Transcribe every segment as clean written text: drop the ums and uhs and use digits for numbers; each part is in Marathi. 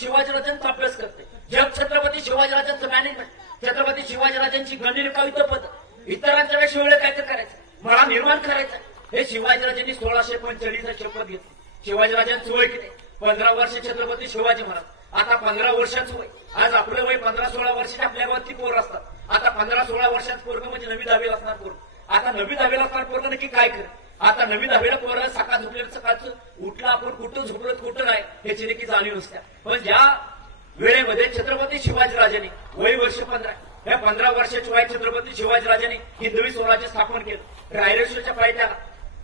शिवाजीराजांचा अभ्यास करते, जग छत्रपती शिवाजीराजांचं मॅनेजमेंट, छत्रपती शिवाजीराजांची गणित कविता पद इतरांच्या वेळेस वेळ काय करायचं, मला निर्माण करायचं. हे शिवाजीराजांनी 1645 शपथ घेतली. शिवाजीराजांचं वय किती? 15 वर्ष छत्रपती शिवाजी महाराज. आता 15 वर्षाचं वय. आज आपलं वय 15-16 वर्षाचे आपल्या गावातली पोरं असतात. आता 15-16 वर्षाचं पोरग म्हणजे 9वी 10वी असणार पोरग. आता 9वी 10वी असणार पोरग नक्की काय करे? आता 9वी 10वीला पोरं सकाळ झोपलेलं सकाळचं उठलं आपण कुठं झोपलं कुठं नाही ह्याची नक्की जाणीव नसते. पण ज्या वेळेमध्ये छत्रपती शिवाजीराजांनी वय वर्ष 15, या 15 वर्षाच्या वयात छत्रपती शिवाजीराजांनी हिंदवी स्वराज्य स्थापन केलं. रायरेश्वरच्या पायथ्याला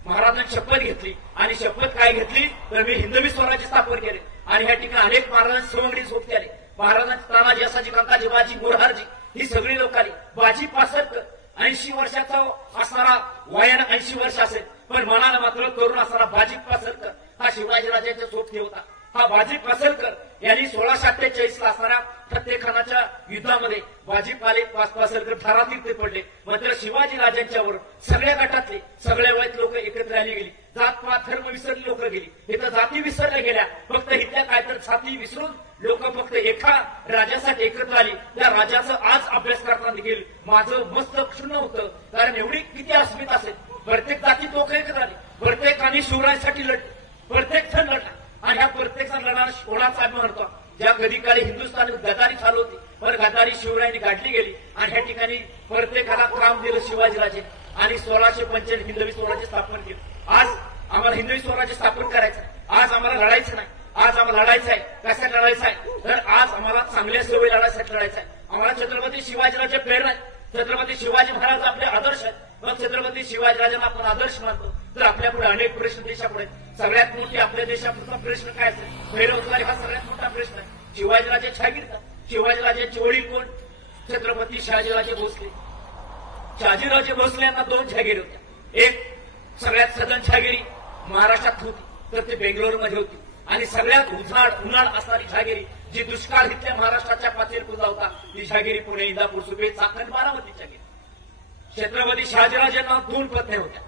महाराजांनी शपथ घेतली आणि शपथ काय घेतली तर मी हिंदवी स्वराज्य स्थापन केले. आणि ह्या ठिकाणी अनेक महाराजांची सवंगडी झोपते आले. महाराजांची तानाजी, असाजी, कांताजी, बाजी, गोरहारजी ही सगळी लोक आली. बाजी पासरकर 80 वर्षाचा असणारा, वयानं 80 वर्ष असेल पण मनानं मात्र तरुण असणारा बाजी पासरकर हा शिवाजीराजांच्या सोबती होता. हा बाजी पासरकर यांनी 1648ला असणाऱ्या फत्तेखानाच्या युद्धामध्ये बाजी पासरकर धारातीर्थी पडले. मात्र शिवाजीराजांच्यावर सगळ्या गटातले सगळ्या वयात लोक एकत्र आली गेली. जातपात धर्म विसरली लोक गेली. इथं जाती विसरल्या गेल्या. फक्त इथल्या काय तर जाती विसरून लोक फक्त एका राजासाठी एकत्र आली. त्या राजाचं आज अभ्यास करताना देखील माझं मस्तक क्षुण्ण होतं. कारण एवढी किती अस्मिता असेल. प्रत्येक जाती लोक एकत्र आली. प्रत्येकाने शिवरायांसाठी लढ, प्रत्येक जण लढला आणि ह्या प्रत्येक जण लढणारा कोणाचा अभिमान होता. ज्या कधी काळी हिंदुस्थान गदारी चालू होती पण गदारी शिवरायांनी गाठली गेली आणि ह्या ठिकाणी प्रत्येकाला काम दिलं शिवाजीराजे आणि 1645 हिंदवी स्वराज्य स्थापन केलं. आज आम्हाला हिंदवी स्वराज्य स्थापन करायचं आहे. आज आम्हाला लढायचं नाही. आज आम्हाला लढायचं आहे. कशासाठी लढायचं आहे तर आज आम्हाला चांगल्या सवयी लढायसाठी लढायचं आहे. आम्हाला छत्रपती शिवाजीराजे प्रेरणा आहे. छत्रपती शिवाजी महाराज आपले आदर्श आहेत. मग छत्रपती शिवाजीराजांना आपण आदर्श मानतो तर आपल्यापुढे अनेक प्रश्न देशापुढे. सगळ्यात मोठी आपल्या देशापुढचा प्रश्न काय असेल? बेरोजगारी हा सगळ्यात मोठा प्रश्न आहे. शिवाजीराजे छागीरदार. शिवाजीराजांचे वडील कोण? छत्रपती शहाजीराजे भोसले. शहाजीराजे भोसले यांना 2 जहागिरी होत्या. एक सगळ्यात सदन जहागिरी महाराष्ट्रात होती तर ते बेंगलोरमध्ये होती आणि सगळ्यात उन्हाळ असणारी जहागिरी जी दुष्काळ इथल्या महाराष्ट्राच्या पाचेर पुजा होता ती जहागिरी पुणे, इंदापूर, सुपे, चाकण, बारामती जहागिरी. छत्रपती शहाजीराजांना 2 पत्नी होत्या.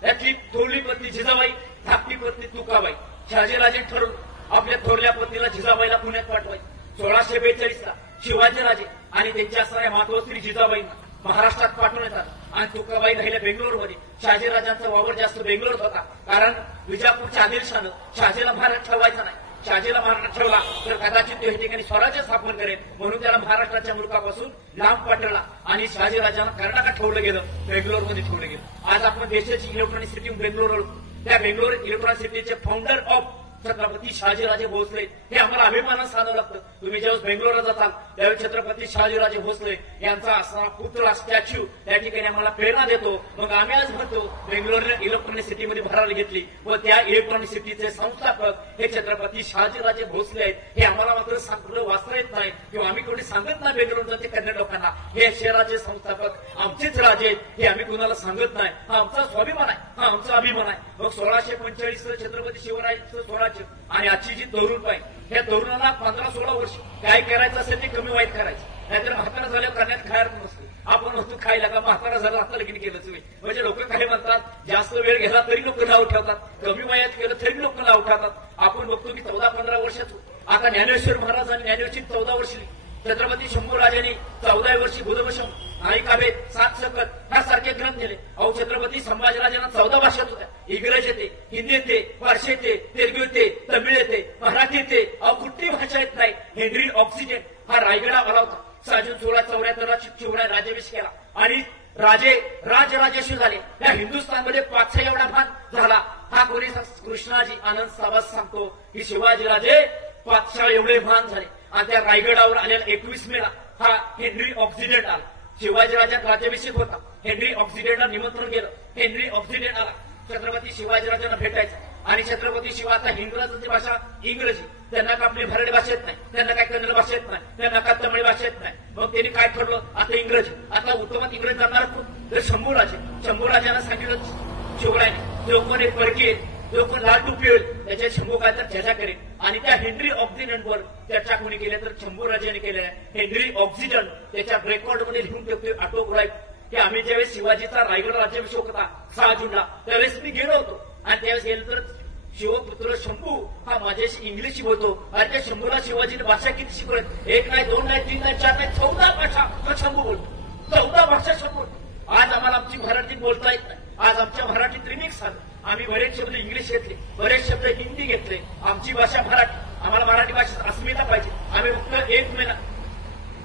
त्यातली थोरली पत्नी जिजाबाई, धाकटी पत्नी तुकाबाई. शहाजीराजांनी ठरवलं आपल्या थोरल्या पत्नीला जिजाबाईला पुण्यात पाठवायचं. 1642ला शिवाजीराजे आणि त्यांच्या असणाऱ्या मातोश्री जिजाबाईंना महाराष्ट्रात पाठवण्यात आलं आणि तुकाबाई राहिल्या बेंगलोरमध्ये. शहाजीराजांचा वावर जास्त बेंगलोर होता कारण विजापूरच्या आदिलशानं शहाजीला महाराष्ट्र ठेवायचा नाही. शहाजीला महाराष्ट्र ठेवला तर कदाचित तो या ठिकाणी स्वराज्य स्थापन करेल म्हणून त्याला महाराष्ट्राच्या मुलकापासून लांब पाठवला आणि शहाजीराजांना कर्नाटकात ठेवलं गेलं, बेंगलोरमध्ये ठेवलं गेलं. आज आपण देशाची इलेक्ट्रॉनिक सिटी बेंगलोर ओळखतो. त्या बेंगलोर इलेक्ट्रॉनिक सिटीचे फाउंडर ऑफ छत्रपती शहाजीराजे भोसले हे आम्हाला अभिमानानं सांगावं लागतं. तुम्ही ज्यावेळेस बेंगलोरला जाताल त्यावेळेस छत्रपती शहाजीराजे भोसले यांचा असणारा पुतळा स्टॅच्यू त्या ठिकाणी आम्हाला प्रेरणा देतो. मग आम्ही आज म्हणतो बेंगलोरने इलेक्ट्रॉनिक सिटीमध्ये भरायला घेतली व त्या इलेक्ट्रॉनिक सिटीचे संस्थापक हे छत्रपती शहाजीराजे भोसले आहेत. हे आम्हाला मात्र सांगलं वाचता येत नाही किंवा आम्ही कोणी सांगत नाही बेंगलोरचं ते कन्नड लोकांना. हे शहराचे संस्थापक आमचेच राजे आहेत हे आम्ही कुणाला सांगत नाही. हा आमचा स्वाभिमान आहे, हा आमचा अभिमान आहे. मग 1645 छत्रपती शिवरायांचं स्वराज्य आणि आजची जी तरुण पाय ह्या तरुणाला 15-16 वर्ष काय करायचं असेल ते कमी वाईट करायचं. नाहीतर म्हातारा झाल्यावर करण्यात खायला नसतो. आपण म्हणतो खायला का म्हातारा झाला आता लगीन केलंच नाही. म्हणजे लोक काय म्हणतात जास्त वेळ गेला तरी लोक नाव ठेवतात, कमी वयात केलं तरी लोक नाव ठेवतात. आपण बघतो की 14-15 वर्षाचं. आता ज्ञानेश्वर महाराजांनी ज्ञानेश्वरी 14 वर्षी लिहिली. छत्रपती शंभूराजांनी 14व्या वर्षी बुधवशम, नायिकाभेद, 7 सकट ह्यासारखे ग्रंथ दिले. अहो छत्रपती संभाजीराजांना 14 भाषेत होत्या. इंग्रजी येते, हिंदी येते, फारसी येते, तेलगू येते, तमिळ येते, मराठी येते. अहो कुठली भाषा येत नाही. हेनरी ऑक्सिजन हा रायगडा आला होता. 6 जून 1674ला शिवराय राज्याभिषेक केला आणि राजराजेश्वर झाले. या हिंदुस्थानमध्ये 5 एवढा भाग झाला. हा कोणी कृष्णाजी आनंद साबास सांगतो की शिवाजीराजे 5 एवढे भान झाले आणि त्या रायगडावर आलेला 21 मेला हा हेनरी ऑक्सिडेंट आला. शिवाजीराजांचा राज्याभिषेक होता. हेनरी ऑक्सिडेंटला निमंत्रण गेलं. हेनरी ऑक्सिडेंट आला छत्रपती शिवाजीराजांना भेटायचं आणि छत्रपती शिवा आता इंग्रजांची भाषा इंग्रजी, त्यांना का आपली मराठी भाषेत नाही, त्यांना काय कन्नड भाषेत नाही, त्यांना का तमिळ भाषेत नाही. मग त्यांनी काय ठरलं आता इंग्रजी. आता उत्तमात इंग्रजी जाणार कोण तर शंभूराजांना सांगितलं शिवरायाने जो कोण एक परकी जो कोण लाल टोपी होईल त्याच्या शंभू काय तर चर्चा करेल आणि त्या हेनरी ऑक्सिडेंटवर चर्चा कोणी केल्या तर शंभूराजांनी केल्या. हेनरी ऑक्सिडेंट त्याच्या रेकॉर्डमध्ये लिहून ठेवतोय ऑटोग्राफ की आम्ही ज्यावेळेस शिवाजीचा रायगड राज्याभिषेक होता 6 जूनला त्यावेळेस मी गेलो होतो आणि त्यावेळेस गेलो तर शिवपुत्र शंभू हा माझ्याशी इंग्लिश बोलतो आणि त्या शंभूला शिवाजीने भाषा किती शिकवत? 1 नाही 2 नाही 3 नाही 4 नाही 14 भाषा हा शंभू बोलतो. 14 भाषा शंभू. आज आम्हाला आमची मराठीत बोलता येत नाही. आज आमच्या मराठीत रिमिक्स आलं. आम्ही बरेच शब्द इंग्लिश घेतले, बरेच शब्द हिंदी घेतले. आमची भाषा मराठी. आम्हाला मराठी भाषेत अस्मिता पाहिजे. आम्ही फक्त 1 महिना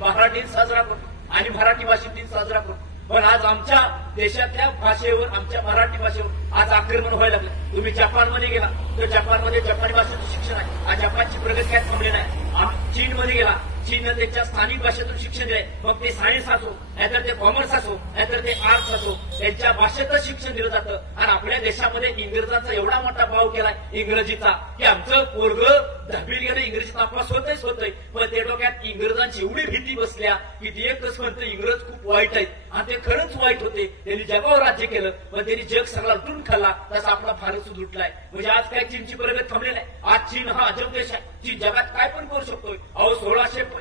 मराठी साजरा करतो आणि मराठी भाषेत दिन साजरा करतो. पण आज आमच्या देशातल्या भाषेवर, आमच्या मराठी भाषेवर आज आक्रमण व्हायला लागलं. तुम्ही जपानमध्ये गेला तर जपानमध्ये जपानी भाषेतून शिक्षण आहे. आज जपानची प्रगती काय थांबली नाही. चीनमध्ये गेला, चीननं त्यांच्या स्थानिक भाषेतून शिक्षण दिलंय. मग ते सायन्स असो, नाहीतर ते कॉमर्स असो, नाहीतर ते आर्ट्स असो, त्यांच्या भाषेतच शिक्षण दिलं जातं. आणि आपल्या देशामध्ये इंग्रजांचा एवढा मोठा भाव केलाय इंग्रजीचा की आमचं पोरग 10वीत गेलं इंग्रजी नापास होतंय. पण ते डोक्यात इंग्रजांची एवढी भीती बसल्या की ती एकच म्हणतं इंग्रज खूप वाईट आहेत. आणि ते खरंच वाईट होते. त्यांनी जगावर राज्य केलं, पण त्यांनी जग सगळा लुटून खाल्ला. तसा आपला भारत सुटलाय. म्हणजे आज काय चीनची प्रगती थांबली नाही. आज चीन हा अजब देश आहे. चीन जगात काय पण करू शकतोय. अहो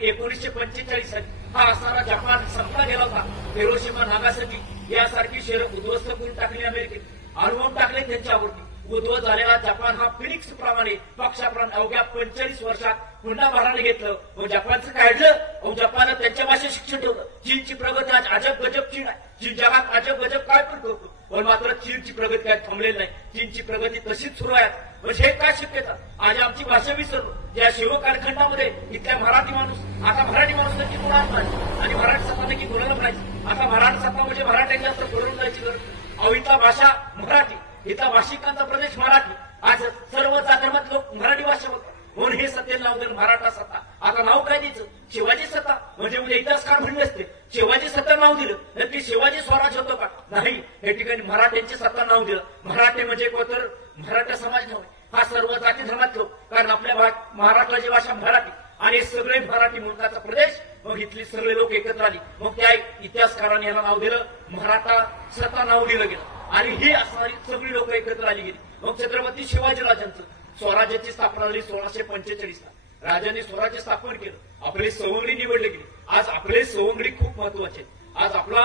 1945 हा असणारा जपान संपला गेला होता. हिरोशिमा नागासाकी यासारखी शहरं उद्ध्वस्त करून टाकली अमेरिकेत. अणुबॉम्ब टाकले त्यांच्यावरती. उद्ध्वस्त झालेला जपान हा फिनिक्स प्रमाणे पक्षाप्रमाणे अवघ्या 45 वर्षात पुन्हा भराने घेतलं. मग जपानचं काढलं. अहो जपाननं त्यांच्या भाषेत शिक्षण ठेवलं. चीनची प्रगती आज अजब गजब चीन आहे. चीन जगात अजब गजब काय पण करतो. पण मात्र चीनची प्रगती काय थांबलेली नाही. चीनची प्रगती तशीच सुरू आहे. म्हणजे हे काय शक्यता? आज आमची भाषा विसरलो. ज्या शिवकालखंडामध्ये इथल्या मराठी माणूस, आता मराठी माणूस नक्की कोणाला पाहिजे आणि मराठी सत्ता नक्की कोणाला पाहिजे. आता मराठी सत्ता म्हणजे मराठ्यांच्या पुरवून जायची गरज. अहो इथला भाषा मराठी, इथला भाषिकांचा प्रदेश मराठी. आज सर्व जाधर्मात लोक मराठी भाषा बोलतात. म्हणून हे सत्तेला नाव दिलं मराठा सत्ता. आता नाव काय द्यायचं? शिवाजी सत्ता. म्हणजे उद्या इतिहासकार म्हणले असते शिवाजी सत्ता नाव दिलं नक्की शिवाजी स्वराज होतो का? नाही. या ठिकाणी मराठ्यांची सत्ता नाव दिलं. मराठे म्हणजे कोतर मराठा समाज नव्हे. हा सर्व जाती धर्मात लोक. कारण आपल्या महाराष्ट्राची भाषा मराठी आणि सगळे मराठी मुलकाचा प्रदेश. मग इथली सगळे लोक एकत्र आली. मग त्या इतिहासकारांनी याला नाव दिलं मराठा सत्ता नाव दिलं गेलं. आणि ही असणारी सगळी लोक एकत्र आली गेली. मग छत्रपती शिवाजीराजांचं स्वराज्याची स्थापना झाली 1645 ला. राजांनी स्वराज्य स्थापन केलं. आपली सवंगडी निवडली गेली. आज आपले सवंगडी खूप महत्वाचे. आज आपला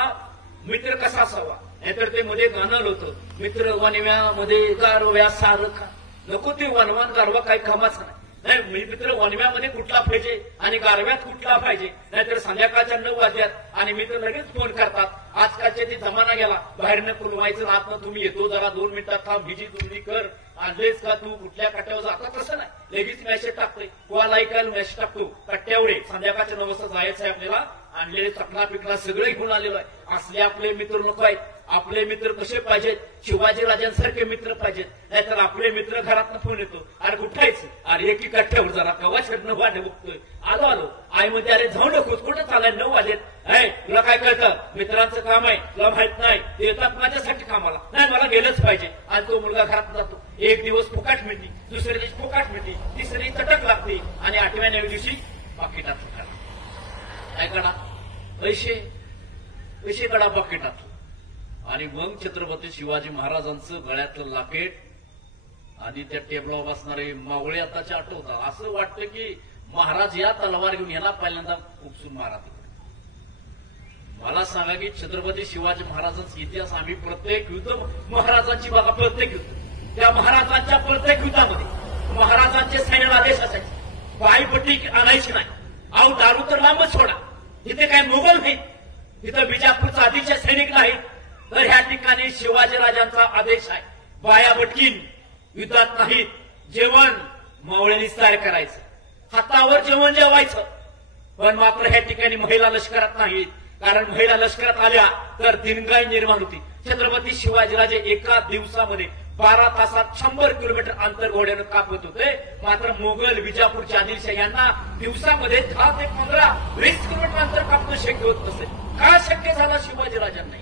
मित्र कसा असावा? नाहीतर ते मध्ये गाणं होतं, मित्र वनव्यामध्ये गारव्या सारखा. नको ते वनवान गारवा काही कामाचा नाही. नाही मित्र वनव्यामध्ये कुठला पाहिजे आणि गारव्यात कुठला पाहिजे. नाहीतर संध्याकाळच्या 9 वाजल्यात आणि मित्र लगेच फोन करतात. आजकालचे ते जमाना गेला. बाहेरनं पुरवायचं आतनं तुम्ही येतो जरा 2 मिनिटात थांब, भिजी तुम्ही कर, आणलेच का तू कुठल्या कट्ट्यावर जाता? तसं नाही. लगेच मेसेज टाकतोय, कॉल ऐकायला मेसेज टाकतो. कट्ट्यावर संध्याकाळच्या 9 वाजता जायचं आहे आपल्याला. आणलेले चकला पिकला सगळे घेऊन आलेलो आहे. असले आपले मित्र नको आहेत. आपले मित्र कसे पाहिजेत? शिवाजीराजांसारखे मित्र पाहिजेत. नाहीतर आपले मित्र घरातनं फोन येतो, अरे कुठायचं? अरे एकी कट्ट्यावर जरा कवा छडणं वाट बघतोय. आलो आई मध्ये अरे जाऊ नकोस, कुठं चालाय? 9 वाजलेत. तुला काय कळतं? मित्रांचं काम आहे तुला माहित नाही. ते येतात माझ्यासाठी कामाला. नाही मला गेलंच पाहिजे. आज तो मुलगा घरात जातो. 1 दिवस फुकाट मिळते, दुसऱ्या दिवशी फुकाट मिळते, तिसऱ्या दिवशी चटक लागते आणि 8व्या 9व्या दिवशी पाकिटात फुकाट. काय करा? पैसे काढा पाकिटात. आणि मग छत्रपती शिवाजी महाराजांचं गळ्यातलं लाकेट आणि त्या टेबलावर बसणारे मावळे आताचे आठवतात. असं वाटतं की महाराज या तलवार घेऊन याला पहिल्यांदा उपसून मारा. मला सांगा की छत्रपती शिवाजी महाराजांचा इतिहास आम्ही प्रत्येक युद्ध महाराजांची बघा, प्रत्येक युद्ध त्या महाराजांच्या प्रत्येक युद्धामध्ये महाराजांचे सैन्य आदेश असायचे. पायपट्टी आणायची नाही. अहो दारू तर लांबच सोडा. तिथे काय मोगल नाही, तिथं बिजापूरचा आधीचे सैनिक नाही. तर ह्या ठिकाणी शिवाजीराजांचा आदेश आहे, बाया बटकीन युद्धात नाहीत. जेवण मावळ्यांनीच तयार करायचं, हातावर जेवण जेवायचं. पण मात्र ह्या ठिकाणी महिला लष्करात नाहीत. कारण महिला लष्करात आल्या तर दिनगाई निर्माण होती. छत्रपती शिवाजीराजे एका दिवसामध्ये 12 तासात 100 किलोमीटर अंतर घोड्यानं कापत होते. मात्र मोगल विजापूरचे आदिलशाह यांना दिवसामध्ये 10 ते 15-20 किलोमीटर अंतर कापणं शक्य होत नसेल. का शक्य झाला? शिवाजीराजांना.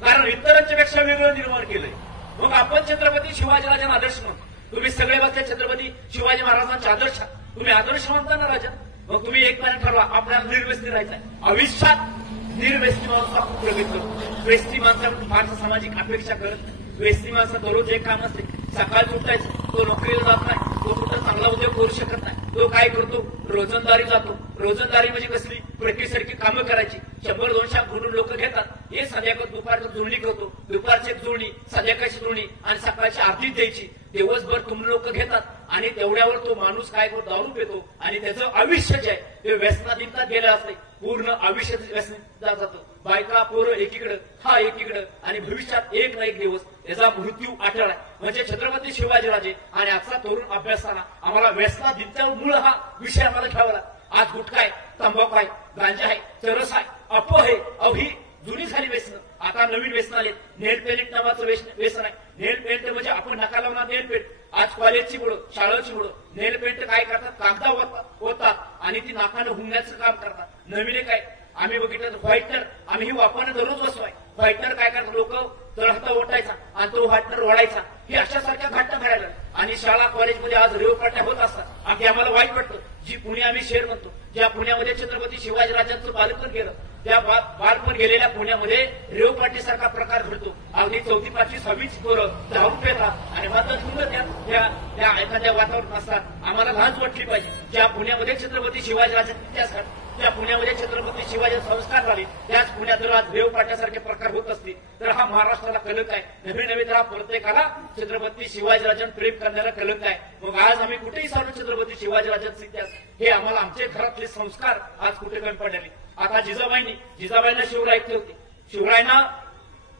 कारण इतरांच्या पेक्षा वेगळं निर्माण केलंय. मग आपण छत्रपती शिवाजीराजांना आदर्श म्हणतो. तुम्ही सगळे बघता छत्रपती शिवाजी महाराजांचे आदर्श, तुम्ही आदर्श म्हणता ना राजा. मग तुम्ही एक महिना ठरवा आपल्याला निर्व्यसनी राहायचंय. आयुष्यात निर्व्यसनी माणूस आपण प्रगती करतो. व्यसनी माणसाकडून फारसं सामाजिक अपेक्षा करत. व्यसनी माणसा दररोज एक काम असते, सकाळी उठायचं, तो नोकरीला जात नाही, तो कुठं चांगला उद्योग करू शकत नाही. तो काय करतो? रोजंदारी जातो. रोजंदारी म्हणजे कसली? प्रत्येकासारखी कामं करायची. 100-200 म्हणून लोक घेतात. हे संध्याकाळ दुपारची जुळणी करतो, दुपारची एक जुळणी, संध्याकाळची जुळणी आणि सकाळची अर्धी द्यायची. दिवसभर तुम्ही लोक घेतात आणि तेवढ्यावर तो माणूस काय करतो, दारू पितो आणि त्याचं आयुष्य जे आहे ते व्यसनाधीनता गेलं असते. पूर्ण आयुष्य व्यसनात जातं. बायका पोरं एकीकडं, हा एकीकडं आणि भविष्यात एक ना एक दिवस त्याचा मृत्यू अटळ आहे. म्हणजे छत्रपती शिवाजीराजे आणि आजचा तरुण अभ्यासाना आम्हाला व्यसनाधीनतेवर मूळ हा विषय आम्हाला घ्यावा लागतो. आज गुटखा आहे, तंबाखू आहे, गांजा आहे, चरस आहे, अप आहे. ही जुनी झाली व्यसन. आता नवीन व्यसन आले. नेल पेंट नावाचं व्यसन आहे. नेल पेंट म्हणजे आपण नका लावणार नेल पेंट. आज कॉलेजची मुलं, शाळेची मुलं नेल पेंट काय करतात, कागदा होतात आणि ती नाकानं हुंगण्याचं काम करतात. नवीन काय आम्ही बघितलं व्हाईटनर, आम्ही ही वापरणे दररोज वस्तू आहे. व्हाईटनर काय करतात, लोक तळहता ओटायचा आणि तो व्हाईटनर ओढायचा. हे अशासारख्या घटना घडायला आणि शाळा कॉलेजमध्ये आज रेवपाट्या होत असतात. आणि आम्हाला वाईट वाटतं. जी पुणे आम्ही शहर म्हणतो, ज्या पुण्यामध्ये छत्रपती शिवाजीराजांचं बालपण गेलं, त्या बालपण गेलेल्या पुण्यामध्ये रेवपाटीसारखा प्रकार घडतो. अगदी 4वी 5वी 6वीची पोरं दारू पितात आणि मात्र त्या एखाद्या वातावरण असतात. आम्हाला लाज वाटली पाहिजे. ज्या पुण्यामध्ये छत्रपती शिवाजीराजांचा इतिहास घडला, त्या पुण्यामध्ये छत्रपती शिवाजी संस्कार झाले, त्याच पुण्यात जर आज रेवपाट्यासारखे प्रकार होत असतील तर हा महाराष्ट्राला कलंक आहे. नवीन नवीन हा प्रत्येकाला छत्रपती शिवाजीराजांना प्रेम करणारा कलंक आहे. मग आज आम्ही कुठेही सांगू छत्रपती शिवाजीराजांचा इतिहास, हे आम्हाला आमचे घरातले संस्कार आज कुठे कमी पडले. आता जिजाबाईंना शिवराय ऐकले होते.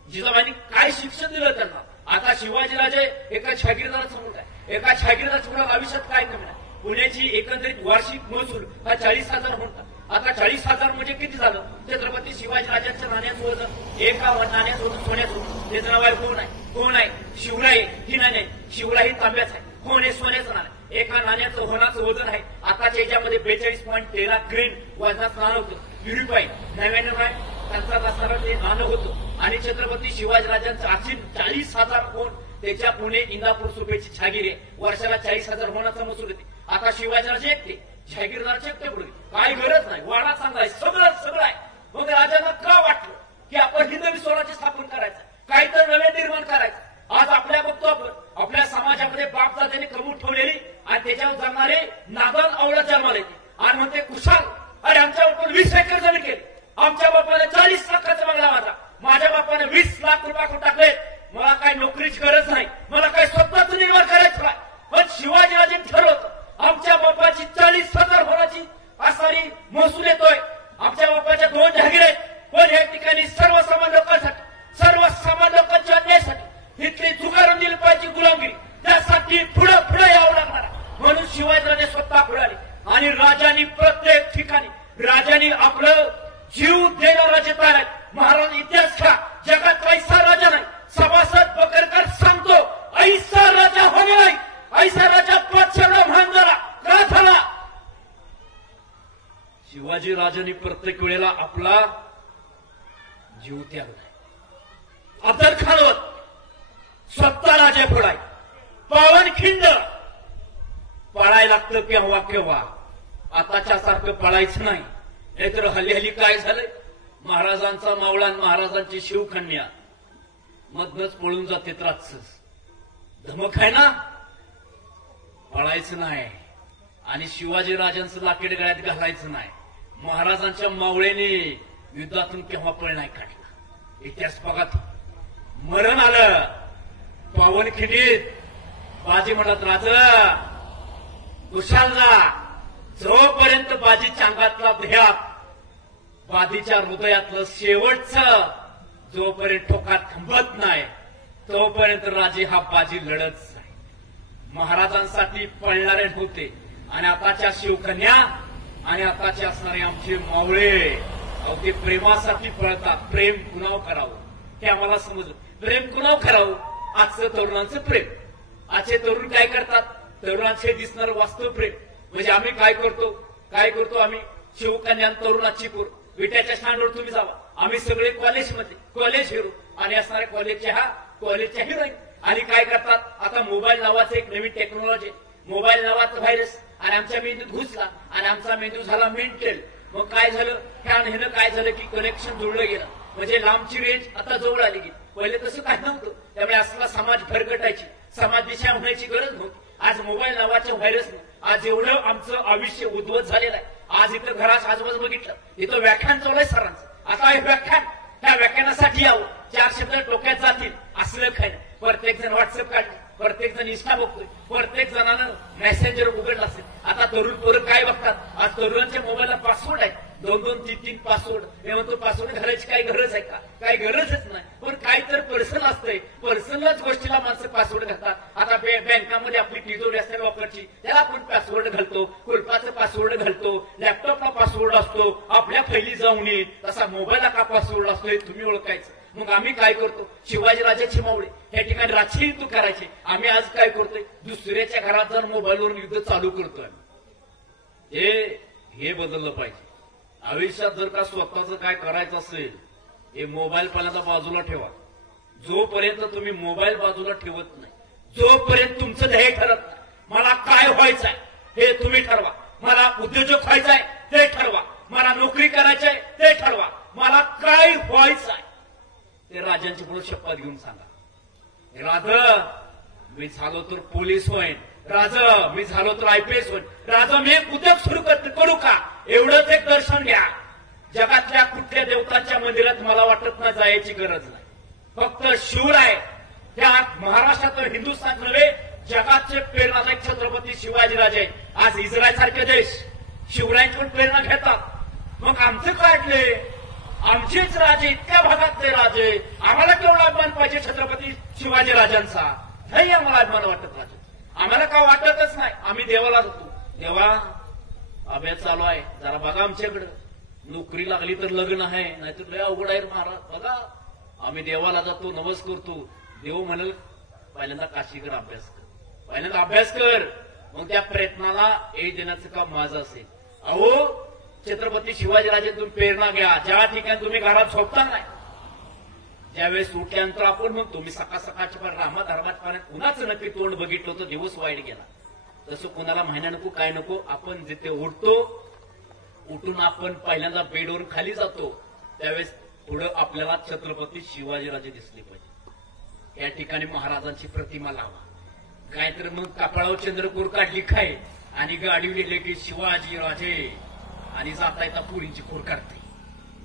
जिजाबाईंनी काय शिक्षण दिलं त्यांना. आता शिवाजीराजे एका छागीरदाराचा मुलगा आहे. एका छागीरदाराच्या मुलाला आयुष्यात काय कमी नाही. पुण्याची एकंदरीत वार्षिक महसूल हा 40,000 म्हणतात. आता 40,000 म्हणजे किती झालं. छत्रपती शिवाजीराजांच्या नाण्याचं वजन, एका नाण्याचं वजन सोन्याचं होतं. त्याचं नाव आहे कोण आहे, कोण आहे शिवराय. ही नाणे शिवराय ही तांब्याचं आहे, कोण हे सोन्याचं नाणं. एका नाण्याचं होण्याचं वजन आहे आताच्या याच्यामध्ये 42.13 ग्रेन वजनाचं नाणं होतं. प्युरिफाईड 99 त्यांचा असणारं ते नाणं होतं. आणि छत्रपती शिवाजीराजांचं अशी 40,000 होऊन त्याच्या पुणे इंदापूर सुपेची छागीर आहे. वर्षाला 40,000 होण्याचा महसूल येते. आता शिवाजीराजे एकटे, छागीरदारचे एकटे पडले. काय गरज नाही, वाडा चांगला आहे, सगळं आहे. मग राजांना का वाटलं की आपण हिंदवी स्वराज्य स्थापन करायचं, काहीतरी नवे निर्माण करायचं. आज आपल्या बघतो आपण आपल्या समाजामध्ये बापदादांनी कमवून ठेवलेली आणि त्याच्यावर जगणारे नादान अवळा जन्माला येते आणि म्हणते कुशाल, अरे आमच्या बापाने 20 एकर जमीन केली, आमच्या बापाने 40 लाखाचा बंगला माझ्या बापाने 20 लाख रुपये टाकले. मला काय नोकरीची गरज नाही, मला काय स्वप्नाचं निर्माण करायचं नाही. पण शिवाजीराजे ठरवतं आमच्या बापाची 40,000 होण्याची असणारी महसूल येतोय. आमच्या बापाच्या 2 जहागीर आहेत. पण या ठिकाणी सर्वसामान्य लोकांच्या अन्यायासाठी इथली जुगारून दिली पाहिजे गुलामगिरी, त्यासाठी पुढे यावं लागणार. म्हणून शिवाजीराजे स्वतः पुढे आले आणि राजांनी प्रत्येक ठिकाणी राजांनी आपलं जीव देणारा जे तयार आहे. महाराज इतिहास खा, जगात ऐसा राजा नाही. सभासद बकरकर सांगतो ऐसा राजा होणे नाही, ऐसा राजा पाचशेला महान झाला का झाला. शिवाजीराजांनी प्रत्येक वेळेला आपला जीव त्यागला. अफजल खानवर स्वतः राजे फोडाय, पावनखिंड पळायला लागतं केव्हा. आताच्या सारखं पळायचं नाही. नाहीतर हल्ली काय झालंय, महाराजांचा मावळा आणि महाराजांची शिवकन्या मधनच पळून जाते. रातच धमक आहे ना, पळायचं नाही. आणि शिवाजीराजांचं लाकीड गळ्यात घालायचं नाही. महाराजांच्या मावळ्याने युद्धातून केव्हा पळ नाही काढला. इतिहास बघा, मरण आलं पावनखिंडीत. बाजी म्हणत राजा कुशालला, जोपर्यंत बाजीच्या अंगातला ध्येयात, बाजीच्या हृदयातलं शेवटचं जोपर्यंत ठोकात थांबत नाही तोपर्यंत राजे हा बाजी लढत नाही. महाराजांसाठी पळणारे होते आणि आताच्या शिवकन्या आणि आताचे असणारे आमचे मावळे अगदी प्रेमासाठी पळतात. प्रेम कुणाव करावं हे आम्हाला समजलं. प्रेम कुणाव करावं, आजचं तरुणांचं प्रेम. आजचे तरुण काय करतात, तरुणांचे दिसणारं वास्तव प्रेम म्हणजे आम्ही काय करतो आम्ही शिवकन्या तरुणाची पूर विट्याच्या स्टँडवर तुम्ही जावा, आम्ही सगळे कॉलेजमध्ये कॉलेज हिरो आणि असणारे कॉलेजच्या हिरोईन. आणि काय करतात, आता मोबाईल नावाचं एक नवीन टेक्नॉलॉजी, मोबाईल नावाचा व्हायरस आणि आमच्या मेंदूत घुसला आणि आमचा मेंदू झाला मेंटल. मग काय झालं, ह्यानं काय झालं की कनेक्शन जुळलं गेलं, म्हणजे लांबची रेंज आता जवळ आली गेली. पहिले तसं काय नव्हतं. त्यामुळे असला समाज भरकटायची, समाज दिशा होण्याची गरज नव्हती. आज मोबाईल नावाच्या व्हायरसने आज एवढं आमचं आयुष्य उद्ध्वस्त झालेलं आहे. आज इथं घराच्या आजूबाजू बघितलं, इथं व्याख्यान चालू आहे सरांचं. आता हे व्याख्यान त्या व्याख्यानासाठी यावं, 4 शब्द डोक्यात जातील असलं काय नाही. प्रत्येक जण व्हॉट्सअप काढले, प्रत्येक जण इंस्टा बघतोय, प्रत्येक जणांना मेसेंजर उघडला असेल. आता तरुण पोरं काय बघतात, आज तरुणांच्या मोबाईलला पासवर्ड आहे, 2-2, 3-3 पासवर्ड. मी म्हणतो पासवर्ड घालायची काही गरज आहे का? काही गरजच नाही. पण काही तर पर्सनल असतंय, पर्सनलच गोष्टीला माणसं पासवर्ड घालतात. आता बँकामध्ये आपली तिजोरी असते लॉकरची, त्याला आपण पासवर्ड घालतो, कुलपाचं पासवर्ड घालतो, लॅपटॉपला पासवर्ड असतो, आपल्या फैली जाऊन येईल तसा मोबाईलला का पासवर्ड असतो हे तुम्ही ओळखायचं. मग आम्ही काय करतो, शिवाजीराजाचे मावळे या ठिकाणी राजकीय युद्ध करायचे. आम्ही आज काय करतोय, दुसऱ्याच्या घरात जाऊन मोबाईलवरून युद्ध चालू करतोय. हे बदललं पाहिजे. आयुष्यात जर का स्वतःचं काय करायचं असेल, हे मोबाईल पहिल्यांदा बाजूला ठेवा. जोपर्यंत तुम्ही मोबाईल बाजूला ठेवत नाही, जोपर्यंत तुमचं ध्येय ठरत नाही, मला काय व्हायचंय हे तुम्ही ठरवा. मला उद्योजक व्हायचंय ते ठरवा, मला नोकरी करायचंय ते ठरवा, मला काय व्हायचंय ते राजांची पुढे शपथ घेऊन सांगा. राजा मी झालो तर पोलीस होईन, राजा मी झालो तर IPS होईन, राजा मी एक उद्योग सुरू करू का, एवढंच एक दर्शन घ्या. जगातल्या कुठल्या देवतांच्या मंदिरात मला वाटत नाही जायची गरज नाही. फक्त शिवराय त्या महाराष्ट्रात हिंदुस्थान नव्हे जगाचे प्रेरणादायक छत्रपती शिवाजीराजे आज इस्रायल सारखे देश शिवरायांची पण प्रेरणा घेतात. मग आमचं काढले, आमचेच राजे, इतक्या भागातले राजे, आम्हाला केवढा अभिमान पाहिजे छत्रपती शिवाजीराजांचा? नाही आम्हाला अभिमान वाटत राजे, आम्हाला का वाटतच नाही. आम्ही देवाला जातो, देवा अभ्यास चालू आहे, जरा बघा आमच्याकडे, नोकरी लागली तर लग्न आहे, नाहीतर लय अवघड आहे महाराज बघा. आम्ही देवाला जातो, नवस करतो. देव म्हणाल पहिल्यांदा काशीकर अभ्यास कर, पहिल्यांदा अभ्यास कर, मग त्या प्रयत्नाला एक देण्याचं काम माझं असेल. अहो छत्रपती शिवाजीराजेंतून प्रेरणा घ्या. ज्या ठिकाणी तुम्ही घरात झोपता नाही, ज्यावेळेस उठल्यानंतर आपण म्हणतो मी सकाळच्या पण रामाधर्मात पाण्यात कुणाचं नक्की तोंड बघितलं होतं, दिवस वाईट गेला. तसं कोणाला महिना नको, काय नको. आपण जिथे उठतो, उठून आपण पहिल्यांदा बेडवरून खाली जातो, त्यावेळेस पुढं आपल्याला छत्रपती शिवाजीराजे दिसले पाहिजे. या ठिकाणी महाराजांची प्रतिमा लावा. काहीतरी मग कपाळावर चंद्रकोर काढली काय आणि गाडी गेले की शिवाजीराजे आणि जाता येता पुरींची खोर काढते,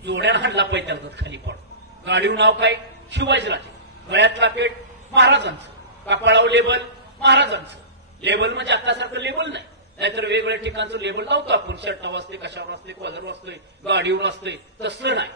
जोड्यानं हाणला पैताळतात खाली पडतो. गाडीवर नाव काय, शिवाजीराजे. गळ्यातला पेट महाराजांचं, कपाळावर लेबल महाराजांचं. लेबल म्हणजे आतासारखं लेबल नाही, नाहीतर वेगवेगळ्या ठिकाणचं लेबल लावतो आपण, शर्टावर असते, कशावर असते, कॉलरवर असतोय, गाडीवर असतोय. तसलं नाही,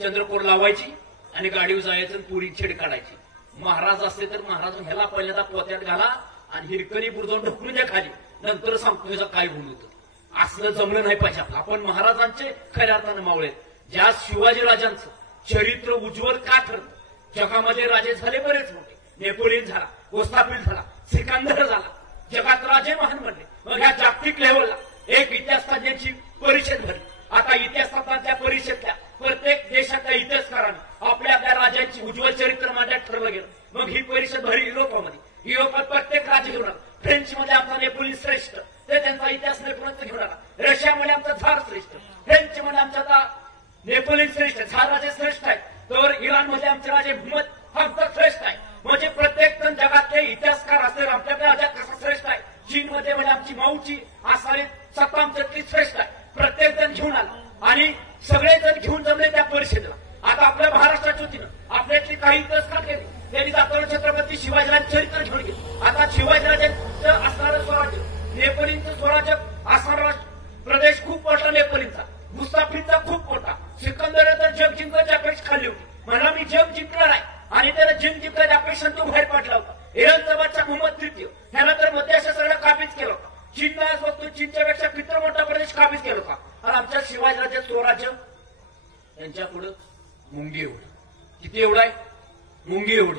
चंद्रकोर लावायची आणि गाडीवर जायचं, पुरी छेड काढायची. महाराज असते तर महाराज ह्याला पहिल्यांदा पोत्यात घाला आणि हिरकणी बुरजावून ढकलून द्या खाली, नंतर सांगतो ह्याचं काय गुण होतं. असलं जमलं नाही पाहिजे. आपण महाराजांचे खऱ्या अर्थानं मावळे. ज्या शिवाजीराजांचं चरित्र उज्ज्वल का ठरलं, जगामध्ये राजे झाले बरेच मोठे, नेपोलियन झाला, गोस्तापिल झाला, सिकंदर झाला, जगात राजे महान बनले. मग ह्या जागतिक लेव्हलला एक इतिहास तज्ञांची परिषद भरली. आता इतिहास तज्ञांच्या परिषदेतल्या प्रत्येक देशातल्या इतिहासकारांनी आपल्या आपल्या राजांची उज्ज्वल चरित्र मांडण्यात ठरवलं गेलं. मग ही परिषद भरली युरोपामध्ये. युरोपात प्रत्येक राज्य घेऊन आला. फ्रेंचमध्ये आमचा नेपोलियन श्रेष्ठ, ते त्यांचा इतिहास नेपोलियन घेऊन आला. रशियामध्ये आमचा झार श्रेष्ठ, फ्रेंचमध्ये आमचा नेपोलियन श्रेष्ठ, झार राजे श्रेष्ठ आहे. तर इराणमध्ये आमचे राजे मोहम्मद आमचा श्रेष्ठ आहे. म्हणजे प्रत्येक जण जगातले इतिहासकार असेल आपल्या राजा कसा श्रेष्ठ आहे. चीनमध्ये म्हणजे आमची माऊची असावी सत्ता आमच्यातली श्रेष्ठ आहे. प्रत्येक जण घेऊन आला आणि सगळेजण घेऊन जमले त्या परिषदेला. आता आपल्या महाराष्ट्राच्या वतीनं आपल्यातली काही इतिहासकार केले, त्यांनी जाताना छत्रपती शिवाजीराजे चरित्र घेऊन गेले. आता शिवाजीराजांचं असणारं स्वराज्य, नेपोलियनचं स्वराज्य असणारा प्रदेश खूप मोठा नेपोलियनचा, मुस्ताफिदचा खूप मोठा, सिकंदर तर जग जिंकायची अपेक्षा खाल्ली होती. म्हणा मी जग जिंकणार आहे आणि त्याला जग जिंकायच्या अपेक्षा तो बाहेर पाडला होता. इराणचा बादशाह मोहम्मद तृतीय ह्यानं तर मध्य आशिया सगळं काबीज केलं होतं. चीनला आज बघतो, चीनच्या पेक्षा किती मोठा प्रदेश काबीज केला होता. आणि आमच्या शिवाजीराजे स्वराज्य त्यांच्या पुढं मुंगी एवढं. किती एवढं आहे, मुंगी एवढं.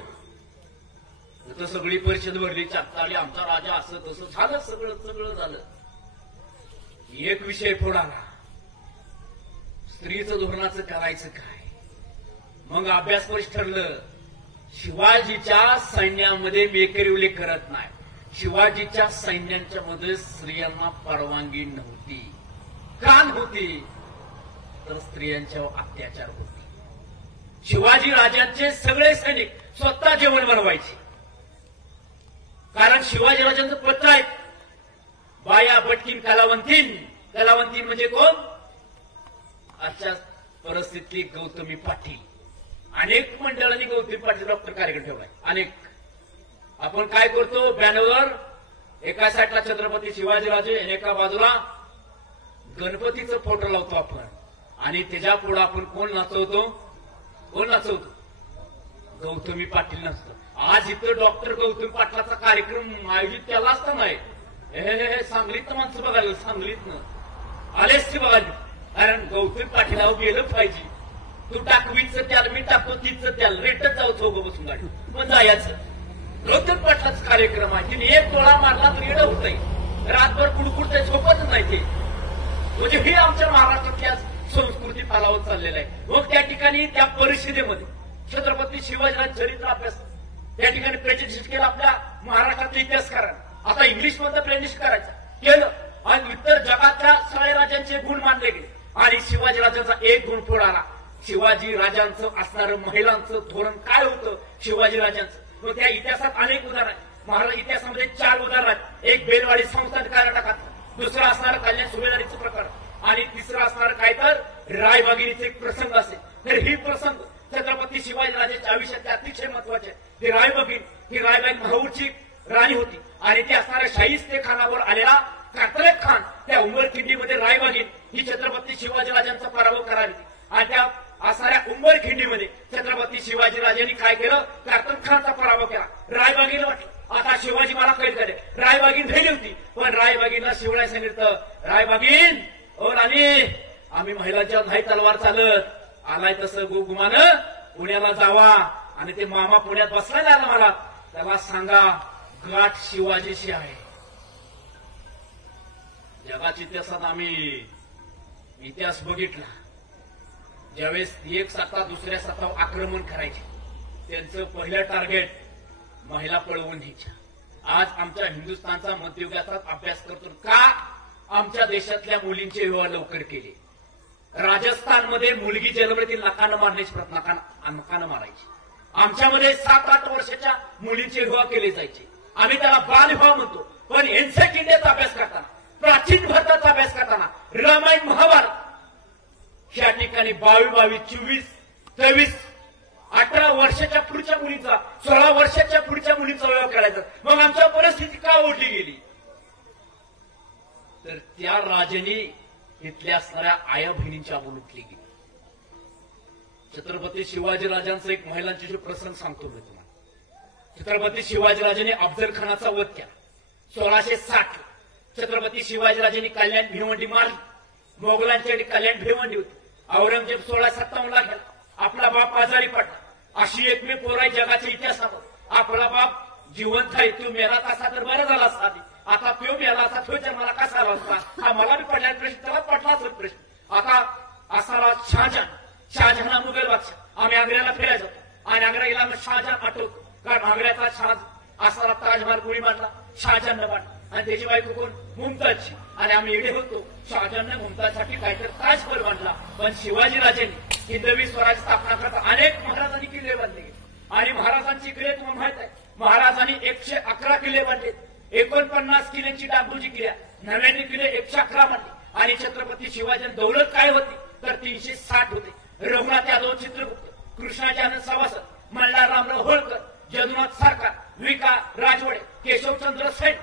तर सगळी परिषद भरली, चालली आमचा राजा असं तसं झालं, सगळं झालं. एक विषय पुढे आला, स्त्रीचं धोरणाचं करायचं काय. मग अभ्यास ठरलं, शिवाजीच्या सैन्यामध्ये मेकरी उल्लेख करत नाही. शिवाजीच्या सैन्यांच्या मध्ये स्त्रियांना परवानगी नव्हती. का नव्हती, तर स्त्रियांच्यावर अत्याचार होते. शिवाजी राजांचे सगळे सैनिक स्वतः जेवण बनवायचे. कारण शिवाजीराजांचं पत्र आहे, बाया बटकीन कलावंतीन. कलावंतीन म्हणजे कोण, आजच्या परिस्थिती गौतमी पाटील, अनेक मंडळांनी गौतमी पाटील डॉक्टर कार्यक्रम ठेवलाय. अनेक आपण काय करतो, बॅनरवर एका साईडला छत्रपती शिवाजीराजे, एका बाजूला गणपतीचा फोटो लावतो आपण, आणि त्याच्या पुढे आपण कोण नाचवतो, गौतमी पाटील नसतं. आज इथं डॉक्टर गौतमी पाटलाचा कार्यक्रम आयोजित केला असता नाही, हे सांगलीत माणसं बघायला, सांगलीतनं आलेच ते बघायला. कारण गौतमी पाटीलावर गेलं पाहिजे. तू टाकवीचं त्याला, मी टाकतो तीचं त्याला, रेटच जाऊ चौघ बसून गाडी पण जायचं. गौतमी पाटलाचा कार्यक्रम आहे, तिने एक डोळा मारला तर येणं होतंय, रातभर कुडकुडतंय, झोपतच नाही ते. म्हणजे हे आमच्या महाराष्ट्रातल्या संस्कृती पालावत चाललेलं आहे. मग त्या ठिकाणी त्या परिषदेमध्ये छत्रपती शिवाजीराज चरित्र अभ्यास त्या ठिकाणी प्रेझेंटेशन केलं आपल्या महाराष्ट्रातल्या इतिहासकारांना. आता इंग्लिश मध्ये प्रेझेंटेशन करायचं केलं, आणि इतर जगातल्या सगळ्या राजांचे गुण मानले गेले, आणि शिवाजी राजांचा एक गुण पुढे आला. शिवाजी राजांचं असणारं महिलांचं धोरण काय होतं शिवाजी राजांचं. मग त्या इतिहासात अनेक उदाहरण आहेत. महाराज इतिहासामध्ये 4 उदाहरण आहेत. एक बेलवाडी संस्थान कर्नाटकात, दुसरं असणारं कल्याण सुभेदारीचं प्रकरण, आणि तिसरं असणारं काय तर रायबागिरीचे एक प्रसंग असेल. तर ही प्रसंग छत्रपती शिवाजीराजांच्या आयुष्यात अतिशय महत्वाचे आहे. ही रायबाग महाऊरची राणी होती, आणि ती असणाऱ्या शाहिस्ते खानावर आलेला कातरेब खान त्या उंबरखिंडीमध्ये रायबागीन ही छत्रपती शिवाजीराजांचा पराभव करावी, आणि त्या असणाऱ्या उंबरखिंडीमध्ये छत्रपती शिवाजीराजांनी काय केलं, कातरेब खानचा पराभव केला. रायबागीला वाटलं आता शिवाजी मला कैद करेल. रायबागीन भेली होती, पण रायबागीनला शिवराय सांगितलं, रायबागीन ओ राणी, आम्ही महिलांच्या नाही तलवार चालत, आलाय तसं गुमानं पुण्याला जावा, आणि ते मामा पुण्यात बसला आला, मला त्याला सांगा गाठ शिवाजीशी आहे. जगाच्या इतिहासात आम्ही इतिहास बघितला, ज्यावेळेस एक सत्ता दुसऱ्या सत्तावर आक्रमण करायचे, त्यांचं पहिलं टार्गेट महिला पळवून घ्यायच्या. आज आमच्या हिंदुस्थानचा मध्ययुगाचा अभ्यास करतो का आमच्या देशातल्या मुलींचे विवाह लवकर केले. राजस्थानमध्ये मुलगी जन्मली नकानं मारण्याची नकानं मारायची. आमच्यामध्ये 7-8 वर्षाच्या मुलींचे विवाह केले जायचे. आम्ही त्याला बालविवाह म्हणतो. पण एन्सेट इंडियाचा अभ्यास करताना, प्राचीन भारताचा अभ्यास करताना, रामायण महाभारत या ठिकाणी 22, 24, 23, 18 वर्षाच्या पुढच्या मुलीचा, 16 वर्षाच्या पुढच्या मुलीचा विवाह करायचा. मग आमच्या परिस्थिती का ओढली गेली, तर त्या राजांनी इथल्या असणाऱ्या आया बहिणींची आबरू लुटली गेली. छत्रपती शिवाजीराजांचा एक महिलांचे जो प्रसंग सांगतो मी तुम्हाला. छत्रपती शिवाजीराजांनी अफजल खानाचा वध केला 1660. छत्रपती शिवाजीराजांनी कल्याण भिवंडी मारली. मोगलांच्याकडे कल्याण भिवंडी होती. औरंगजेब 1657ला गेला. आपला बाप आजारी पडला. अशी एकमेव पोर आहे जगाच्या इतिहासावर. आपला बाप जिवंत आहे, तो मेला तसा तर बरा झाला असता. आता तो मेला असा, तो जन्माला कसा आला असता, हा मला बी पडला प्रश्न, त्याला पडलाच प्रश्न. आता असाला शहाजहान मुघल बादशाह. आम्ही आग्र्याला फिरायला जातो, आणि आग्र्याला शहाजहान आठवतो, कारण आग्र्याचा असाला ताजमहाल कोणी बांधला, शहाजहाननं बांधला, आणि त्याची बायको कोण, मुमताजची. आणि आम्ही एवढे होतो, शहाजहाननं मुमताजसाठी काहीतरी ताजमहल बांधला. पण शिवाजीराजांनी हिंदवी स्वराज्य स्थापना करता अनेक महाराजांनी किल्ले बांधले गेले. आणि महाराजांची किल्ले तुम्हाला माहित आहे, महाराजांनी 111 किल्ले बांधले. 49 किल्ल्यांची डागडुजी केल्या, 99 किल्ले 111 बांधले. आणि छत्रपती शिवाजी दौलत काय होती, तर 360 होते. रघुनाथ यादव, चित्रगुप्त, कृष्णाचार्य सवासद, मल्हार रामराव होळकर, जदुनाथ सरकार, विका राजवडे, केशवचंद्र सेठ,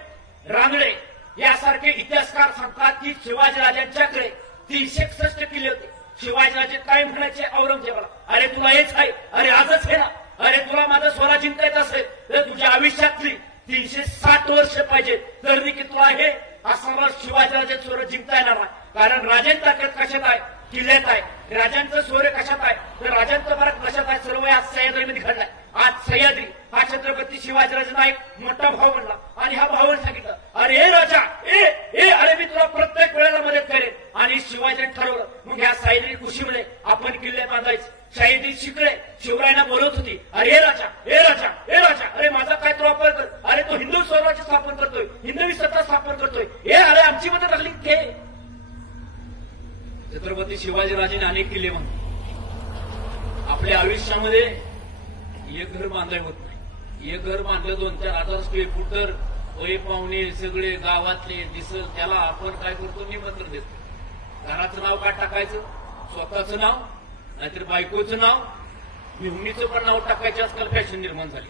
रांगडे यासारखे इतिहासकार सांगतात की शिवाजीराजांच्याकडे 361 किल्ले होते. शिवाजीराजे काय म्हणायचे औरंगजेबाला, अरे तुला हेच आहे, अरे आजच हे ना, अरे तुला माझं स्वराज्य जिंकायचं असेल तर तुझ्या आयुष्यातली 360 वर्ष पाहिजे, तर देखील तुला हे असणारा शिवाजीराजे स्वराज्य जिंकता येणार नाही. कारण राजांची ताकद कशात आहे, किल्ल्यात आहे. राजांचं शौर्य कशात आहे, तर राजांचं फरक कशात आहे, सर्व आज सह्याद्रीमध्ये घडलाय. आज सह्याद्री हा छत्रपती शिवाजीराजांना एक मोठा भाव बनला. आणि ह्या भावाने सांगितलं, अरे ए राजा, अरे मी तुला प्रत्येक वेळेला मदत करेन. आणि शिवाजीने ठरवलं, मग ह्या सह्याद्री कुशीमध्ये आपण किल्ले बांधायचे. शहीदी शिकले शिवरायांना बोलत होती, अरे राजा, अरे माझा काय तो वापर कर, अरे तो हिंदू स्वराज्य स्थापन करतोय, हिंदवी सत्ता स्थापन करतोय, अरे आमची मदत लागली घे. छत्रपती शिवाजीराजांनी अनेक किल्ले बांधले. आपल्या आयुष्यामध्ये एक घर बांधाय होत नाही. एक घर बांधलं 2-4 हजार स्क्वेअर फूट, तर वय पाहुणे सगळे गावातले दिसल त्याला आपण काय करतो, निमंत्रण देतो. घराचं नाव काय टाकायचं, स्वतःचं नाव नाहीतर बायकोचं नाव भिवणीचं पण नाव टाकायचे आजकाल फॅशन निर्माण झाली.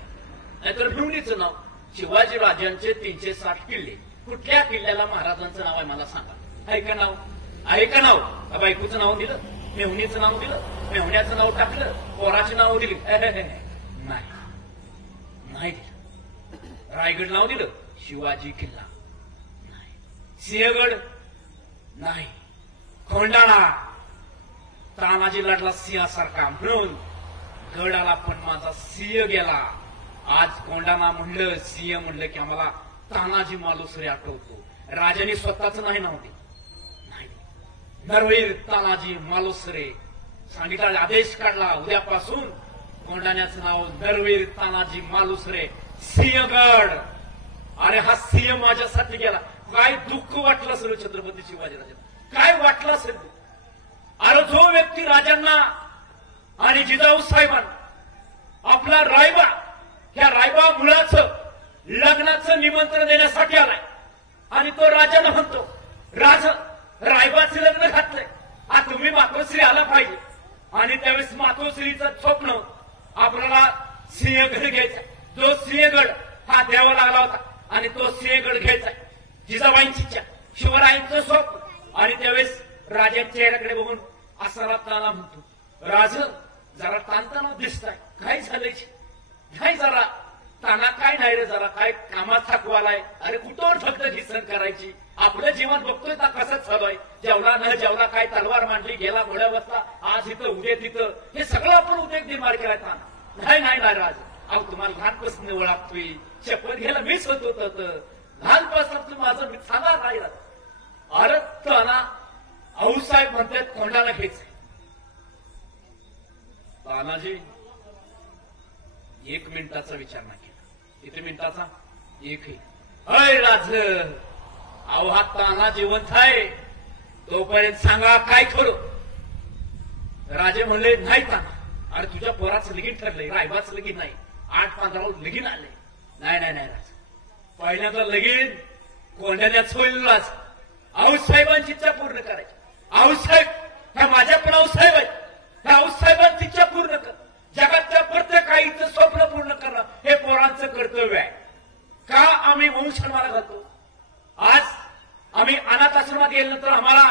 नाहीतर भिवणीचं नाव. शिवाजी राजांचे 360 किल्ले. कुठल्या किल्ल्याला महाराजांचं नाव आहे मला सांगा. आहे का नाव? आहे का नाव? बायकोचं नाव दिलं, मेहुणीचं नाव दिलं, मेहुण्याचं नाव टाकलं, पोराचे नाव दिली. नाही नाही दिलं. रायगड नाव दिलं, शिवाजी किल्ला नाही. सिंहगड नाही. खोंडाणा तानाजी लढला सिंहासारखा म्हणून गडाला पण माझा सिंह गेला. आज कोंडाणा म्हणलं, सिंह म्हणलं की आम्हाला तानाजी मालुसरे आठवतो. राजाने स्वतःच नाही नाव दिलं. नाही. नरवीर तानाजी मालुसरे सांगितला, आदेश काढला, उद्यापासून कोंडाण्याचं नाव नरवीर तानाजी मालुसरे सिंहगड. अरे हा सिंह माझ्यासाठी गेला. काय दुःख वाटलं असेल छत्रपती शिवाजीराजांना, काय वाटलं असेल. अरे जो व्यक्ती राजांना आणि जिजाऊ साहेबांना आपला रायबा, ह्या रायबा मुलाचं लग्नाचं निमंत्रण देण्यासाठी आलाय आणि तो राजाला म्हणतो, राज रायबाचं लग्न घातलंय, हा तुम्ही मातोश्री आला पाहिजे. आणि त्यावेळेस मातोश्रीचं स्वप्न आपल्याला सिंहगड घ्यायचा. जो सिंहगड हा द्यावा लागला होता आणि तो सिंहगड घ्यायचा. जिजाबाईंची इच्छा, शिवरायांचं स्वप्न. आणि त्यावेळेस राजाच्या चेहऱ्याकडे बघून असा राताना म्हणतो, राज जरा ताणतणाव दिसताय, काय झालंय? नाही जरा ताना काय नाही रे, जरा काय कामात थकवालाय. अरे कुठं फक्त घिसण करायची, आपलं जीवन बघतोय का कसं चालू आहे. जेवला न जेवला, काय तलवार मांडली, गेला घोड्या बसला, आज इथं उद्या तिथं, हे सगळं आपण उद्योग निर्माण केलाय. ताना नाही नाही नाही राज, अहो तुम्हाला लहानपासून ओळखतोय, शपथ घ्यायला मीच होत होत, लहानपासून तुम्ही माझं मी सांगा काय राज. अरे ताना आऊसाहेब म्हणतात कोंडाला घ्यायचंय. तानाजी 1 मिनिटाचा विचार नाही केला. किती मिनिटाचा? 1. अय राज, अहो हा ताना जिवंत आहे तोपर्यंत सांगा काय करू. राजे म्हणले, नाही ताना, अरे तुझ्या पोराचं लगीन ठरलंय, रायबाचं लगीन नाही, 8-15 लगीन आले. नाही नाही नाही राज, पहिल्यांदा लगीन कोंढाण्याच होईल राज. आऊसाहेबांची इच्छा पूर्ण करायची. आऊसाहेब ह्या माझ्या पण आऊसाहेब आहेत, ह्या आऊसाहेबांची इच्छा पूर्ण कर. जगातल्या प्रत्येक आईचं स्वप्न पूर्ण करणं हे पोरांचं कर्तव्य आहे. का आम्ही वंशमाला घालतो? आज आम्ही अनाथ आश्रमात गेल्यानंतर आम्हाला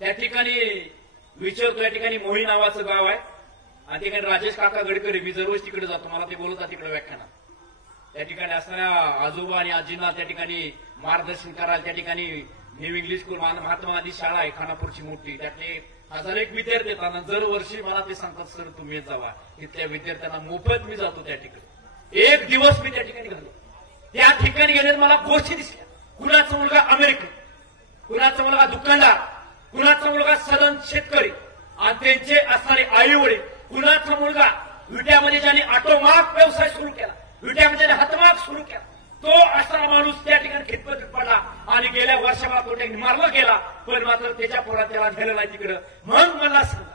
त्या ठिकाणी विचारतो, या ठिकाणी मोही नावाचं गाव आहे आणि ठिकाणी राजेश काका गडकरी, मी दररोज तिकडे जातो, मला ते बोलवतात तिकडे व्याख्यानात. त्या ठिकाणी असणाऱ्या आजोबा आणि आजींना त्या ठिकाणी मार्गदर्शन करायला त्या ठिकाणी new English school Mahatma Gandhi शाळा आहे खानापूरची मोठी, त्यातले 1001 विद्यार्थी येतात. दरवर्षी मला ते सांगतात, सर तुम्ही जावा, तिथल्या विद्यार्थ्यांना मोफत मी जातो त्या ठिकाणी. 1 दिवस मी त्या ठिकाणी घालतो. त्या ठिकाणी गेल्यावर मला गोष्टी दिसल्या. कुणाचा मुलगा अमेरिकन, कुणाचा मुलगा दुकानदार, कुणाचा मुलगा सदन शेतकरी आणि त्यांचे असणारे आई वडील, कुणाचा मुलगा विट्यामध्ये ज्याने ऑटोमार्क व्यवसाय सुरू केला, विट्यामध्ये ज्याने हातमाग सुरू केला, तो असणारा माणूस त्या ठिकाणी खितपत पडला आणि गेल्या वर्षभरात तो ठिकाणी मारला गेला. पण मात्र त्याच्या पोरात त्याला गेलं नाही तिकडं. मग मला सांगा,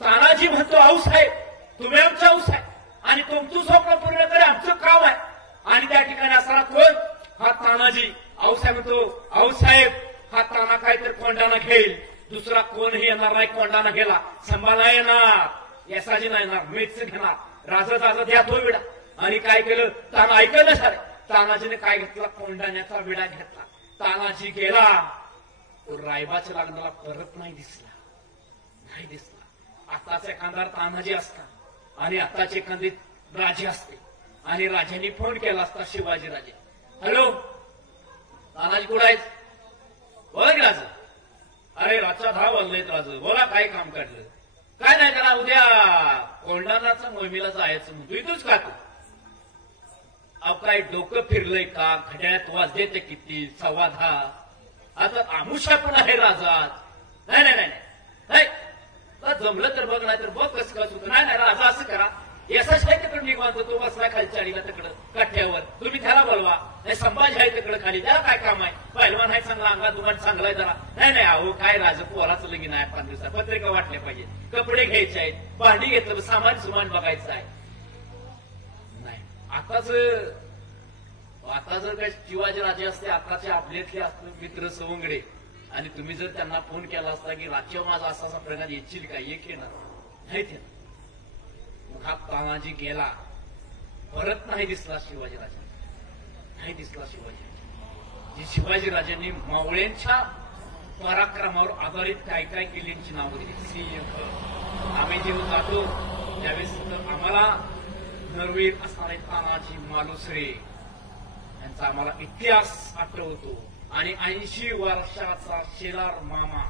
तानाजी म्हणतो, आऊसाहेब तुम्ही आमचा आऊसाहेब आणि तुमचं स्वप्न पूर्ण करे आमचं काम आहे. आणि त्या ठिकाणी असणारा कोण? हा तानाजी. आऊसाहेब म्हणतो, आऊसाहेब हा ताना काय तर कोंडाणा घेईल, दुसरा कोणही येणार नाही. कोंडाणा गेला, संभाला येणार, यसाजी नाही येणार, मीच घेणार. राजा दादा द्या तो विडा. आणि काय केलं? ताना ऐकलं सारे. तानाजीने काय घेतला? कोंडाण्याचा विडा घेतला. तानाजी गेला, तो रायबाच्या लग्नाला परत नाही दिसला, नाही दिसला. आताचा एखादा तानाजी असता आणि आताचे एखादे राजे असते आणि राजांनी फोन केला असता, शिवाजी राजे, हॅलो तानाजी कुठं आहेत? बोला की राज. अरे रातचा 10 वाजलेत राज, बोला काय काम काढलं? काय नाही करा, उद्या कोंडाण्याचा मोहिमेला जायचं म्हणतो, इथूच का तू? अहो काय डोकं फिरलंय का? घड्याळ्यात वाजले ते किती? 10:15. आता आमुषा पण आहे राजा. नाही नाही नाही नाही, जमलं तर बघ, नाही तर बघ कसं कसं होतं. नाही नाही राजा, असं करा, यशच आहे तिकडे निघाला, तो बसला खाली चाळीला तिकडं काठ्यावर, तुम्ही त्याला बोलवा. नाही संभाजी आहे तिकडे खाली, त्याला काय काम आहे? पहिलवान आहे चांगला, अंगात दुमान चांगला आहे जरा. नाही नाही अहो काय राजा, पोराचं लगीन आहे 5 दिवसात, पत्रिका वाटल्या पाहिजे, कपडे घ्यायचे आहेत, भांडी घेतलं, सामान सुमान बघायचं आहे. नाही आता जर काय शिवाजी राजे असते, आताचे आपल्यातले असते मित्र सवंगडे आणि तुम्ही जर त्यांना फोन केला असता की राज्यावर माझा असा असा प्रकार येतील का, एक येणार नाहीत येणार. मग हा तानाजी गेला, परत नाही दिसला शिवाजीराजा, नाही दिसला शिवाजी. जी शिवाजीराजांनी मावळ्यांच्या पराक्रमावर आधारित काय काय केल्यांची नावं दिली. सिंह, आम्ही जेव्हा जातो त्यावेळेस आम्हाला नरवीर असणारे तानाजी मालुसरे यांचा आम्हाला इतिहास आठवतो. आणि 80 वर्षाचा शेलार मामा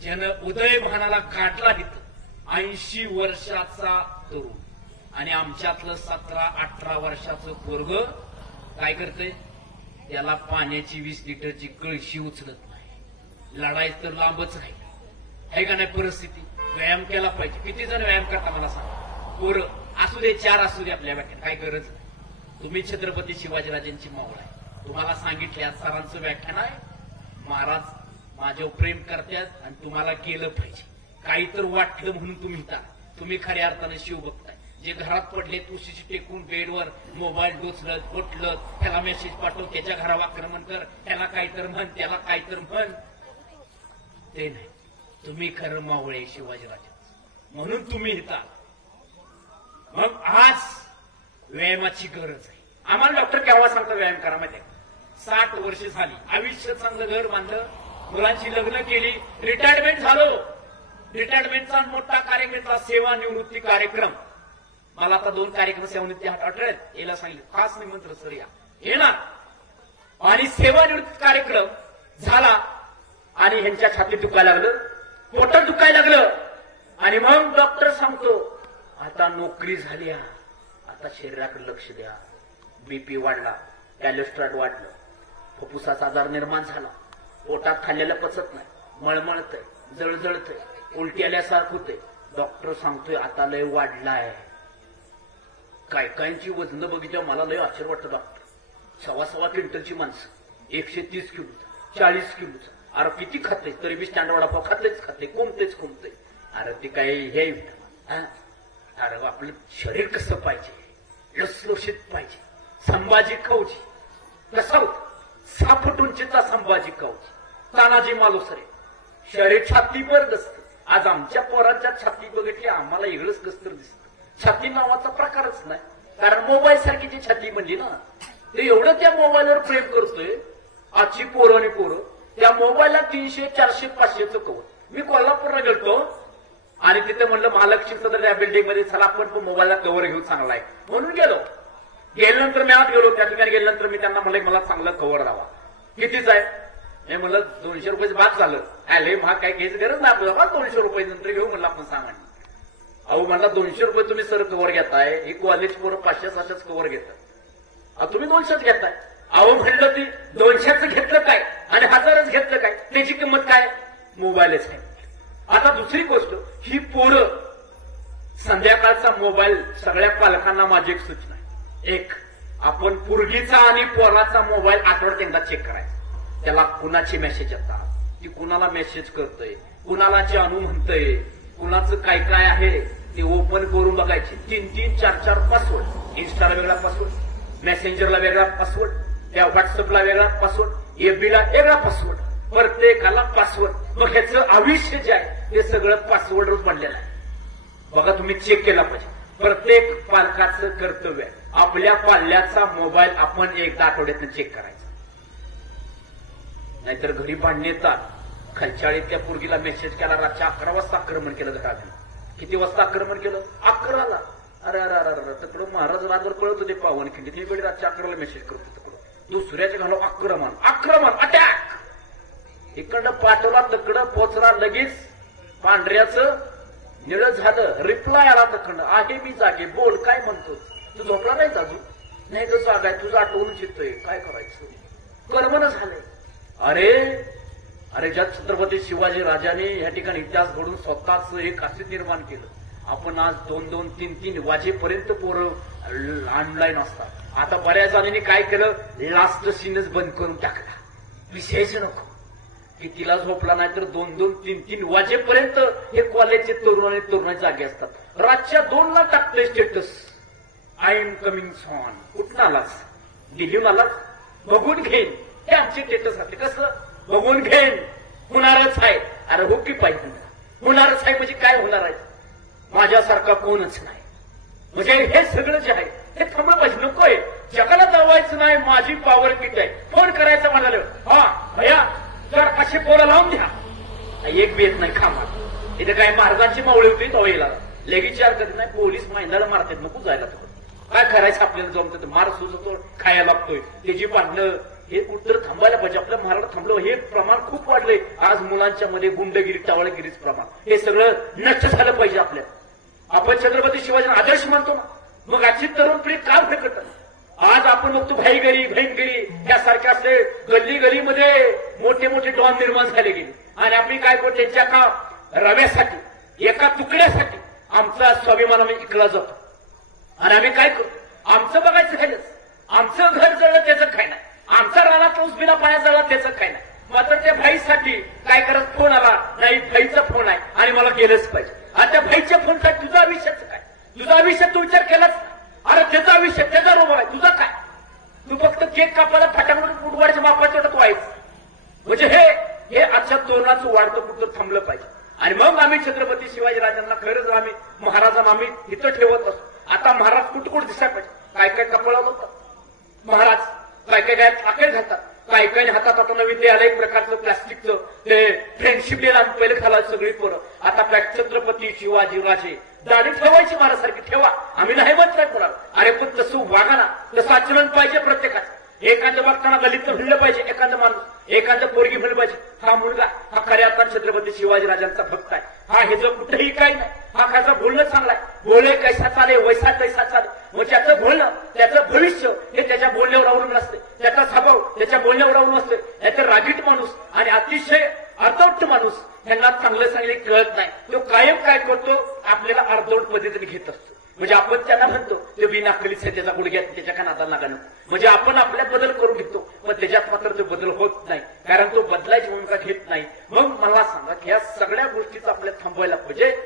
ज्यानं उदय भानाला काढला तिथं, 80 वर्षाचा तरुण आणि आमच्यातलं 17-18 वर्षाचं पोरग काय करतंय, त्याला पाण्याची 20 लिटरची कळशी उचलत नाही. लढाई तर लांबच आहे का नाही परिस्थिती. व्यायाम केला पाहिजे. किती जण व्यायाम करता मला सांगा. पोरं असू दे, 4 असू दे, आपल्या व्याख्यान काय गरज नाही. तुम्ही छत्रपती शिवाजीराजांची मावळ आहे. तुम्हाला सांगितले सरांचं व्याख्यान आहे, महाराज माझ्यावर प्रेम करतात आणि तुम्हाला केलं पाहिजे. काही तर वाटलं म्हणून तुम्ही खऱ्या अर्थाने शिव बघताय. जे घरात पडले तुळशीची टेकून बेडवर मोबाईल डोचलत पोटलत, त्याला मेसेज पाठव, त्याच्या घरावर आक्रमण कर, त्याला काही तर म्हण, त्याला काही तर म्हण, ते नाही. तुम्ही खरं मावळे शिवाजीराजा म्हणून तुम्ही इथं. मग आज व्यायामाची गरज आहे. आम्हाला डॉक्टर केव्हा सांगतो व्यायाम करा माहिती आहे. 60 वर्ष झाली, आयुष्य चांगलं घर बांधलं, मुलांची लग्न केली, रिटायरमेंट झालो. रिटायरमेंटचा मोठा कार्यक्रम घेतला, सेवानिवृत्ती कार्यक्रम. मला आता 2 कार्यक्रम सेवानिवृत्ती आठवड्यात यायला सांगितले, खास निमंत्रण सर या येणार. आणि सेवानिवृत्ती कार्यक्रम झाला आणि ह्यांच्या छातीत दुखायला लागलं, पोटात दुखायला लागलं. आणि मग डॉक्टर सांगतो आता नोकरी झाली, आता शरीराकडे लक्ष द्या. बीपी वाढला, कॅलेस्ट्रॉल वाढलं, फुफ्फुसाचा आजार निर्माण झाला, पोटात खाल्लेलं पचत नाही, मळमळतंय, जळजळतंय, उलटी आल्यासारखं होतंय. डॉक्टर सांगतोय आता लय वाढलाय. काय कायची वजन बघितलं मला लय आश्चर्य वाटतं. डॉक्टर 1.25 क्विंटलची माणसं, 130 किलोचं, 40 किलोचं. अरे किती खाते तरी बी स्टँड वडापाव खाते, कोंबतेच. अरे ते काय हे, अरे आपलं शरीर कसं पाहिजे, लसलुशीत पाहिजे. संभाजी कवजी कसा होता, 6 फूट उंचीचा संभाजी कवजी, तानाजी मालुसरे. शरीर छातीवर गस्त. आज आमच्या पोरांच्या छाती बघितली आम्हाला वेगळंच गस्तर दिसतं. छाती नावाचा प्रकारच नाही, कारण मोबाईल सारखी जी छाती म्हणली ना, ते एवढं त्या मोबाईलवर प्रेम करतोय. आजची पोरं आणि पोरं त्या मोबाईलला 300, 400, 500चं कवर. मी कोल्हापूरला गेलतो आणि तिथे म्हणलं महालक्ष्मी सदर या बिल्डिंग मध्ये चला आपण मोबाईलला कव्हर घेऊ, चांगला आहे म्हणून गेलो. गेल्यानंतर मी आत गेलो, त्या ठिकाणी गेल्यानंतर मी त्यांना म्हणलं मला चांगलं कव्हर लावा. कितीच आहे, मी म्हणलं 200 रुपये बाद झालं. आले महाग काय घ्यायची गरज नाही आपल्याला, 200 रुपये नंतर घेऊ म्हणलं आपण सामान. अहो म्हणला 200 रुपये तुम्ही सर कव्हर घेताय, ही कॉलेज पोरं 500-600च कव्हर घेतात, तुम्ही 200च घेताय. अहो म्हणलं ती 200च घेतलं काय आणि 1000च घेतलं काय, त्याची किंमत काय, मोबाईलच आहे. आता दुसरी गोष्ट, ही पोरं संध्याकाळचा मोबाईल, सगळ्या पालकांना माझी एक सूचना आहे. एक, आपण पोरगीचा आणि पोराचा मोबाईल आठवड्यात एकदा चेक करायचा. त्याला कुणाचे मेसेज येतात, ती कुणाला मेसेज करतोय, कुणाला जे अनु म्हणतंय, कुणाचं काय काय आहे ते ओपन करून बघायचे. 3-3, 4-4 पासवर्ड. इन्स्टाला वेगळा पासवर्ड, मेसेंजरला वेगळा पासवर्ड, त्या व्हॉट्सअपला वेगळा पासवर्ड, एफबीला वेगळा पासवर्ड, प्रत्येकाला पासवर्ड. मग ह्याचं आयुष्य जे आहे ते सगळं पासवर्डच बनलेलं आहे. बघा तुम्ही चेक केला पाहिजे. प्रत्येक पालकाचं कर्तव्य आहे आपल्या पाल्याचा मोबाईल आपण एकदा आठवड्यातून चेक करायचा. नाहीतर घरी भांडणे येतात. खालच्या आळीत त्या पोरगीला मेसेज केला, रातच्या 11 वाजता आक्रमण केलं घरात. किती वाजता आक्रमण केलं, 11ला. अरे अरे अरे अरे, तिकडं महाराज राजवर कळत होते पावन खिंडी, ती बेडी रातच्या 11ला मेसेज करतो. तिकडं दुसऱ्याच्या घालो आक्रमण अटॅक. इकडं पाठवला, तिकडं पोचला, लगेच पांढऱ्याचं निळं झालं, रिप्लाय आला तिकडं, आहे मी जागे, बोल काय म्हणतो. तू झोपला नाही अजून, नाही तर जागा आहे, तुझं आठवून शिकतोय, काय करायचं, कर्मन झालंय. अरे अरे ज्या छत्रपती शिवाजी राजाने या ठिकाणी इतिहास घडून स्वतःच एक अस्तित्व निर्माण केलं. आपण आज 2-2, 3-3 वाजेपर्यंत पोरं ऑनलाईन असतात. आता बऱ्याच जणांनी काय केलं, लास्ट सीनच बंद करून टाकला, विषयच नको. की तिला झोपला नाही तर 2-2, 3-3 वाजेपर्यंत हे कॉलेजचे तरुण आणि तरुणाई जागे असतात. रातच्या 2ला टाकतोय status, I am coming soon. कुठं आलास, दिल्लीहून आलास, बघून घेईन. हे आमचे स्टेटस असते, कसं बघून घेईन. आपल्यासारखा कोणच नाही. म्हणजे हे सगळं जे आहे हे थांबलं पाहिजे. नकोय जगाला दावायचं नाही माझी पॉवर किती आहे. फोन करायचं म्हणाले हा भैया जर अशी पोरं लावून द्या. एक बी येत नाही खामात. इथे काय महाराजांची मावळी होती तो येला लगेच चार करत नाही. पोलीस महिन्याला मारतात नको जायला. काय करायचं आपल्याला जमतं मार सुचतो खायला लागतोय त्याची भांडणं हे कुठं थांबायला पाहिजे. आपल्या महाराष्ट्र थांबलं हे प्रमाण खूप वाढलंय. आज मुलांच्या मध्ये गुंडगिरी टावळगिरीच प्रमाण हे सगळं नष्ट झालं पाहिजे. आपल्याला आपण छत्रपती शिवाजींना आदर्श मानतो ना. मग आजची तरुण पिढी का फेकत. आज आपण बघतो भाईगिरी बहीणगिरी यासारख्या असे गल्ली गलीमध्ये मोठे मोठे डॉन निर्माण झाले गेले आणि आपण काय करतो त्यांच्या का रव्यासाठी एका तुकड्यासाठी आमचा स्वाभिमान आम्ही इकला जातो. आणि आम्ही काय करतो आमचं बघायचं खायच. आमचं घर जळलं त्याचं काय नाही. आमचा रानात ऊस बिना पाण्यात जळला त्याचं काय नाही. मात्र त्या भाईसाठी काय करत फोन आला नाही भाईचा फोन आहे आणि मला गेलंच पाहिजे. आता त्या भाईच्या फोनसाठी तुझं आयुष्याचं काय. तुझा आयुष्य तू विचार केलाच. अरे त्याचा आयुष्य त्याचा रोग आहे तुझा काय. तू फक्त केक कापायला फटाकडून फुटवाडच्या मापाच्या वाटत व्हायचं. म्हणजे हे आजच्या तोरणाचं वाढतं कुठं थांबलं पाहिजे. आणि मग आम्ही छत्रपती शिवाजीराजांना खरंच आम्ही महाराजांना आम्ही इथं ठेवत असतो. आता महाराज कुठकुठ दिसायला पाहिजे. काय काय कपडा होतात महाराज काय काय काय आकडे घालतात. काय काय हातात आता नवीन ते आलं एक प्रकारचं प्लास्टिकचं ते फ्रेंडशिप डेला पहिले खाला सगळी पोरं. आता छत्रपती शिवाजी राजे दाढी ठेवायची महाराजसारखी ठेवा. आम्ही नाही म्हणत नाही कोणाला. अरे पण तसं वागा ना. तसं आचरण पाहिजे प्रत्येकाचं. एखादं बघताना गलीतलं भिडलं पाहिजे. एखादं माणूस एखादं पोरगी भिडलं पाहिजे. हा मुलगा हा खऱ्या अर्थानं छत्रपती शिवाजीराजांचा भक्त आहे. हा हे जर कुठेही काही नाही. हा खायचं बोलणं चांगला आहे. बोले कैसा चाले वैसा कैसा चाले. मग त्याचं बोलणं त्याचं भविष्य हे त्याच्या बोलण्यावर अवलंबून असते. त्याचा स्वभाव त्याच्या बोलण्यावर अवलंबून असते. याचा रागीट माणूस आणि अतिशय अर्धवट माणूस यांना चांगलं चांगले कळत नाही. तो कायम काय करतो आपल्याला अर्धवट पद्धतीने घेत असतो. म्हणजे आपण त्यांना म्हणतो ते बिनाखलीच आहे त्याचा गुडघ्यात त्याच्या कानाला लागाणं. म्हणजे आपण आपल्या बदल करून घेतो पण त्याच्यात मात्र तो बदल होत नाही. कारण तो बदलायची भूमिका घेत नाही. मग मला सांगा की या सगळ्या गोष्टीचं आपल्याला थांबवायला पाहिजे.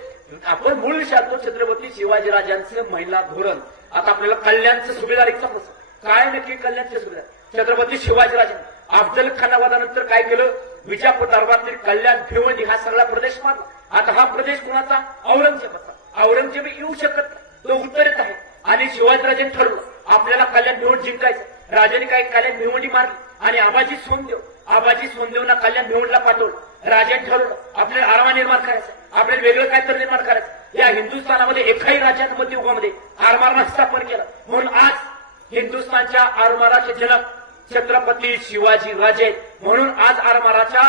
आपण मूळ विषयात छत्रपती शिवाजीराजांचं महिला धोरण. आता आपल्याला कल्याणचं सुभेदार एक समजतं काय नक्की कल्याणचे सुभेदार छत्रपती शिवाजीराजे अफजल खानावादानंतर काय केलं विजापूर दरबारातील कल्याण भिवंडी हा सगळा प्रदेश मारला. आता हा प्रदेश कोणाचा औरंगजेबाचा. औरंगजेब येऊ शकत नाही. तो उत्तरेत आहे आणि शिवाजीराजेंनी ठरवलं आपल्याला कल्याण भिवंडी जिंकायचं. राजाने काय कल्याण भिवंडी मारली आणि आबाजी सोनदेवना कल्याण भिवंडीला पाठवलं. राजाने ठरवलं आपल्याला आरमार निर्माण करायचं. आपल्याला वेगळं काय तर निर्माण करायचं. या हिंदुस्थानामध्ये एकाही राज्यात मध्ययुगामध्ये आरमारानं स्थापन केलं. म्हणून आज हिंदुस्थानच्या आरमाराचे जनक छत्रपती शिवाजी राजे. म्हणून आज आरमाराचा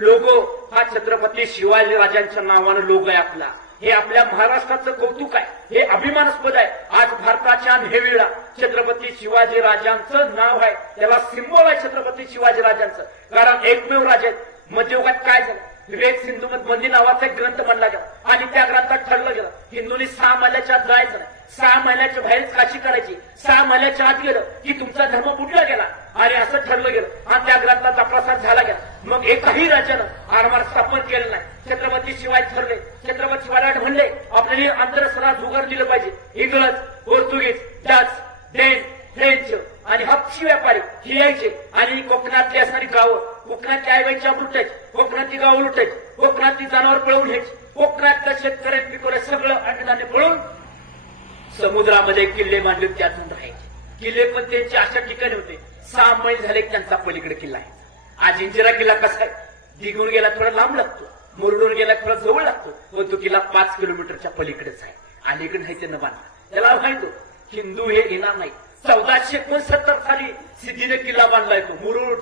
लोगो हा छत्रपती शिवाजी राजांच्या नावानं लोगो आहे आपला. हे आपल्या महाराष्ट्राचं कौतुक आहे. हे अभिमानास्पद आहे. आज भारताच्या नेव्हीला छत्रपती शिवाजी राजांचं नाव आहे. त्याला सिंबल आहे छत्रपती शिवाजी राजांचं. कारण एकमेव राजे मध्ययुगात काय झालं विवेक सिंधुमत मंदी नावाचा एक ग्रंथ मांडला गेला आणि त्या ग्रंथात ठरलं गेलं हिंदूंनी 6 महिन्याच्या आत जायचं नाही. 6 महिन्याच्या बाहेरच काशी करायची. 6 महिन्याच्या आत गेलं की तुमचा धर्म बुडला गेला आणि असं ठरलं गेलं आणि त्या ग्रंथाचा प्रसार झाला गेला. मग एकाही राज्यानं आरमार स्थापन केलं नाही. छत्रपती शिवाजी ठरले. छत्रपती शिवाजी म्हणले आपल्याला आंतरराष्ट्रात उघड दिलं पाहिजे. इंग्रज पोर्तुगीज डच डेन फ्रेंच आणि हप्सी व्यापारी हे यायचे आणि कोकणातली असणारी गावं कोकणातल्या आईबाईच्या लुटायची. कोकणातली गावं लुटायची. कोकणातली जनावर पळवून घ्यायची. कोकणातल्या शेतकऱ्यांनी पिकवले सगळं अन्नधान्य पळून समुद्रामध्ये किल्ले बांधले त्यातून राहायचे. किल्ले पण त्यांचे अशा ठिकाणी होते 6 मैल झाले त्यांचा पलीकडे किल्ला आहे. आज इंजिरा किल्ला कसा आहे दिगून गेला थोडा लांब लागतो. मुरडून गेला थोडा जवळ लागतो. पण तो किल्ला 5 किलोमीटरच्या पलीकडेच आहे. अलीकडे नाही त्यानं बांधला. त्याला माहितो हिंदू हे येणार नाही. 1469 साली सिद्धीने किल्ला बांधलाय तो मुरुड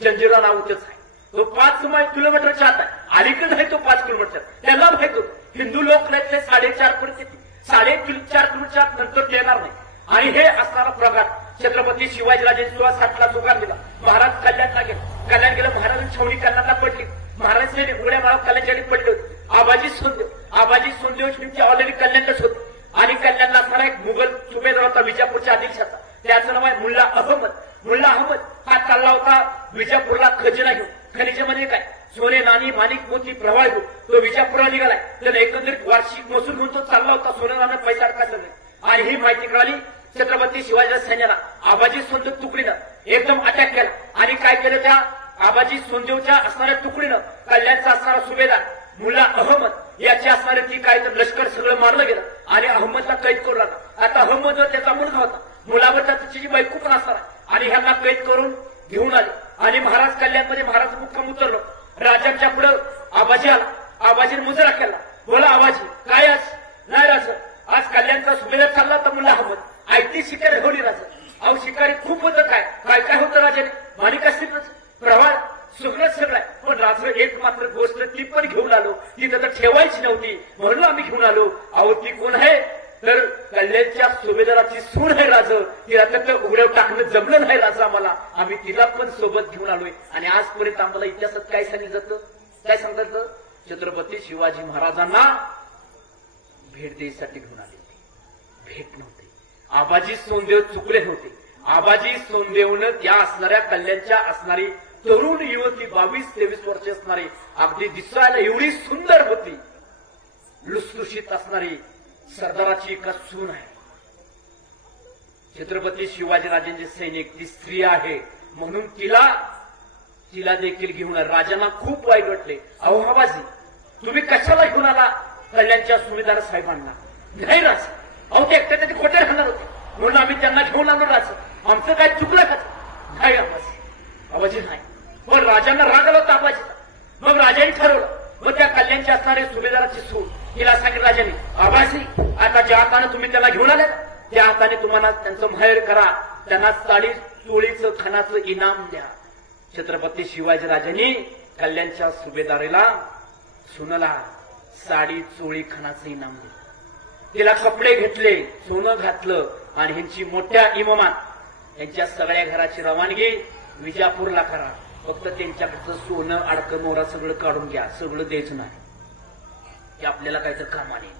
जंजिरा नावच आहे. तो 5 किलोमीटरच्या आत आहे. अलीकडे आहे तो 5 किलोमीटर. त्याला माहितो हिंदू लोक नाही ते 4.5 पडते 4.5 किलोमीटरच्या नंतर येणार नाही. आणि हे असणारा प्रकार छत्रपती शिवाजीराजे 1660ला जुगार दिला. महाराज कल्याणला गेला. कल्याण गेलं महाराजांची छावणी कल्याणला पडली. महाराजांनी उड्या मारा कल्याणच्या पडले होते. आबाजी सोनदेव त्यांची ऑलरेडी कल्याणच होते. आणि कल्याणला असणारा एक मुघल सुभेदार होता विजापूरच्या आदिलशाचा. त्याचं नाव आहे मुल्ला अहमद. मुल्ला अहमद हा चालला होता विजापूरला खजिना घेऊन. खनिज म्हणजे काय सोने नाणी माणिक मोती प्रवाळ घेऊन तो विजापूरला निघालाय. त्याने एकंदरीत वार्षिक महसूल घेऊन तो चालला होता. सोने नाणं पैसा अडकायचा नाही. आणि ही माहिती कळाली छत्रपती शिवाजी सैन्याला. आबाजी सोनदेव तुकडीनं एकदम अटॅक केला आणि काय केलं त्या आबाजी सोनदेवच्या असणाऱ्या तुकडीनं कल्याणचा असणारा सुभेदार मुल्ला अहमद याची असणारे ती काय तर लष्कर सगळं मारलं गेलं आणि अहमदला कैद करू लागला. आता अहमद त्याचा मुलगा होता, मुलावर त्याची बायको पण असणार आणि ह्यांना कैद करून घेऊन आले आणि महाराज कल्याणमध्ये महाराज मुक्काम उतरलो. राजांच्या पुढे आबाजी आला, आबाजीने मुजरा केला. बोला आबाजी काय आज नाही राज, आज कल्याणचा सुभेदार चालला तर मुला अहमद आयती शिकारी होली राजा. अहो शिकारी खूप होतं, काय काय काय होतं राजाने, माणिक असतील प्रवाळ सगळंच सगळं आहे. पण राजा एक मात्र गोष्ट ती पण घेऊन आलो, ती तर ठेवायची नव्हती म्हणून आम्ही घेऊन आलो. अहो ती कोण आहे तर कल्याणच्या सुभेदाराची सून आहे राज. तिला तर उघड्यावर टाकणं जमलं नाही राजा आम्हाला, आम्ही तिला पण सोबत घेऊन आलोय. आणि आजपर्यंत आम्हाला इतिहासात काय सांगितलं जातं, काय सांगतात, छत्रपती शिवाजी महाराजांना भेट द्यायसाठी घेऊन आले होते, भेट नव्हते. आबाजी सोनदेव चुकले होते. आबाजी सोनदेवनं त्या असणाऱ्या कल्याणच्या असणारी तरुण युवती 22-23 वर्ष असणारी अगदी दिसायला एवढी सुंदर होती, लुसलुशीत असणारी सरदाराची एक सून आहे. छत्रपती शिवाजीराजांचे सैनिक ती स्त्री आहे म्हणून तिला देखील घेऊन राजांना खूप वाईट वाटले. अहो आबाजी तुम्ही कशाला घेऊन आला कल्याणच्या सुभेदार साहेबांना, नाही राज. अहो ते एकट्या त्याचे खोटे राहणार होते म्हणून आम्ही त्यांना घेऊन आलो राज, आमचं काय चुकलं का नाही आबाजी. आबाजी नाही. पण राजांना राग आला होता आबाजीचा. मग राजाने ठरवलं, मग त्या कल्याणच्या असणारे सुभेदाराची सून तिला सांगितलं राजाने, आबाजी आता ज्या हाताने तुम्ही त्याला घेऊन आले त्या हाताने तुम्हाला त्यांचं माहेर करा, त्यांना 40 तोळीचं खणाचं इनाम द्या. छत्रपती शिवाजीराजांनी कल्याणच्या सुभेदारीला सुनला 40 चोळी खणाचं इनाम दिलं. तिला कपडे घेतले, सोनं घातलं आणि ह्यांची मोठ्या इमामात यांच्या सगळ्या घराची रवानगी विजापूरला करा. फक्त त्यांच्याकडचं सोनं अडकं मोरा सगळं काढून घ्या, सगळं द्यायचं नाही, हे आपल्याला काहीतरी कामाने.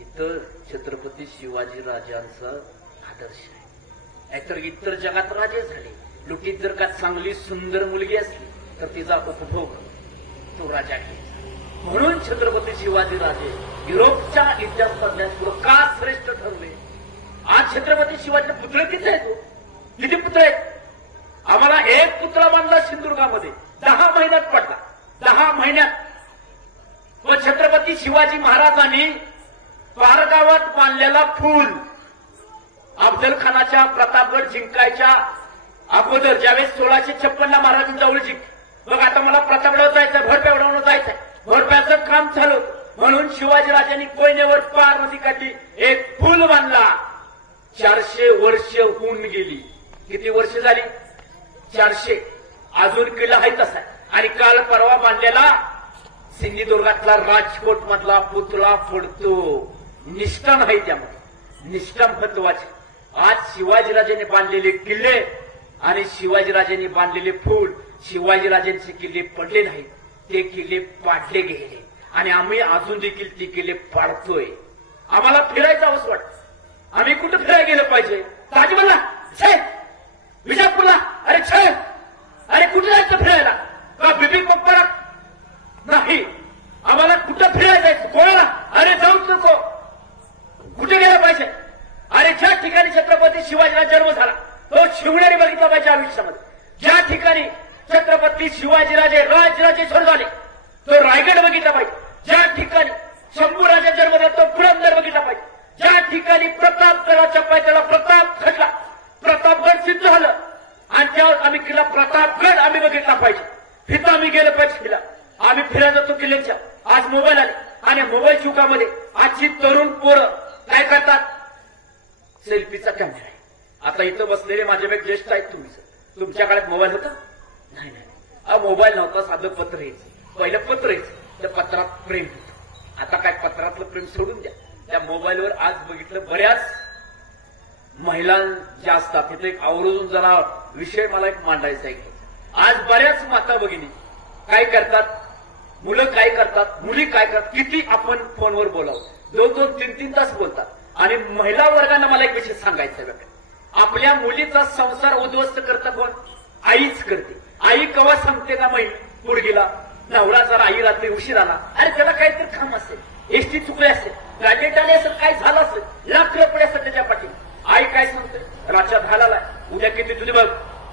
इथं छत्रपती शिवाजी राजांचा आदर्श आहे. नाहीतर इतर जगात राजे झाले, लुटीत जर का चांगली सुंदर मुलगी असली तर तिचा उपभोग तो राजा घ्यायचा. म्हणून छत्रपती शिवाजी राजे युरोपच्या इतिहासतज्ञांपुढे का श्रेष्ठ ठरले. आज छत्रपती शिवाजी पुतळे किती आहेत, किती पुतळे आहेत. आम्हाला एक पुतळा बांधला सिंधुदुर्गामध्ये, 10 महिन्यात पडला, 10 महिन्यात. व छत्रपती शिवाजी महाराजांनी पारगावात बांधलेला फूल अफजल खानाच्या प्रतापगड जिंकायच्या अगोदर ज्यावेळेस 1656 महाराजांचा जवळ जिंक, मग आता मला प्रतापगडावर जायचं, भरप्या उडवणं जायचंय, भरप्याचं काम चालू म्हणून शिवाजीराजांनी कोयनेवर पार नदीकाठी एक पूल बांधला. 400 वर्ष होऊन गेली. किती वर्ष झाली, 400. अजून किल्ला आहे तसा. आणि काल परवा बांधलेला सिंधुदुर्गातला राजकोट मधला पुतळा पडतो, निष्ठा नाही त्यामध्ये, निष्ठा महत्वाची. आज शिवाजीराजांनी बांधलेले किल्ले आणि शिवाजीराजांनी बांधलेले फूल, शिवाजीराजांचे किल्ले पडले नाहीत, ते किल्ले पाडले गेले आणि आम्ही अजून देखील ते किल्ले पाडतोय. आम्हाला फिरायचं हवंच वाटतं. आम्ही कुठं फिरायला गेलं पाहिजे, ताजमहलला छे, विजापूरला अरे छे, अरे कुठे जायचं फिरायला का बिबी मकबरा नाही. आम्हाला कुठं फिरायला जायचं, कोणाला अरे जाऊच नको. कुठे गेलं पाहिजे, अरे ज्या ठिकाणी छत्रपती शिवाजीराजा जन्म झाला तो शिवनेरी बघितला पाहिजे आयुष्यामध्ये. ज्या ठिकाणी छत्रपती शिवाजीराजे राजराजेश्वर झाले तो रायगड बघितला पाहिजे. ज्या ठिकाणी शंभूराजा जन्म झाला तो पुरंदर बघितला पाहिजे. ज्या ठिकाणी प्रतापगडाच्या पायथ्याला प्रताप घडला, प्रतापगड सिद्ध झालं आणि त्यावर आम्ही किल्ला प्रतापगड आम्ही बघितला पाहिजे. तिथं आम्ही गेलं पाहिजे किल्ला. आम्ही फिरायला जातो किल्ल्याच्या. आज मोबाईल आले आणि मोबाईल चुकामध्ये आजची तरुण पोरं काय करतात, सेल्फीचा कॅमेरा आहे. आता इथं बसलेले माझ्यापेक्षा ज्येष्ठ आहेत तुम्ही, तुमच्या काळात मोबाईल होता नाही, मोबाईल नव्हता, साधं पत्र यायचं. पहिलं पत्र यायचं, त्या पत्रात प्रेम होतं. आता काय पत्रातलं प्रेम सोडून द्या, त्या मोबाईलवर आज बघितलं बऱ्याच महिला ज्या असतात तिथे एक आवर्जून जरा विषय मला एक मांडायचा आहे. आज बऱ्याच माता भगिनी काय करतात, मुलं काय करतात, मुली काय करतात, किती आपण फोनवर बोलावं, 2-2, 3-3 तास बोलतात. आणि महिला वर्गांना मला एक विषय सांगायचा आहे. आपल्या मुलीचा संसार उद्ध्वस्त करता कोण, आईच करते. आई कवा सांगते का मुलगीला, नवरा जरा आई रात्री उशीर आला, अरे त्याला काहीतरी काम असेल, एसटी चुकली असेल, गाडीत आली असेल, काय झालं असेल, लाख रुपये असेल त्याच्या पाठी. आई काय सांगते, रातच्या 10ला उद्या किती तुझी बघ,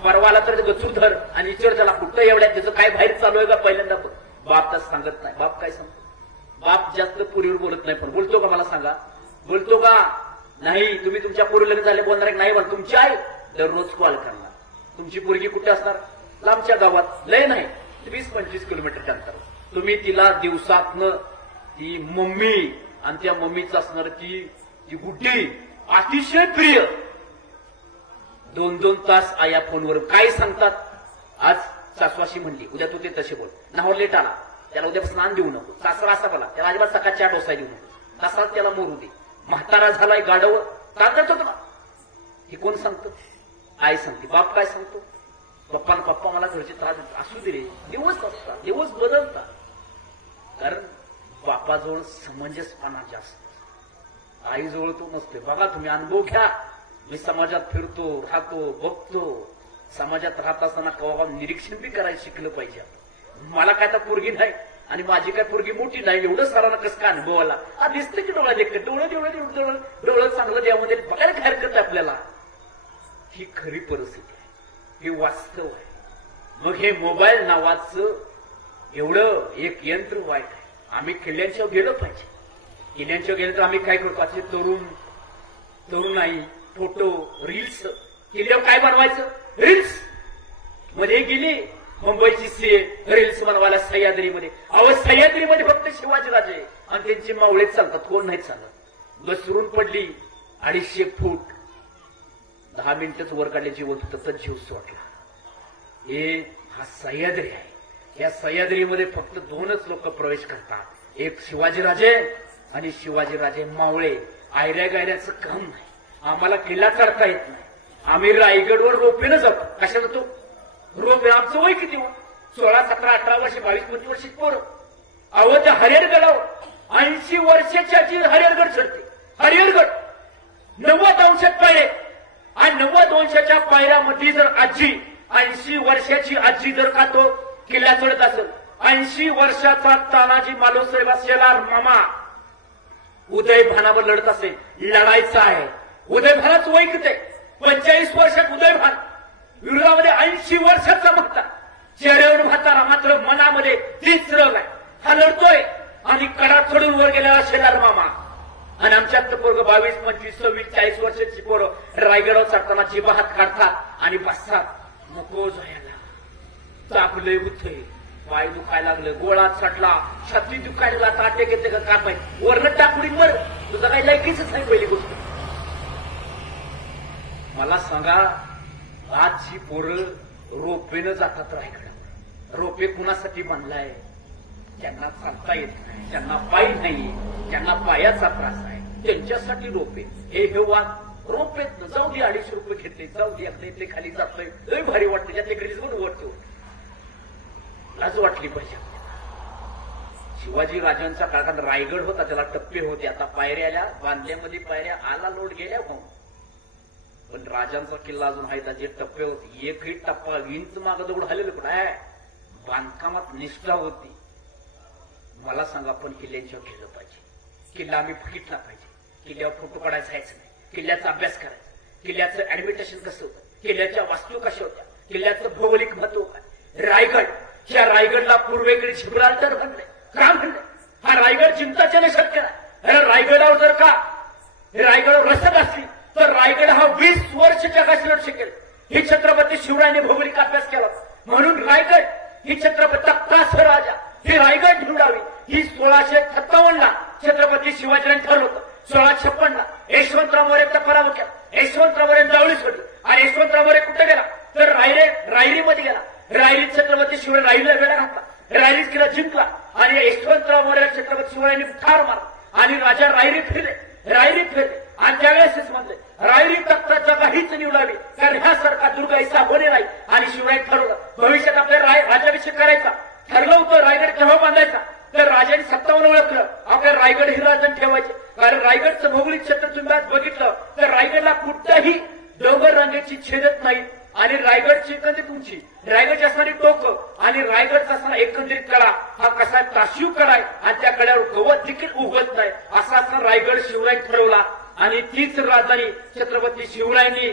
परवाला तर गचूर धर आणि विचार त्याला कुठं एवढ्या त्याचं काय बाहेर चालू आहे का पहिल्यांदा बघ. बाप तर सांगत नाही. बाप काय सांगतो, बाप जास्त पोरीवर बोलत नाही, पण बोलतो का मला सांगा? बोलतो का? नाही. तुम्ही तुमच्या पोरी लग्न झाले बोलणार नाही, पण तुमची आई दररोज कॉल करणार. तुमची पोरगी कुठे असणार? लांबच्या गावात, लय नाही 20-25 किलोमीटरच्या अंतर. तुम्ही तिला दिवसातनं ती मम्मी आणि त्या मम्मीच असणार ती गुड्डी अतिशय प्रिय. 2-2 तास आया फोनवर काय सांगतात. आज सासवाशी म्हणली, उद्या तू ते तसे बोल. नाहोर लेट आला, त्याला उद्या स्नान देऊ नको. सासरा असा बोला, त्याला अजिबात सकाळ 4 डोसा देऊ नको. तसाच त्याला मोरू दे. म्हातारा झालाय गाडव का करतो तुला? हे कोण सांगतं? आई सांगते. बाप काय सांगतो? पप्पा मला घरचे त्रास देतात. असू दे रे, दिवस असतात, दिवस बदलतात. कारण बापाजवळ समंजसपणा जास्त, आईजवळ तो नसते. बघा तुम्ही, अनुभव घ्या. मी समाजात फिरतो, राहतो, बघतो. समाजात राहत असताना कवा निरीक्षण बी करायला शिकलं पाहिजे. मला काय तर पोरगी नाही आणि माझी काय पोरगी मोठी नाही, एवढं सारांना कसं काय अनुभव आला? हा दिसतं की डोळा देखत, डोळं चांगलं द्यामध्ये बघायला काय हरकत आहे आपल्याला? ही खरी परिस्थिती आहे, हे वास्तव आहे. मग हे मोबाईल नावाचं एवढं एक यंत्र वाईट आहे. आम्ही किल्ल्यांच्या गेलो पाहिजे. किल्ल्यांच्या गेलं तर आम्ही काय करतो? असे तरुणाई फोटो रील्स. किल्ल्यावर काय बनवायचं? रील्स मध्ये गेली मुंबईची रील्स बनवायला सह्याद्रीमध्ये. अहो सह्याद्रीमध्ये फक्त शिवाजीराजे आणि त्यांचे मावळे चालतात, कोण नाही चालत. घसरून पडली 250 फूट, 10 मिनिटच वर काढले, जीवन तसंच जीव सोडला. हा सह्याद्री आहे. या सह्याद्रीमध्ये फक्त 2च लोक प्रवेश करतात, एक शिवाजीराजे आणि शिवाजीराजे मावळे. आयऱ्या गायऱ्याचं काम नाही. आम्हाला किल्ला चढता येत नाही. आम्ही रायगडवर रोपेनं जातो. कशाला तो रोपे? आमचं वय किती? 16, 17, 18 वर्ष, 22, 25 वर्षी पोरं. अहो त्या हरिहरगडावर 80 वर्षाची आजी हरिहरगड चढते. हरिहरगड 90 अंशात पायरे आणि 90 अंशाच्या पायऱ्यामध्ये जर आजी 80 वर्षाची आजी जर का तो किल्ला चढत असेल, 80 वर्षाचा तानाजी मालुसरेब शेलार मामा उदयभानावर लढत असेल, लढायचं आहे. उदयभानाचं वय किती? 45 वर्षात उदयभान विरोधामध्ये 80 वर्षाचा म्हातारा. चेहऱ्यावर म्हातारा, मात्र मनामध्ये तीच रग आहे. हा लढतोय आणि कडा चढून वर गेलेला शेलार मामा. आणि आमच्यात पोरग 22, 25, 26, 40 वर्षाची पोरं रायगडावर चढताना जिभा हात काढतात आणि बसतात. नको जायला, चापलंय उठे, पाय दुखायला लागलं, गोळा चढला, छाती दुखायला, ताटे घेते का काय माहिती, वरण टाकुडी मर. तुझं काही लायकीच नाही. पहिली गोष्ट मला सांगा, आज ही पोरं रोपेनं जातात रायगडावर. रोपे कुणासाठी बांधलाय? ज्यांना चालता येत नाही, ज्यांना पाय नाही, ज्यांना पायाचा त्रास आहे, त्यांच्यासाठी रोपे. हे वाद रोपेत जाऊ दे. 250 रुपये घेतले, जाऊ दे. आता इथे खाली जातोय, लय भारी वाटते. त्यातले घरीच पण वाटतो, लाज वाटली पाहिजे. शिवाजी राजांचा काळात रायगड होता, त्याला टप्पे होते. आता पायऱ्या आल्या, बांधल्यामध्ये पायऱ्या आला, लोट गेल्या भाऊ. पण राजांचा किल्ला अजून आहे, जे टप्पे होते. एकही टप्पा इंच मागं दगड हल्लेलं पण आहे. बांधकामात निष्ठा होती. मला सांगा, आपण किल्ल्यांच्यावर गेलं पाहिजे. किल्ला आम्ही बघितला पाहिजे. किल्ल्यावर फोटो काढायचा जायचं नाही. किल्ल्याचा अभ्यास करायचा. किल्ल्याचं ऍडमिटेशन कसं होतं, किल्ल्याच्या वास्तू कशा होत्या, किल्ल्याचं भौगोलिक महत्व काय. रायगड, ह्या रायगडला पूर्वेकडे जिब्राल्टर म्हणले. का म्हणले? हा रायगड चिंताच्या नशात केला. रायगडावर जर का रायगडावर रसद असली तर रायगड हा 20 वर्षाच्या काशी लढू शकेल. ही छत्रपती शिवरायाने भौगोलिक अभ्यास केला. म्हणून रायगड ही छत्रपती तख्तासह राजा ही रायगड निवडावी. ही 1657ला छत्रपती शिवाजीराजांनी ठरवलं. 1656ला यशवंतराव मोरेचा पराभव केला. यशवंतराव मोरे जावळी सोडली आणि यशवंतराव मोरे कुठे गेला तर रायरीमध्ये गेला. रायरीत छत्रपती शिवराय रायरीला वेळा घातला. रायरीत किल्ला जिंकला आणि यशवंतराव मोरे छत्रपती शिवरायांनी ठार मारला आणि राजा रायरी फिरले आणि त्यावेळेसच म्हणले रायरी तख्ताचा काहीच निवडावी, कारण ह्यासारखा दुर्गा इसा होणे नाही. आणि शिवराय ठरवलं भविष्यात आपल्या राज्याभिषेक करायचा. ठरलं होतं रायगड केव्हा बांधायचा, तर राजाने 57 ओळखलं आपल्या रायगड ही राजधानी ठेवायचे. कारण रायगडचं भौगोलिक क्षेत्र तुम्ही आज बघितलं तर रायगडला कुठल्याही डोंगर रांगेची छेदत नाही. आणि रायगडची एकंदरीत उंची, रायगडची असणारी टोक आणि रायगडचा असणारा एकंदरीत कडा हा कसा ताशीव कडा आहे आणि त्या कड्यावर गवत देखील उगवत नाही. असा असणार रायगड शिवराय ठरवला. आणि तीच राजधानी छत्रपती शिवरायांनी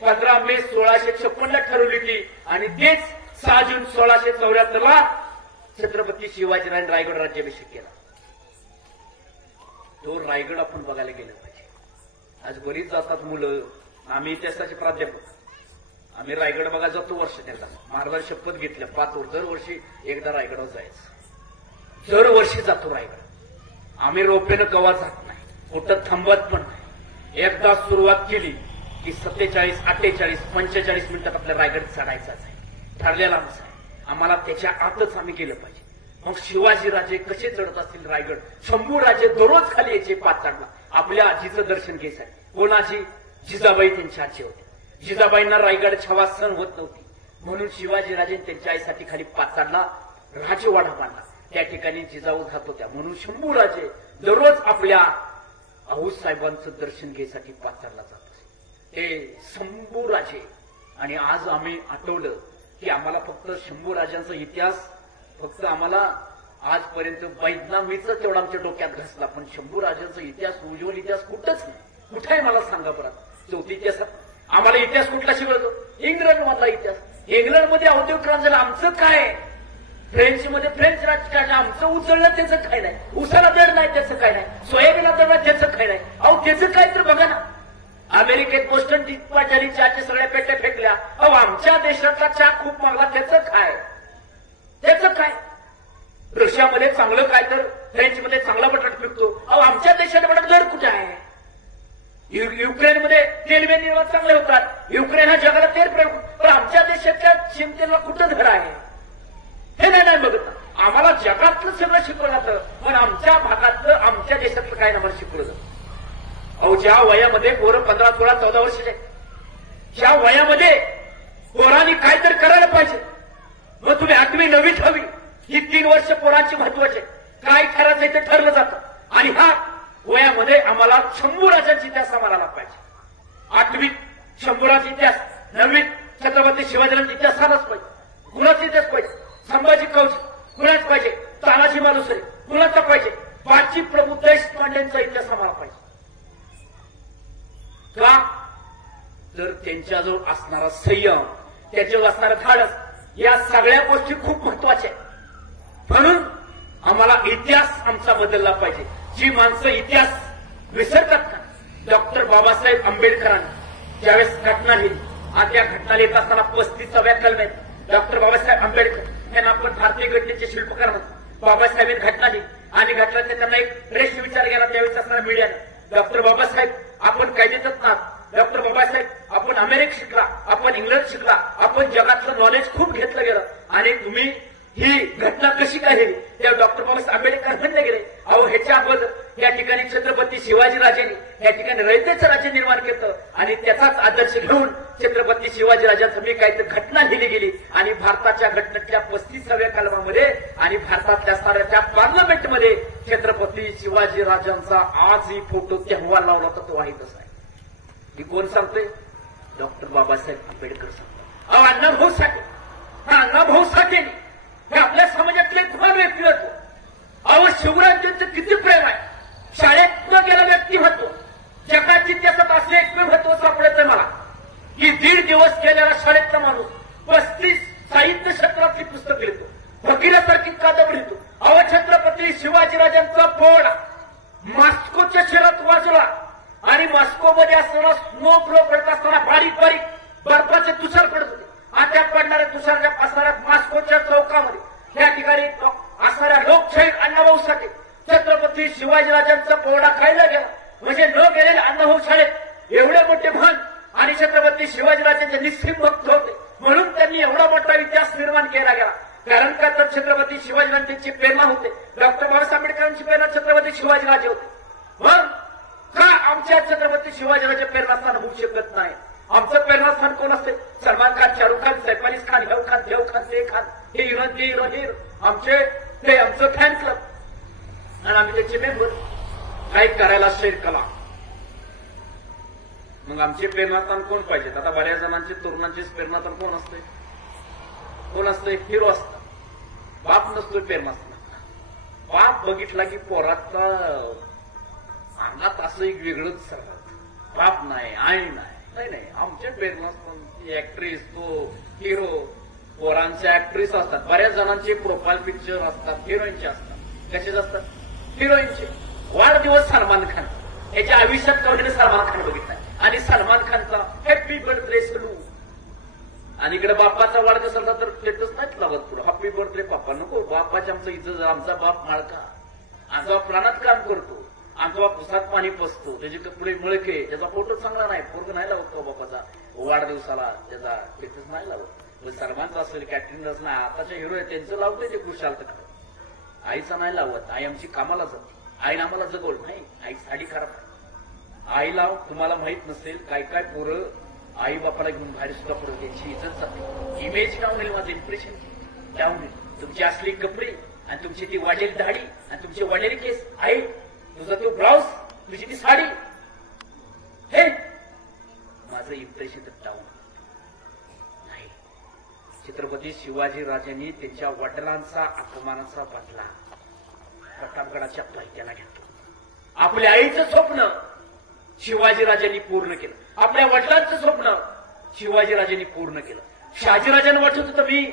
15 मे 1656ला ठरवली होती. आणि तेच 6 जून 1674ला छत्रपती शिवाजीराजांनी रायगड राज्याभिषेक केला. तो रायगड आपण बघायला गेलं पाहिजे. आज बरीच जातात मुलं, आम्ही इतिहासाचे प्राध्यापक, आम्ही रायगड बघायला जातो वर्षाला. महाराज शपथ घेतल्या 5 वर्ष दरवर्षी एकदा रायगडावर जायचं. दरवर्षी जातो रायगड. आम्ही रोपेनं कवा जात नाही, कुठं थांबत पण नाही. एकदा सुरुवात केली की 47, 48, 45 मिनिटात आपल्या रायगड चढायचाच आहे, ठरलेला आमचा आहे. आम्हाला त्याच्या आतच आम्ही गेलं पाहिजे. मग शिवाजीराजे कसे चढत असतील रायगड? शंभूराजे दररोज खाली यायचे पाचाडला आपल्या आजीचं दर्शन घ्यायचं. कोणाची? जिजाबाई त्यांची आजी होती. जिजाबाईंना रायगड छावा सहन होत नव्हती, म्हणून शिवाजीराजे त्यांच्या आईसाठी खाली पाचाडला राजवाडा बांधला. त्या ठिकाणी जिजाऊ जात होत्या, म्हणून शंभूराजे दररोज आपल्या आऊसाहेबांचं दर्शन घ्यायसाठी पाचाडला जात असे. ते शंभूराजे. आणि आज आम्ही आठवलं की आम्हाला फक्त शंभूराजांचा इतिहास फक्त आम्हाला आजपर्यंत बैदनामीचा तेवढा आमच्या डोक्यात घासला, पण शंभूराजांचा इतिहास, उज्ज्वल इतिहास कुठंच नाही. कुठे आहे मला सांगा बरं. चौथी इतिहासात आम्हाला इतिहास कुठला शिकवतो? इंग्लंड मधला इतिहास. इंग्लंडमध्ये औद्योगिक क्रांती झाला, आमचं काय? फ्रेंचमध्ये फ्रेंच राजकारण, आमचं उचललं त्याचं काय नाही. उसाला दर नाही त्याचं काय नाही. सोयाबीनला दर नाही त्याचं काय नाही. अहो त्याचं काय तर बघा ना. अमेरिकेत बोस्टन टिप्पा झाली, चहाच्या सगळ्या पेट्या फेकल्या. अहो आमच्या देशातला चहा खूप मागला, त्याचं काय? त्याचं काय? रशियामध्ये चांगलं काय तर फ्रेंचमध्ये चांगला बटाटा पिकतो. अहो आमच्या देशात बटाटा दर कुठे आहे? युक्रेनमध्ये तेलबिया निर्माण चांगले होतात. युक्रेन हा जगाला तेल पण आमच्या देशातल्या शेमतेला कुठं दर आहे? हे नाही बघत. आम्हाला जगातलं सगळं शिकवलं जातं, पण आमच्या भागातलं, आमच्या देशातलं काय आम्हाला शिकवलं जातं. अहो ज्या वयामध्ये पोरं 15, 16, 14 वर्षाचे, ज्या वयामध्ये पोरांनी काय तर करायला पाहिजे. मग तुम्ही 8वी 9वी 10वी ही 3 वर्ष पोरांची महत्वाचे. काय करायचं ते ठरलं जातं. आणि हा वयामध्ये आम्हाला शंभूराजांचा इतिहास आम्हाला पाहिजे. 8वीत शंभूराजा इतिहास, 9वीत छत्रपती शिवाजीराजांचा इतिहास आलाच पाहिजे. कुणाचा इतिहास पाहिजे? संभाजी कौश कुणाच पाहिजे? तानाजी मालुसरे कुणाचा पाहिजे? बाची प्रभू देशपांडेंचा इतिहास आम्हाला पाहिजे. का? तर त्यांच्याजवळ असणारा संयम, त्याच्यावर असणारा धाडस, या सगळ्या गोष्टी खूप महत्वाच्या आहेत. म्हणून आम्हाला इतिहास आमचा बदलला पाहिजे. जी माणसं इतिहास विसरतात का? डॉक्टर बाबासाहेब आंबेडकरांनी ज्यावेळेस घटना लिहिली, आणि त्या घटना लिहित असताना 35व्या कलमेत डॉक्टर बाबासाहेब आंबेडकर यांना आपण भारतीय घटनेचे शिल्पकार म्हणतो. बाबासाहेबांनी घटना लिहिली आणि घटनाचा त्यांना एक श्रेष्ठ विचार गेला त्यावेळेस असणारा मीडियाने. डॉक्टर बाबासाहेब आपण कायदेतच ना. डॉक्टर बाबासाहेब आपण अमेरिका शिकला, आपण इंग्लंड शिकला, आपण जगातलं नॉलेज खूप घेतलं गेलं, आणि तुम्ही ही घटना कशी काय झाली? त्या डॉक्टर बाबासाहेब आंबेडकर म्हणले गेले, अहो ह्याच्या अगोदर या ठिकाणी छत्रपती शिवाजीराजांनी या ठिकाणी रयतेचं राज्य निर्माण केलं, आणि त्याचाच आदर्श घेऊन छत्रपती शिवाजीराजांचं मी काही घटना लिहिली गेली. आणि भारताच्या घटनेतल्या 35व्या कलमामध्ये आणि भारतातल्या असणाऱ्या त्या पार्लमेंटमध्ये छत्रपती शिवाजीराजांचा आजही फोटो तेव्हा लावला होता, तो आहे तसा आहे. ही कोण सांगतोय? डॉक्टर बाबासाहेब आंबेडकर सांगतो. अहो अण्णाभाऊ साठे, हा अण्णाभाऊ साठे हे आपल्या समाजातले महान व्यक्तिमत्व. अहो शिवरायांचं किती प्रेम आहे. शाळेत न गेला व्यक्तिमत्व, जगाच्या इतिहासात असं एक महत्व सापडतं मला की 1.5 दिवस गेलेला शाळेतला माणूस 35 साहित्य क्षेत्रातली पुस्तक लिहितो, फकीरासारखी कादंबरी लिहितो. अहो छत्रपती शिवाजीराजांचा पोळा मॉस्कोच्या शहरात वाजला, आणि मॉस्कोमध्ये असताना स्नो फ्लो पडत असताना बारीक बारीक बर्फाचे तुषार पडत होते. आणि त्या पडणाऱ्या तुषार असणाऱ्या मॉस्कोच्या चौकामध्ये त्या ठिकाणी असणाऱ्या लोकशाही अण्णाभाऊ साठे छत्रपती शिवाजीराजांचा पोळा खायला गेला. म्हणजे न गेलेले अण्णाभाऊ शाळेत एवढे मोठे म्हण, आणि छत्रपती शिवाजीराजांचे निश्चित भक्त होते, म्हणून त्यांनी एवढा मोठा इतिहास निर्माण केला गेला. कारण का तर छत्रपती शिवाजीराजांची प्रेरणा होते. डॉक्टर बाबासाहेब आंबेडकरांची प्रेरणा छत्रपती शिवाजीराजे होते. मग का आमच्या छत्रपती शिवाजीराजे प्रेरणास्थान होऊ शकत नाही? आमचं प्रेरणास्थान कोण असते? सलमान खान, शाहरुख खान, सैफ अली खान, देव खान, ते खान, हे हिरो, ते हिरो, हे आमचे ते आमचं फॅन क्लब, आणि आम्ही त्याचे मेंबर. काय करायला शेअर कला. मग आमचे प्रेरणास्थान कोण पाहिजेत? आता बऱ्याच जणांचे तरुणांचे प्रेरणास्थान कोण असते? कोण असते? हिरो असतात. बाप नसतोय प्रेरणास्थान. बाप बघितला की पोराचा अंगात असं एक वेगळंच सरकार. बाप नाही, आई नाही. आमचे प्रेरणास्थान ऍक्ट्रेस, तो हिरो, पोरांचे ऍक्ट्रेस असतात. बऱ्याच जणांचे प्रोफाईल पिक्चर असतात, हिरोईनचे असतात. कसेच असतात? हिरोईनचे. वाढदिवस सलमान खान, याच्या आयुष्यात कवडीने सलमान खान बघितला आणि सलमान खानचा हॅपी बर्थडे सलू. आणि इकडे बाप्पाचा वाढदिवस असला तर स्टेटस नाहीच लावत पुढे हॅपी बर्थडे पप्पा. नको, बाप्पाची आमचं इज्जत, आमचा बाप माळका, आमचा बाप प्राणात काम करतो, आमचा बाप पुसात पाणी पसतो, त्याचे कपडे मळके, त्याचा फोटो चांगला नाही, पोरग नाही लावत तो बापाचा वाढदिवसाला, त्याचा स्टेटस नाही लावत. सलमानचा असेल, कॅटरिंगच नाही, आताच्या हिरो आहे त्यांचं लावतोय ते खुशाल तर. आईचा नाही लावत, आई आमची कामाला जाते, आईने आम्हाला जगवलं नाही, आई साडी खराब आहे. आईला तुम्हाला माहित नसेल, काय काय पोरं आई बापाला घेऊन बाहेर सुद्धा पडत, त्यांची इज्जत जाते, इमेज डाऊन होईल, माझं इम्प्रेशन डाऊन होईल. तुमची असली कपडे आणि तुमची ती वाढलेली दाढी आणि तुमचे वाढलेले केस, आई तुझा तो ब्लाऊज, तुझी ती साडी, हे माझं इम्प्रेशन डाऊन नाही. छत्रपती शिवाजी राजांनी त्यांच्या वडिलांचा अपमानाचा बदला प्रतापगडाच्या पायथ्याला घेतला. आपल्या आईचं स्वप्न शिवाजीराजांनी पूर्ण केलं, आपल्या वडिलांचं स्वप्न शिवाजीराजांनी पूर्ण केलं. शहाजीराजांना वाटत होतं मी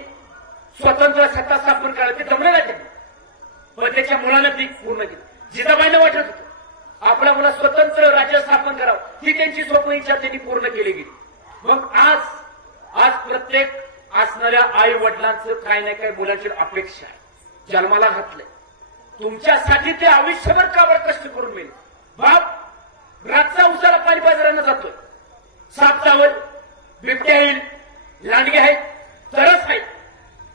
स्वतंत्र सत्ता स्थापन करायला, ते जमलं नाही त्यांनी, पण त्याच्या मुलानं ती पूर्ण केलं. जिजाबाईंना वाटत होतं आपल्या मुला स्वतंत्र राज्य स्थापन करावं, ही त्यांची स्वप्न इच्छा त्यांनी पूर्ण केली गेली. मग आज प्रत्येक असणाऱ्या आई वडिलांचं काही ना काही मुलांची अपेक्षा आहे, जन्माला घातलंय तुमच्यासाठी, ते आयुष्यभर कावर कष्ट करून मिळेल. बाप रातचा उसाला पाणी बाजारांना जातोय, साप चावल, बिबट्या येईल, लांडगे आहेत, तरच आहेत,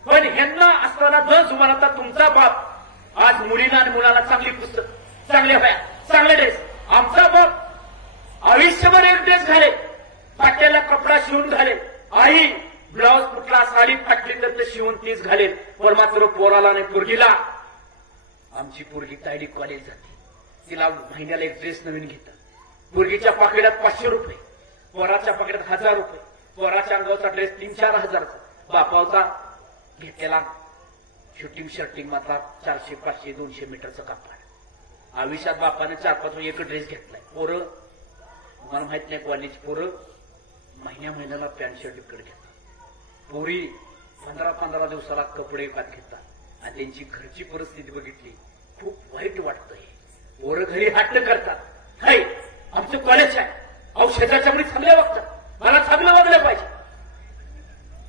पण ह्यांना असताना न जुमानता तुमचा बाप आज मुलींना आणि मुलाला चांगली पुस्तक, चांगल्या वया, चांगले ड्रेस. आमचा बाप आयुष्यभर एक ड्रेस घाले, फाटलेला कपडा शिवून घालेल, आई ब्लाऊज कुठला साडी फाटली तर ते शिवून तीच घालेल, पण मात्र पोराला नाही पोरगीला. आमची पोरगी तायडी कॉलेज जाते, तिला महिन्याला एक ड्रेस नवीन घेतात, पोरगीच्या पाकिटात 500 रुपये, पोराच्या पाकिटात 1000 रुपये, पोराच्या अंगावचा ड्रेस 3-4 हजारचा, बापावचा घेतलेला शूटिंग शर्टिंग मात्र 400, 500, 200 मीटरचं कापड. आयुष्यात बापाने 4-5 एक ड्रेस घेतलाय. पोरं मला माहित नाही, कॉलेज पोरं महिन्याला पॅन्ट शर्ट इकडे घेतात, पोरी 15-15 दिवसाला कपडे विकत घेतात. आणि त्यांची घरची परिस्थिती बघितली खूप वाईट वाटतंय. पोरं घरी हट्ट करतात, हाय आमचं कॉलेज आहे, अहो शेजारच्या मुली चांगल्या वागतात, मला चांगलं वागलं पाहिजे.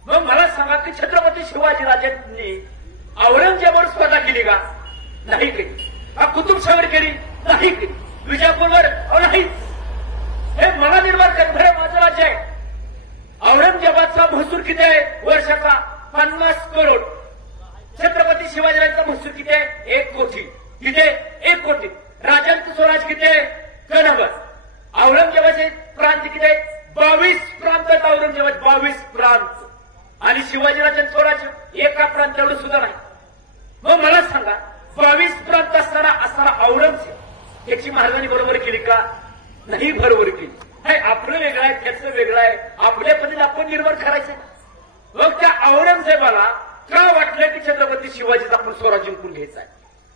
मग मला सांगा की छत्रपती शिवाजीराजांनी औरंगजेबावर स्पर्धा केली का? नाही केली. हा कुतुबशाहीवर केली? नाही केली. विजापूरवर नाहीच. हे मला निर्माण करणारं माझं राज्य आहे. औरंगजेबाचा महसूल किती आहे वर्षाचा? 50 करोड. छत्रपती शिवाजीराजांचा महसूल किती आहे? 1 कोटी. किती? 1 कोटी. राजांचं स्वराज किती आहे? कणभर. औरंगजेबाचे प्रांत किती आहे? 22 प्रांत आहेत औरंगजेबाचे. 22 प्रांत. आणि शिवाजीराजांचं स्वराज एका प्रांत एवढं सुद्धा नाही. मग मला सांगा 22 प्रांत असणारा औरंगजेब याची महाराजांनी बरोबर केली का? नाही बरोबर केली. नाही, आपलं वेगळं आहे, त्याचं वेगळं आहे. आपल्या पद्धतीने आपण निर्माण करायचंय. मग त्या औरंगजेबाला का वाटलं की छत्रपती शिवाजीचा आपण स्वराज्य जिंकून घ्यायचा आहे?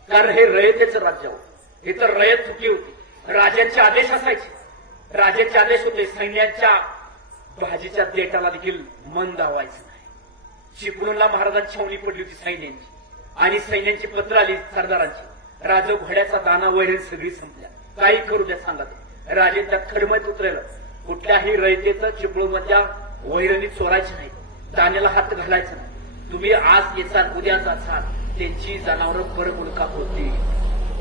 कारण हे रयतेचं राज्य होतं. हे तर रयत चुकी होती. राजांचे आदेश असायचे. राजांचे आदेश होते. सैन्याच्या भाजीच्या देटाला देखील मन दावायचं नाही. चिपळूणला महाराजांची छावणी पडली होती सैन्यांची. आणि सैन्यांची पत्र आली सरदारांची. राज घोड्याचा दाना वैरण सगळी संपल्या. काही करू द्या सांगा. राजे त्यात खडमत उतरलं. कुठल्याही रयतेचं चिपळूणमधल्या वैरणी चोरायची नाही. दाण्याला हात घालायचा नाही. तुम्ही आज येचाल उद्या जाचाल त्यांची जनावरं परत उलका होती.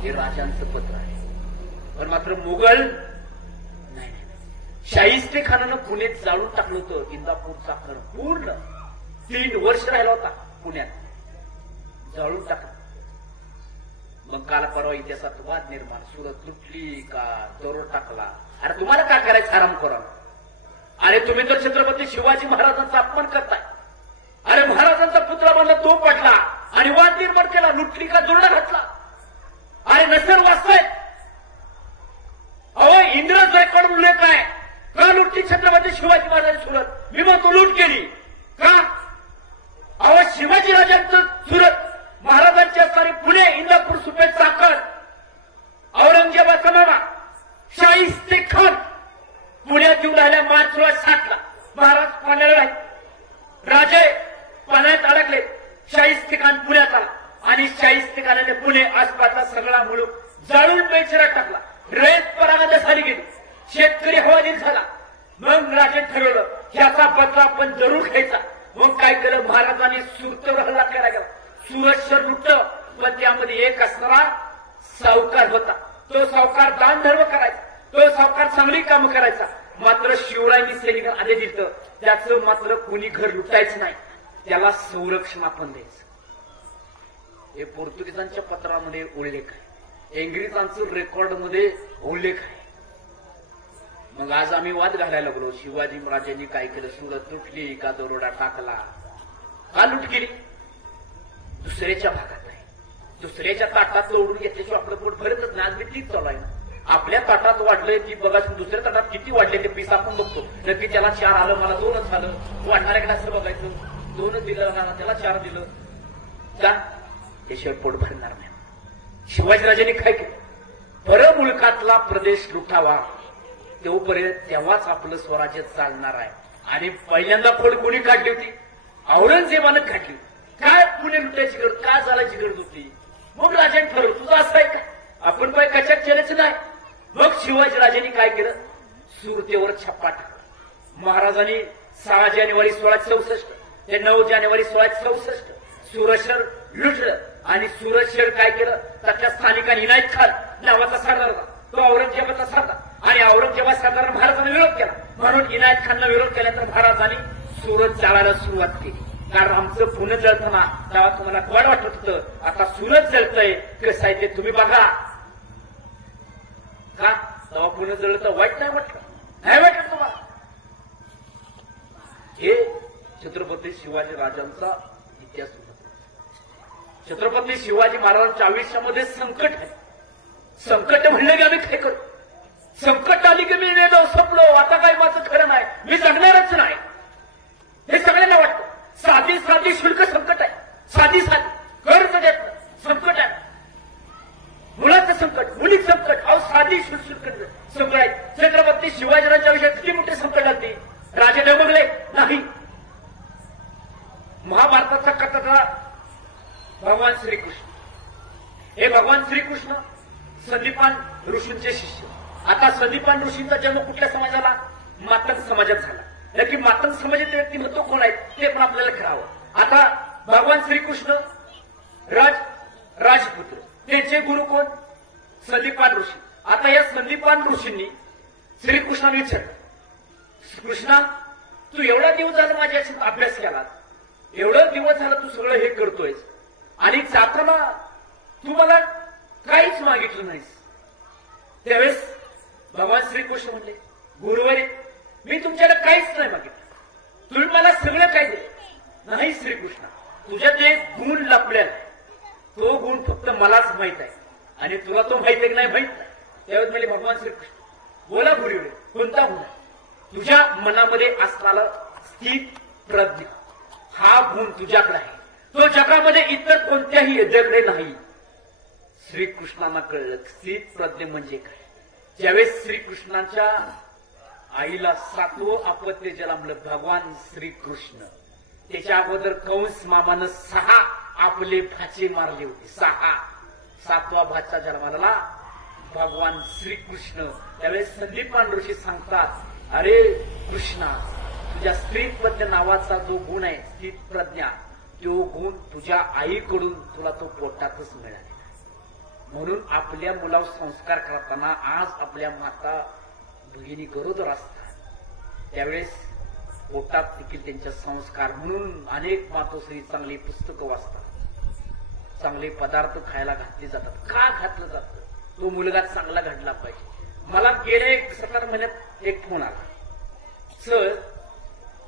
हे राजांचं पत्र आहे. पण मात्र मुघल नाही. शाहिस्ते खानानं पुण्यात जाळून टाकलं होतं. इंदापूरचा खर पूर्ण 3 वर्ष राहिला होता पुण्यात. जाळून टाकलं. मग काल परवा इतिहासात वाद निर्माण. सुरत लुटली का दरोड टाकला. अरे तुम्हाला काय करायचं आराम करा. अरे तुम्ही तर छत्रपती शिवाजी महाराजांचा अपमान करताय. अरे महाराजांचा पुतळा बांधला तो पडला आणि वाद निर्माण केला. लुटली का जोडा घातला. अरे नसर वाचताय. अहो इंग्रज रेकॉर्ड म्हणले काय का लुटली छत्रपती शिवाजी महाराजांची सुरत? मी म्हणतो लूट केली का? अहो शिवाजीराजांचं सुरत, महाराजांची असणारी पुणे, इंदापूर, सुपेत, साखर, औरंगजेबाचा मामा शाहिस्ते खान पुण्यात येऊन राहिल्या मार्च 1960 महाराज पाण्याला आहेत. राजे पाण्यात अडकले. शाहिस्ते खान पुण्यात आला आणि शाहिस्ते खानाने पुणे आसपासचा सगळा मुलूक जाळून बेचिरात टाकला. रयत परागत झाली गेली. शेतकरी हवालील झाला. मग राजे ठरवलं ह्याचा बदला आपण जरूर घ्यायचा. मग काय केलं, महाराजांनी सुरतेवर हल्ला करायला गेला. सुरत शहर लुटलं. पण त्यामध्ये एक असणारा सावकार होता. तो सावकार दान धर्म करायचा. तो सावकार चांगली कामं करायचा. मात्र शिवरायांनी सैनिकांना आदेश दिलं त्याचं मात्र कोणी घर लुटायचं नाही, त्याला संरक्षण आपण द्यायचं. हे पोर्तुगीजांच्या पत्रामध्ये उल्लेख आहे, इंग्रजांचं रेकॉर्डमध्ये उल्लेख आहे. मग आज आम्ही वाद घालायला लागलो, शिवाजी महाराजांनी काय केलं, सुरत लुटली का दरोडा टाकला, का लुट केली? दुसऱ्याच्या भागात आहे, दुसऱ्याच्या ताटात लोडून घेतल्याशिवाय आपलं पोट भरतच नाही. आज मी तीच चालू आहे ना. आपल्या ताटात वाढलंय ती बघा, दुसऱ्या ताटात किती वाढले ते पीस आपण बघतो. नक्की त्याला 4 आलं, मला 2च आलं. वाढणाऱ्याकडे असं बघायचं, 2च दिलं, त्याला 4 दिलं का, त्याशिवाय पोट भरणार नाही. शिवाजीराजांनी काय केलं, परमुलकातला प्रदेश लुटावा तोपर्यंत तेव्हाच आपलं स्वराज्य चालणार आहे. आणि पहिल्यांदा फोड कोणी काढली होती? औरंगजेबानं काढली. काय पुणे लुटायची गरज, काय चालायची गरज होती? मग राजाने ठरवलं तुझं असं आहे का, आपण काय कशात केलंच नाही. मग शिवाजीराजांनी काय केलं, सुरतेवर छप्पा टाकला. महाराजांनी 6 जानेवारी 1664 ते 9 जानेवारी 1664 सुरत शहर लुटलं. आणि सुरत शहर काय केलं, त्याच्या स्थानिकांनी इनायत खान नावाचा सरदार होता, तो औरंगजेबाचा सरदार. आणि औरंगजेबा सरदारानं महाराजांना विरोध केला, म्हणून इनायत खानला विरोध केल्यानंतर महाराजांनी सुरत जाळायला सुरुवात केली. कारण आमचं पुणे जळताना तेव्हा तुम्हाला वाढ वाटत होतं, आता सुरत जळतंय, कसं आहे ते तुम्ही बघा. का तेव्हा पुणे जळलं तर वाईट नाही वाटलं, नाही वाटत तुम्हाला? हे छत्रपती शिवाजी राजांचा इतिहास होता. छत्रपती शिवाजी महाराजांच्या आयुष्यामध्ये संकट आहे. संकट म्हणलं की आम्ही काय करू, संकट आली की मी वेळ संपलो, आता काय माझं खरं नाही, मी जगणारच नाही, हे सगळ्यांना वाटतं. साधी साधी शुल्क संकट आहे, साधी साधी कर्ज देत संकट आहे, मुलाचं संकट, मुलीच संकट, अहो साधी शुल्क संकट आहे. छत्रपती शिवाजीराजांच्या विषयात किती मोठे संकट आले, राजे डबगले नाही. महाभारताचा कथा भगवान श्रीकृष्ण, हे भगवान श्रीकृष्ण संदीपान ऋषींचे शिष्य. आता संदीपान ऋषींचा जन्म कुठल्या समाजाला, मातंग समाजात झाला. नक्की मातंग समाजाचे व्यक्तिमत्व कोण आहेत ते पण आपल्याला करावं. आता भगवान श्रीकृष्ण राजपुत्र, त्यांचे गुरु कोण, संदीपान ऋषी. आता या संदीपान ऋषींनी श्रीकृष्णाला विचारलं, कृष्णा तू एवढा दिवस झाला माझ्याशी अभ्यास केला, एवढं दिवस झालं तू सगळं हे करतोयस, आणि जाताना तू मला काहीच मागितलं नाहीस. त्यावेळेस भगवान श्रीकृष्ण म्हणले, गुरुवारी मी तुमच्याला काहीच नाही मागितलं, तुम्ही मला सगळं काय दिलं. नाही श्रीकृष्णा, तुझ्यात एक गुण लपलेला आहे, तो गुण फक्त मलाच माहित आहे आणि तुला तो माहित आहे की नाही माहित नाही. त्यावेळेस म्हणजे भगवान श्रीकृष्ण बोला, गुरुवे कोणता गुण आहे? तुझ्या मनामध्ये असणारा स्थित प्रज्ञ हा गुण तुझ्याकडे आहे, तो जगामध्ये इतर कोणत्याही जगडे नाही. श्रीकृष्णांना कळलं स्थित प्रज्ञ म्हणजे काय. ज्यावेळेस श्रीकृष्णांच्या आईला 7वं अपत्य जन्मलं भगवान श्रीकृष्ण, त्याच्या अगोदर कंस मामानं 6 आपले भाचे मारले होते, 6. 7वा भाचा जन्माला भगवान श्रीकृष्ण. त्यावेळेस संदीपान ऋषी सांगतात, अरे कृष्णा, तुझ्या स्थित प्रज्ञ नावाचा जो गुण आहे, स्थित प्रज्ञा, तो गुण तुझ्या आईकडून तुला तो पोटातच मिळाला. म्हणून आपल्या मुलावर संस्कार करताना आज आपल्या माता भगिनी गरोदर असतात, त्यावेळेस पोटात देखील त्यांचे संस्कार. म्हणून अनेक मातोश्री चांगली पुस्तकं वाचतात, चांगले पदार्थ खायला घातले जातात. का घातलं जातं, तो मुलगा चांगला घडला पाहिजे. मला गेल्या 17 महिन्यात एक फोन आला, सर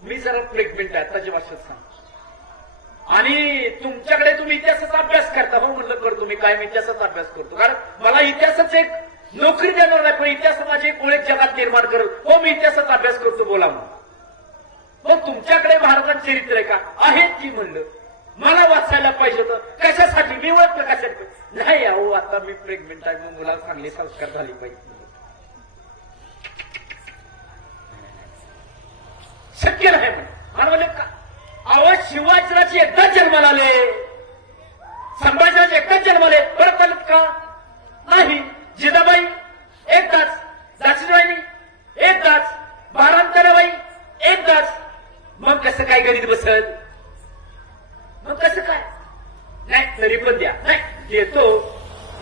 मी जरा प्रेग्नेंट आहे, आताच्या भाषेत सांग, आणि तुमच्याकडे तुम्ही इतिहासाचा अभ्यास करता. हो म्हणलं करतो मी, काय मी इतिहासाचा अभ्यास करतो, कारण मला इतिहासाच एक नोकरी देणार नाही, पण इतिहास माझे एक ओळख जगात निर्माण करेल. हो मी इतिहासाचा अभ्यास करतो, बोला म्हणून. मग तुमच्याकडे भारताचं चरित्र आहे का? आहे की म्हणलं, मला वाचायला पाहिजे होतं. कशासाठी? मी ओळखलं कशासाठी? नाही अहो आता मी प्रेग्नेंट आहे, मग मुलाला चांगले संस्कार झाले पाहिजे. शक्य नाही म्हणले का? अहो शिवाजीराजे एकदाच जन्माला आले, संभाजीराजे एकदाच जन्माले, परत आलेत का? नाही. जिजाबाई एक तास, झाशीबाई एक तास, भारांतराबाई एक तास. मग कसं काय गणित बसल? मग कसं काय? नाही तरी पण द्या. नाही देतो,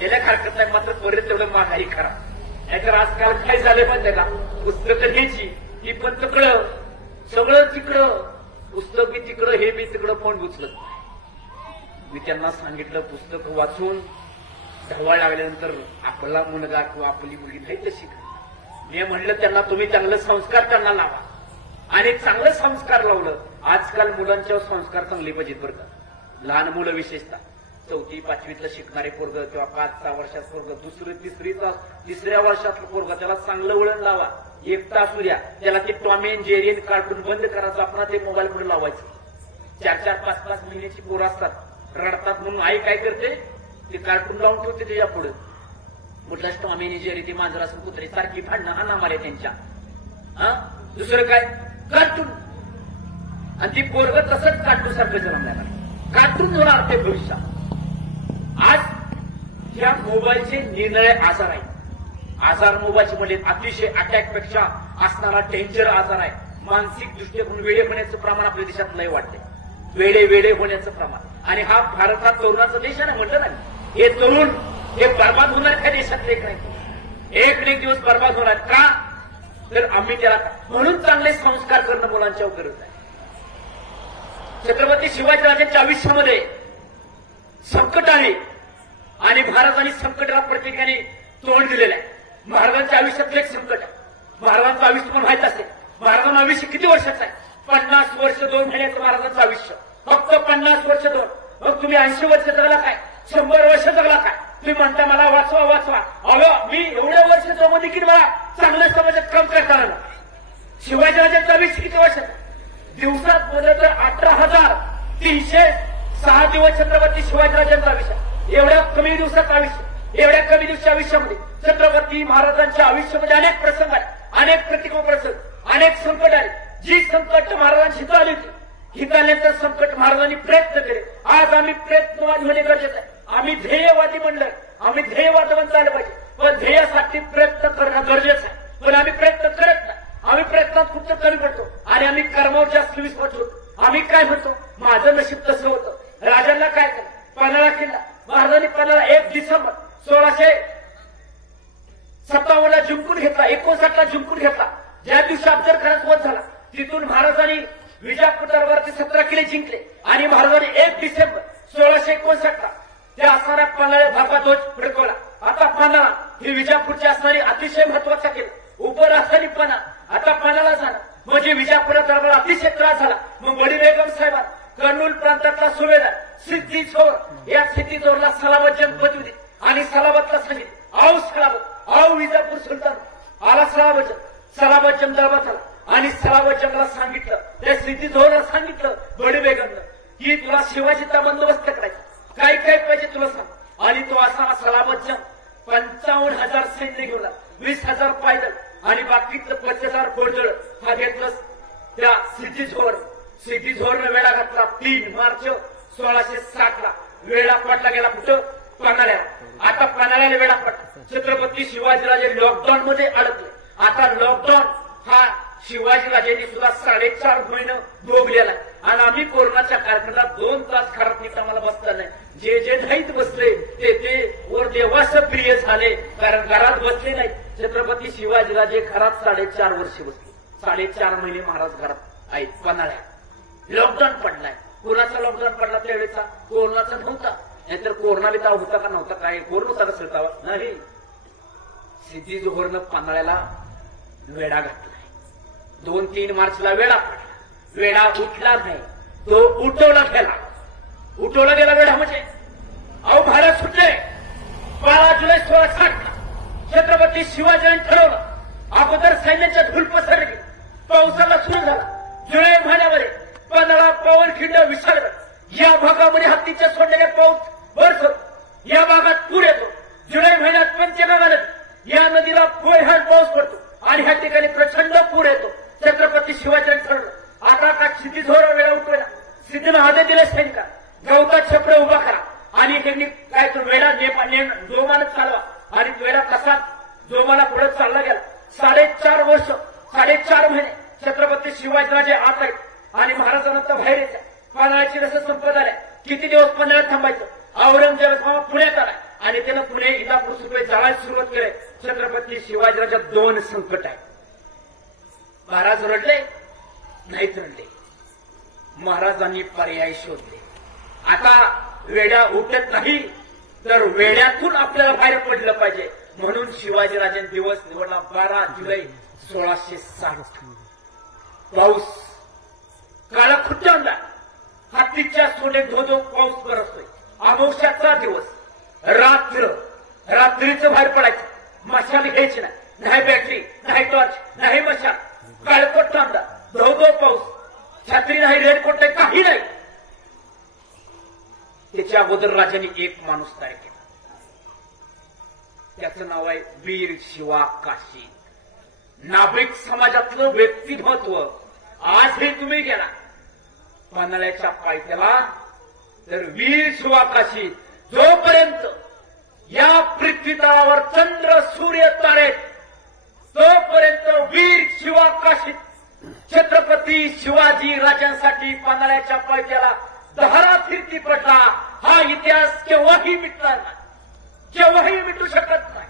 गेल्या हरकत नाही, मात्र त्वरित तेवढं माघारी करा. नाहीतर आजकाल काय झालं माहिती का, पुस्तकं घ्यायची ती पण तिकडं, सगळं तिकडं, पुस्तक बी तिकडं, हे बी तिकडं, फोन उचलत. मी त्यांना सांगितलं पुस्तक वाचून ढवाळ लागल्यानंतर आपला मुलगा किंवा आपली मुलगी नाही तशी. मी म्हणलं त्यांना तुम्ही चांगलं संस्कार त्यांना लावा, आणि चांगलं संस्कार लावलं. आजकाल मुलांच्यावर संस्कार चांगले पाहिजेत बरं का. लहान मुलं विशेषतः 4वी 5वीतलं शिकणारे पोरग किंवा 5-6 वर्षात पोरग, 2री 3ऱ्या वर्षातलं पोरग, त्याला चांगलं वळण लावा. 1 तास उद्या त्याला ते टॉम अँड जेरी कार्टून बंद करायचं, आपण ते मोबाईल पुढे लावायचं. 4-4, 5-5 महिन्याची पोरं असतात, रडतात म्हणून आई काय करते, ते कार्टून लावून ठेवते त्याच्या पुढे. कुठलाच टॉम अँड जेरी, ती मांजर असून कुत्रे सारखी भांडणं हाना मारे त्यांच्या. दुसरं काय, कार्टून. आणि ती पोरग तसंच कार्टून सारखं जन्मणार, कार्टून होणार ते भविष्यात. आज या मोबाईलचे निरनिळे आजार आहेत. आजार मोबाईलचे म्हणजे अतिशय अटॅक पेक्षा असणारा डेंजर आजार आहे. मानसिक दृष्टीकोन वेडे होण्याचं प्रमाण आपल्या देशात लय वाटते. वेडे होण्याचं प्रमाण. आणि हा भारत हा तरुणाचा देश आहे म्हटलं ना. हे तरुण हे बर्बाद होणार त्या देशातले एक नाही, एक दिवस बर्बाद होणार. का तर आम्ही त्याला, म्हणून चांगले संस्कार करणं मुलांच्यावर गरज आहे. छत्रपती शिवाजीराजांच्या आयुष्यामध्ये संकट आले आणि महाराजांनी संकटाला प्रत्येकाने तोंड दिलेलं आहे. महाराजांच्या आयुष्यातलं एक संकट आहे. महाराजांचं आयुष्य तुम्हाला माहित असेल, महाराजांचं आयुष्य किती वर्षाचं आहे? 50 वर्ष 2 महिन्याचं महाराजांचं आयुष्य, फक्त 50 वर्ष 2. मग तुम्ही 80 वर्ष जगला काय, 100 वर्ष जगला काय? तुम्ही म्हणता मला वाचवा. अहो मी एवढ्या वर्ष जगू देखील मला चांगल्या समाजात काम करता आलं. शिवाजीराजांचं आयुष्य किती वर्षाचं? दिवसात बोललं तर 18,306 दिवस छत्रपती शिवाजीराजांचं आयुष्य. एवढ्या कमी दिवसाचं आयुष्य, एवढ्या कमी दिवसाच्या आयुष्यामध्ये छत्रपती महाराजांच्या आयुष्यामध्ये अनेक प्रसंग आले, अनेक प्रतिकूल प्रसंग, अनेक संकट आले. जी संकट महाराजांची हित आली होती, हित आल्यानंतर संकट महाराजांनी प्रयत्न केले. आज आम्ही प्रयत्नवादी होणे गरजेचं आहे. आम्ही ध्येयवादी म्हणलं, आम्ही ध्येयवादवंत झालं पाहिजे, पण ध्येयासाठी प्रयत्न करणं गरजेचं आहे. पण आम्ही प्रयत्न करत नाही. आम्ही प्रयत्नात खूप कमी पडतो आणि आम्ही कर्मावर जास्त विश्वास होतो. आम्ही काय म्हणतो, माझं नशीब तसं होतं. राजांना काय केलं, पन्हाळा किल्ला महाराजांनी, पन्हाळा 1 डिसेंबर 1657 जिंकून घेतला, 59 जिंकून घेतला. ज्या दिवशी अफजल खानाचा वध झाला, तिथून महाराजांनी विजापूर दरबारचे 17 किल्ले जिंकले आणि महाराजांनी 1 डिसेंबर 1659 त्या असणाऱ्या पन्हाळ्या भागात ध्वज फडकवला. आता पन्हाळा ही विजापूरची असणारी अतिशय महत्वाचा किल्ला, उपराजधानी पन्हाळा. आता पन्हाळा झाला म्हणजे विजापूर दरबार अतिशय त्रास झाला. मग वडी बेगम साहेबांना कर्नूल प्रांतातला सुभेदार सिद्धी चोर, या सिद्धी चोरला सलाबत जंग पदवी दिली आणि सलाबतला सांगितलं, आओ सलाबत, आओ विजापूर सुलतान. आला सलाबत जंग दरबार झाला आणि सलाबत जंगला सांगितलं, त्या सिद्धी चोरला सांगितलं वडी बेगमला की तुला शिवाजीचा बंदोबस्त करायचा, काय काय पाहिजे तुला सांग. आणि तो असा सलाबत जंग 55,000 सैन्य घेऊन 20,000 पायदळ आणि बाकीचं 50,000 घोडदळ हा घेतलं. त्या सिद्धी झोरनं वेळा घातला 3 मार्च 1660 वेळा पडला गेला कुठं, पन्हाळ्याला. आता पन्हाळ्याला वेळा पडला. छत्रपती शिवाजीराजे लॉकडाऊन मध्ये अडकले. आता लॉकडाऊन हा शिवाजीराजेंनी सुद्धा 4.5 महिने भोगलेला आहे. आणि आम्ही कोरोनाच्या काळखंडात 2 तास घरात नीट आम्हाला बसता नाही. जे नाहीत बसले ते वर देवाचं प्रिय झाले, कारण घरात बसले नाही. छत्रपती शिवाजीराजे घरात 4.5 वर्ष बसले. 4.5 महिने महाराज घरात आहेत पन्हाळ्यात. लॉकडाऊन पडलाय. कोणाचा लॉकडाऊन पडला त्यावेळेचा? कोरोनाचा नव्हता. नाहीतर कोरोना बी होता का नव्हता, काय कोरोना होता का सरतावा नाही. सिद्धी जोहरनं पन्हाळ्याला वेढा घातलाय. 2-3 मार्चला वेळा पडला. वेढा उठला नाही, तो उठवला गेला वेढा म्हणजे अहो भारत सुटले. 12 जुलै 1660 छत्रपती शिवाजीराजांनी ठरवलं. अगोदर सैन्याच्या धूल पसरली, पावसाला सुरू झाला. जुलै महिन्यामध्ये पन्हाळा, पावनखिंड, विशाळगड या भागामध्ये हत्तीच्या सोडलेले पाऊस बरसतो. या भागात पूर येतो. जुलै महिन्यात पंचगंगा नदी, या नदीला पोळहाण पाऊस पडतो आणि ह्या ठिकाणी प्रचंड पूर येतो. छत्रपती शिवाजीराजांनी ठरवलं, आता का सिद्धी झोर वेळा उठवायला. सिद्धीनं आदेश दिले सैनिका, गवतात छपडे उभा करा आणि त्यांनी काय तो वेळा जोमानच चालवा. आणि वेळा तसाच जो मला पुढे चालला गेला. 4.5 वर्ष 4.5 महिने छत्रपती शिवाजीराजे आत आहेत आणि महाराजांना बाहेर येतात. पन्हाळ्याची रस संपत आल्या. किती दिवस पन्हाळ्यात थांबायचं. औरंगजेब पुण्यात आला आणि त्यानं पुणे इंदापूर सुपे जाळायला सुरुवात केली. छत्रपती शिवाजीराजा 2 संकट आहेत. महाराज रडले नाहीत रडले. महाराजांनी पर्याय शोधले. आता वेड्या उठत नाही तर वेड्यातून आपल्याला बाहेर पडलं पाहिजे. म्हणून शिवाजीराजांनी दिवस निवडला 12 जुलै 1660. पाऊस काळा खुट्ट्यांदा हातीच्या सोने धोधो पाऊस बरसतोय. अमावस्याचा दिवस. रात्रीचं बाहेर पडायचं. मशाल घ्यायची नाही. नाही बॅटरी नाही टॉर्च नाही मशाल. काळकोट थांबला. धोधो पाऊस. छत्री नाही रेनकोट नाही काही नाही. त्याच्या अगोदर राजाने एक माणूस तयार केला. त्याचं नाव आहे वीर शिवा काशी. नाभिक समाजातलं व्यक्तिमत्व. आजही तुम्ही गेला पन्हाळ्याच्या पायथ्याला तर वीर शिवा काशी जोपर्यंत या पृथ्वीतलावर चंद्र सूर्य तारे तोपर्यंत वीर शिवा काशी छत्रपती शिवाजी राजांसाठी पन्हाळ्याच्या पायथ्याला दहरा फिरती पडला. हा इतिहास केव्हाही मिटणार नाही. केव्हाही मिटू शकत नाही.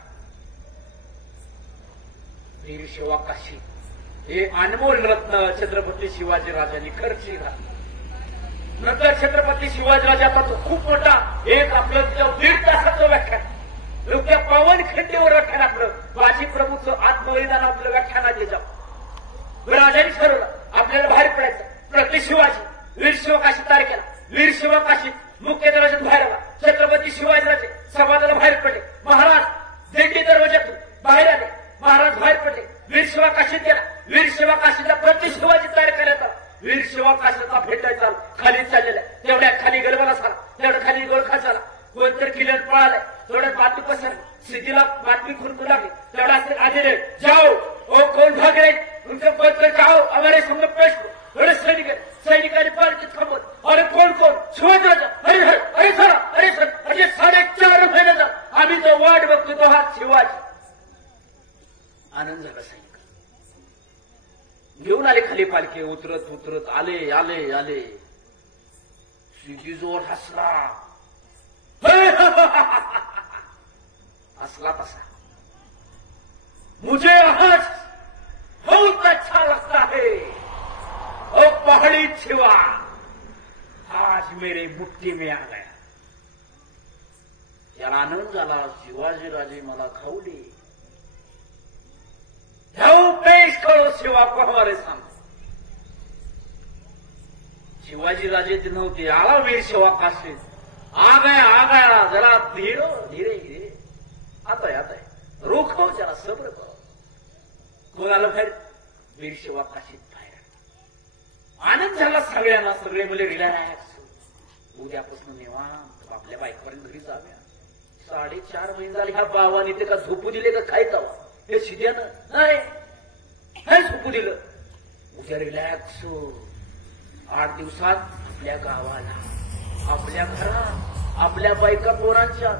वीर शिवा काशी हे अनमोल रत्न छत्रपती शिवाजी राजांनी खर्ची घातलं. नंतर छत्रपती शिवाजीराजाचा तो खूप मोठा एक आपलं 1.5 तासाचं व्याख्यान. त्या पावनखिंडीवर व्याख्यान आपलं. बाजी प्रभूचं आत्मबलिदान आपलं व्याख्यान आहे त्याच्यावर. राजांनी ठरवलं आपल्याला बाहेर पडायचं. प्रति शिवाजी वीर शिवा काशी तयार केला. वीर शिवा काशी मुख्य दरवाज्यात बाहेर आला. छत्रपती शिवाजीराजे समाजाला बाहेर पडले. महाराज दिंडी दरवाज्यातून बाहेर आले. महाराज बाहेर पडले. वीर शिवा काशीत गेला. वीर शिवा काशीला प्रति शिवाजी तयार करण्यात आला. वीर शिवा काशीचा भेटायचा खाली चाललेला. तेवढ्या खाली गरबाला झाला. तेवढ्या खाली गोळखा झाला. कोणतरी किल्ल्यात पळालाय. तेवढ्यात बातमी पसरली. सिद्धीला बातमी खुरकू लागली. तेवढा आधी जाओ ओ कोण भाग रहे उनका पत्र जाओ हमारे सामने पेश करो. थोडे सैनिकांनी पालखीत थांबवत. अरे कोण शिवाजीराजा. अरे अरे सर अरे सर अरे 4.5 महिन्याचा आम्ही तो वाट बघतो तो हा शिवाजी. आनंद झाला. सैनिक घेऊन आले खाली पालखी. उतरत आले. सिद्धी जोर हसला. हसला तसा. मुझे आज बहुत अच्छा लगता है ओ पहाड़ी छिवा आज मेरे मुट्ठी में आ गया. याला आनंद झाला. शिवाजीराजे मला खाऊले. पेश करो शिवा को हमारे सामने. शिवाजीराजे नव्हते. आला वीर शिवा काशी. आ गया जरा धीरे आता है रोखो जरा सब्र करो. कोणाला बाहेर वीर शिवा काशीत बाहेर. आनंद झाला सगळ्यांना. सगळे मुले रिलॅक्स. उद्यापासून निवांत आपल्या बाईकपर्यंत घरी जाऊया. 4.5 महिने झाले ह्या बाबाने ते का झोपू दिले का काय जावा. हे शिद्यानं नाही झोपू दिलं. उद्या रिलॅक्स. 8 दिवसात आपल्या गावाला आपल्या घरात आपल्या बायका पोरांच्या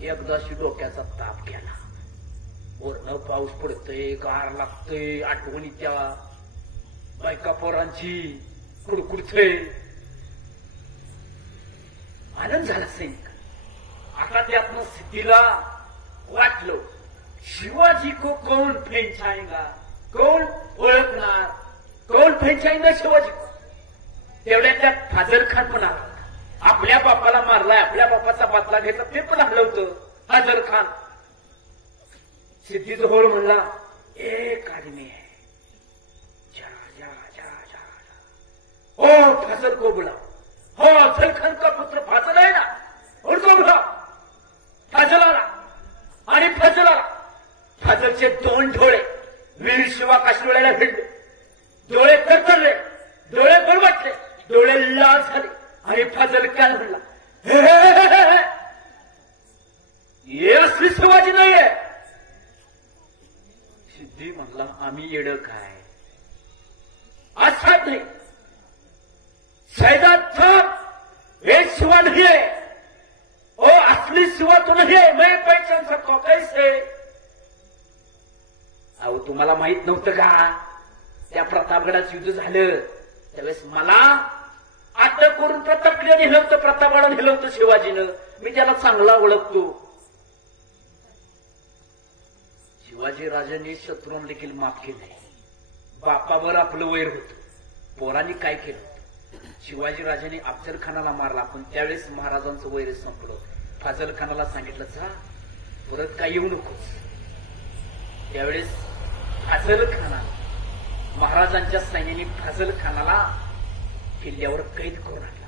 एकदाशी डोक्याचा ताप गेला. वरनं पाऊस पडतोय. गार लागतोय. आठवणी त्या बायका पोरांची कुडकुडतोय. आनंद झाला सैनिक. आता त्यातनं सिद्धीला वाटलं शिवाजी को कौन पहचाएगा. कौन ओळखणार. कौन पहचाएगा शिवाजी को. तेवढ्या त्यात फाजल खान पण आला. आपल्या बापाला मारलाय. आपल्या बापाचा बदला घेतला ते पण आलं होतं. फाजल खान. सिद्धी जोहर म्हणला एक आदमी है. जा ओ फाजल को बुला. हो अफजल खान का पुत्र फाजल आहे ना. उनको बुला. फाजल आला आणि फाजल आला. फाजलचे 2 डोळे वीर शिवा काशी डोळ्याला भिडले. डोळे तरतरले. डोळे बळबटले. डोळे लाल झाले आणि फाजल काय म्हणला हे असली शिवाजी नाहीये. सिद्धी म्हणला आम्ही येडं काय. असाच नाही. सैदात साहेब हे शिवा नाहीये. ओ असली शिवा सिवा तू नहीं है, मैं पहचान सकता हूं कैसे? अहो तुम्हाला माहित नव्हतं का त्या प्रतापगडात युद्ध झालं त्यावेळेस मला अटक करून प्रतापगड नेलं होतं, प्रतापगडावर नेलं होतं शिवाजीनं. मी त्याला चांगला ओळखतो. शिवाजी राजांनी शत्रूंना देखील माफ केलंय. बापावर आपलं वैर होतं. पोरांनी काय केलं? शिवाजी राजांनी अफजल खानाला मारला, पण त्यावेळेस महाराजांचं वैर संपलं. फाजल खानाला सांगितलं जा परत काय येऊ नकोस. त्यावेळेस फाजल खाना महाराजांच्या सैन्याने फाजल खानाला किल्ल्यावर कैद करून आणला.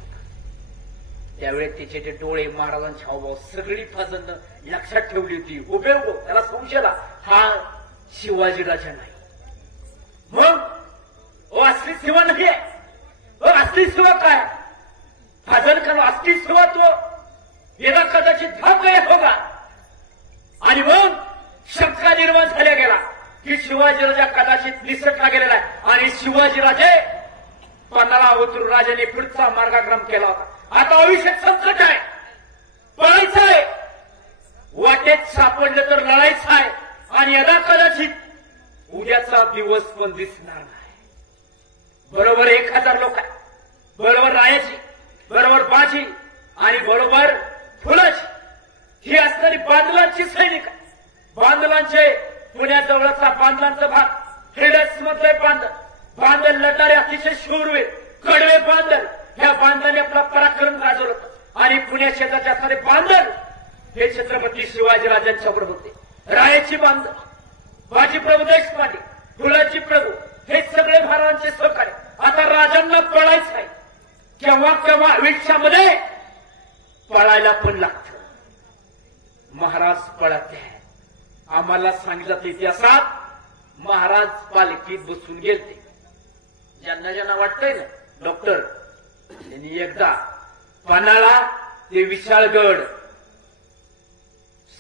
त्यावेळेस त्याचे ते डोळे, महाराजांचे हावभाव सगळी फाजलनं लक्षात ठेवली होती. उभे उभो त्याला संशयला हा शिवाजी राजा नाही. मग असली सेवा नाही आहे. असली सेवा काय? फाजल खान असली सेवा तो याला कदाचित भाग गया होगा. आणि मग शंका निर्माण झाल्या गेला की शिवाजीराजा कदाचित निसटला गेलेला आहे. आणि शिवाजीराजे पन्हाळा उतरून राजाने पुढचा मार्गक्रम केला होता. आता आयुष्यात संकट आहे, पळायचं आहे, वाटेत सापडलं तर लढायचं आहे. आणि यदा कदाचित उद्याचा दिवस पण दिसणार नाही. बरोबर 1000 लोक आहे, बरोबर रायाची, बरोबर बाजी आणि बरोबर फुलाची ही असणारी बांदलांची सैनिक आहे. बांदलांचे पुण्याजवळचा बांदलांचा भाग, खेड्यात मधले बांदल लढणारे अतिशय शूरवीर कडवे बांदल, ह्या बांदलाने आपला पराक्रम गाजवला. आणि पुण्या शेजारचे असणारे बांदल हे छत्रपती शिवाजीराजांच्या बरोबर होते. रायाची बांदल, बाजी प्रभू देशपांडे, फुलाची प्रभू हे सगळे महाराजांचे सहकार्य. आता राजांना पळायचं आहे. केव्हा केव्हा आयुष्यामध्ये पळायला पण लागतं. महाराज पळत आहे. आम्हाला सांगितलं इतिहासात महाराज पालखीत बसून गेलते. ज्यांना ज्यांना वाटतंय ना डॉक्टर त्यांनी एकदा पन्हाळा ते विशाळगड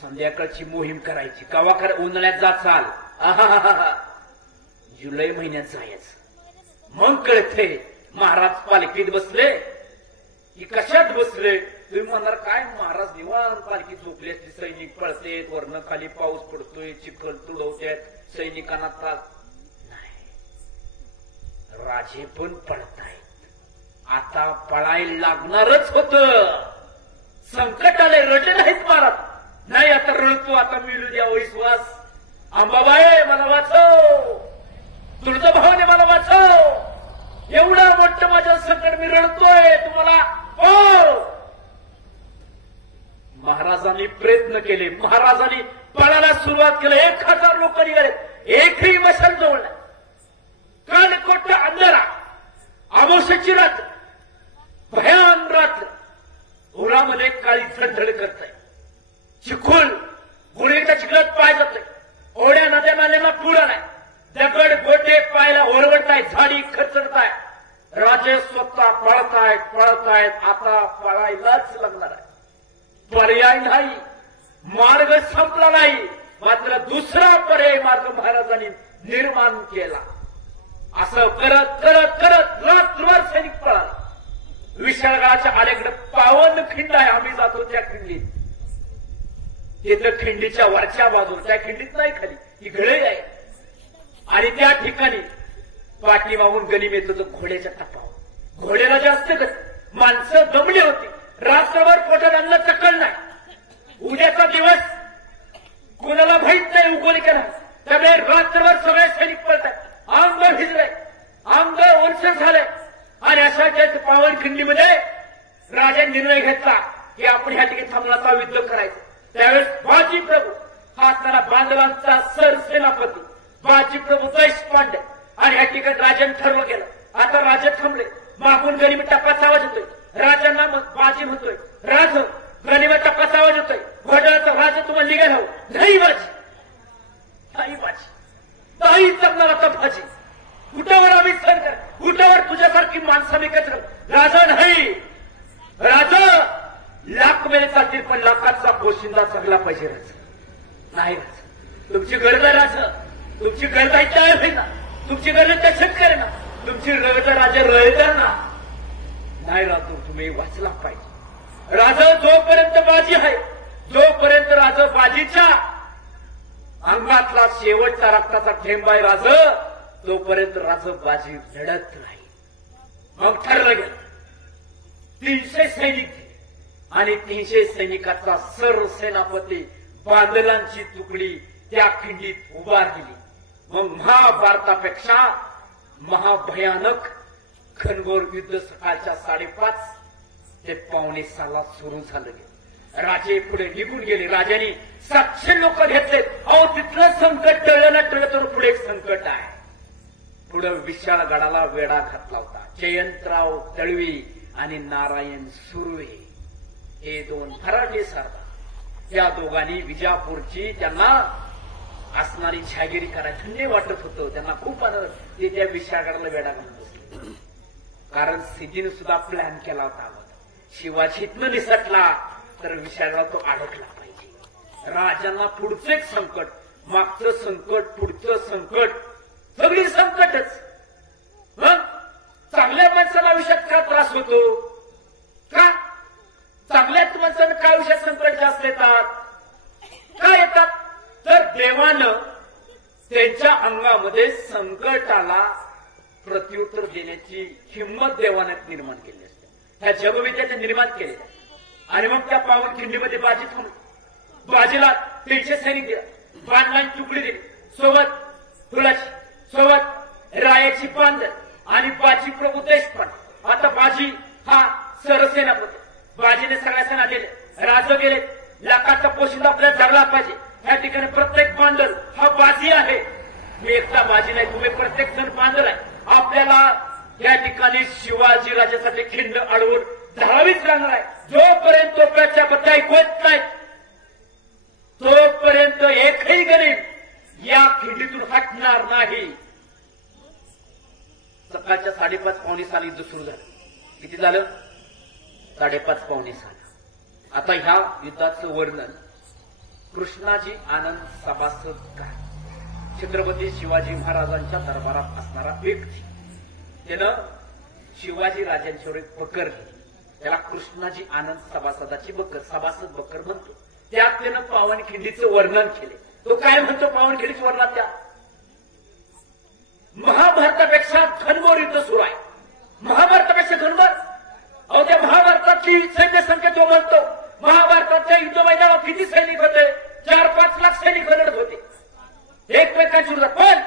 संध्याकाळची मोहीम करायची. कवा उन्हाळ्यात जाचाल, जुलै महिन्यात जायचं. मग कळते महाराज पालखीत बसले की कशात बसले. तुम्ही म्हणणार काय महाराज निवांत पालखी झोपले असते, सैनिक पळतेत, वरनं खाली पाऊस पडतोय, चिखल तुडवत्यात, सैनिकांना त्रास नाही. राजे पण पळतायत. आता पळायला लागणारच होत. संकट आलंय, रडले नाहीत महाराज. नाही आता रडतो, आता मिळू द्या विश्वास. अंबाबाई मला वाचव, तुळजाभवानी मला वाचव. एवढं मोठं माझं संकट, मी रडतोय, तुम्हाला महाराजांनी प्रयत्न केले. महाराजांनी पळायला सुरुवात केली. 1000 लोक निघाले. एकही मशाल जवळ नाही. कानकोट अंधारा, अमावस्येची रात्र, भयान रात्र, उन्हामध्ये काळी थंडळ करताय. चिखल गुडघ्याच्या चिखलात पाय जातोय. ओढ्या नद्या नाल्यांना पुढं नाही. दगड गोटे पायला ओरवडताय, झाडी खचडताय. राजे स्वतः पळतायत. आता पळायलाच लागणार आहे. पर्याय नाही, मार्ग संपला नाही. मात्र दुसरा पर्याय मार्ग महाराजांनी निर्माण केला. असं करत करत करत रात्रभर सैनिक पळाला. विशाळगडाच्या आलेकडे पावन खिंड आहे. आम्ही जातो त्या खिंडीत. तिथं खिंडीच्या वरच्या बाजूला, त्या खिंडीत नाही खाली, ही गळई आहे. आणि त्या ठिकाणी पाठीमागून गनिम येत होतं घोड्याच्या टप्पावर. घोड्याला जास्त माणसं दमली होती. रात्रभर पोटात अन्न चकल नाही. उद्याचा दिवस कोणाला माहित नाही उगवल केला. त्यामुळे रात्रभर सगळे सैनिक पळतात. अंग भिजलंय, अंग ओलसर झालंय. आणि अशा पावन खिंडीमध्ये राजाने निर्णय घेतला की आपण ह्या ठिकाणी थांबण्याचा युद्ध करायचं. त्यावेळेस बाजी प्रभू हा असणारा बांधवांचा सरसेनापती बाजी प्रभू देशपांडे आणि ह्या ठिकाणी राजाने ठरवलं गेलं. आता राजा थांबले. मागून गनिमी टप्पाचा आवाज होतोय. राजांना बाजी म्हणतोय, राज गनिमी टप्पाचा आवाज होतोय. घोड्याचा राजा तुम्हाला निघायला हवं. नाही बाजी, नाही बाजी, नाही जगणार आता बाजी. कुठावर आम्ही सर कर, कुठावर तुझ्यासारखी माणसं मी कचर. राजा नाही, राजा लाख मेले चालतील पण लाखाचा पोशिंदा चांगला पाहिजे. राजा नाही, राजा तुमची गरज आहे. राजा तुमची गरज आहे त्या आहे ना, तुमची गरज त्या शेतकरी ना, तुमची गरज राजा रळकर ना. नाही राजा तुम्ही वाचला पाहिजे. राजा जोपर्यंत बाजी आहे, जोपर्यंत राज बाजीच्या अंगातला शेवटचा रक्ताचा थेंब आहे राज, तोपर्यंत राज बाजी लढत राहील. मग ठरलं गेलं 300 सैनिक आणि 300 सैनिकाचा सर्व सेनापती बांदलांची तुकडी त्या खिंडीत उभारली. मग महाभारतापेक्षा महाभयानक घनघोर युद्ध सकाळच्या 5:30 ते 5:45 सुरू झालं. राजे पुढे निघून गेले. राजांनी 700 लोक घेतले. अहो तिथलं संकट टळलं ना टळलं तर पुढे एक संकट आहे. पुढे विशाळगडाला वेढा घातला होता. जयंतराव दळवी आणि नारायण सुर्वे हे 2 फराटे सरदार. या दोघांनी विजापूरची त्यांना असणारी जहागिरी करायची थंडी वाटत होतं. त्यांना खूप आनंद. ते त्या विशाळगडाला वेढा घालून बसले. कारण सिद्धीने सुद्धा प्लॅन केला होता. शिवाजी इथनं निसटला तर विशाळगड तो अडकला पाहिजे. राजांना पुढचं एक संकट, मागचं संकट, पुढचं संकट, सगळी संकटच. मग चांगल्या माणसाला आयुष्यात का त्रास होतो? का चांगल्याच माणसानं काय आयुष्यात संकट जास्त येतात? का येतात? तर देवानं त्यांच्या अंगामध्ये संकटाला प्रत्युत्तर देण्याची हिंमत देवाने निर्माण केली असते. ह्या जगविद्याने निर्माण केले. आणि मग त्या पावनखिंडीमध्ये बाजी थांबली. बाजीला 300 सैनिक दिला. बाणलांची तुकडी दिली. सोबत फुलाची, सोबत रायाची पांदर आणि बाजी प्रभू देशपांडे. आता बाजी हा सरसेनापती. बाजीने सगळ्या सेना गेले. राज गेले. लाखाचा पोशिंदा आपल्याला जगला पाहिजे. या ठिकाणी प्रत्येक पांदर हा बाजी आहे. मी एकटा बाजी नाही, तुम्ही प्रत्येक जण पांदर आहे. आपल्याला या ठिकाणी शिवाजी राजासाठी खिंड अडवून धरावीच लागणार आहे. जोपर्यंत तोप्याच्या बद्दल ऐकवत नाही तोपर्यंत एकही गरीब या खिंडीतून हटणार नाही. सकाळच्या 5:30-5:45 युद्ध सुरू झालं. किती झालं? 5:30-5:45. आता ह्या युद्धाचं वर्णन कृष्णाजी आनंद सभासदकार, छत्रपती शिवाजी महाराजांच्या दरबारात असणारा व्यक्ती, त्यानं शिवाजी राजांच्यावर एक बकर लिहिली. त्याला कृष्णाजी आनंद सभासदाची बकर, सभासद बकर म्हणतो. त्यात त्यानं पावनखिंडीचं वर्णन केले. तो काय म्हणतो पावनखिंडीचं वर्णन? त्या महाभारतापेक्षा घनघोर युद्ध सुरू आहे. महाभारतापेक्षा घनघोर. अहो त्या महाभारताची सैन्य संख्या तो म्हणतो. महाभारताच्या युद्ध मैदानावर किती सैनिक होते? 4-5 लाख सैनिक लढत होते एकमेकांची युद्ध. पण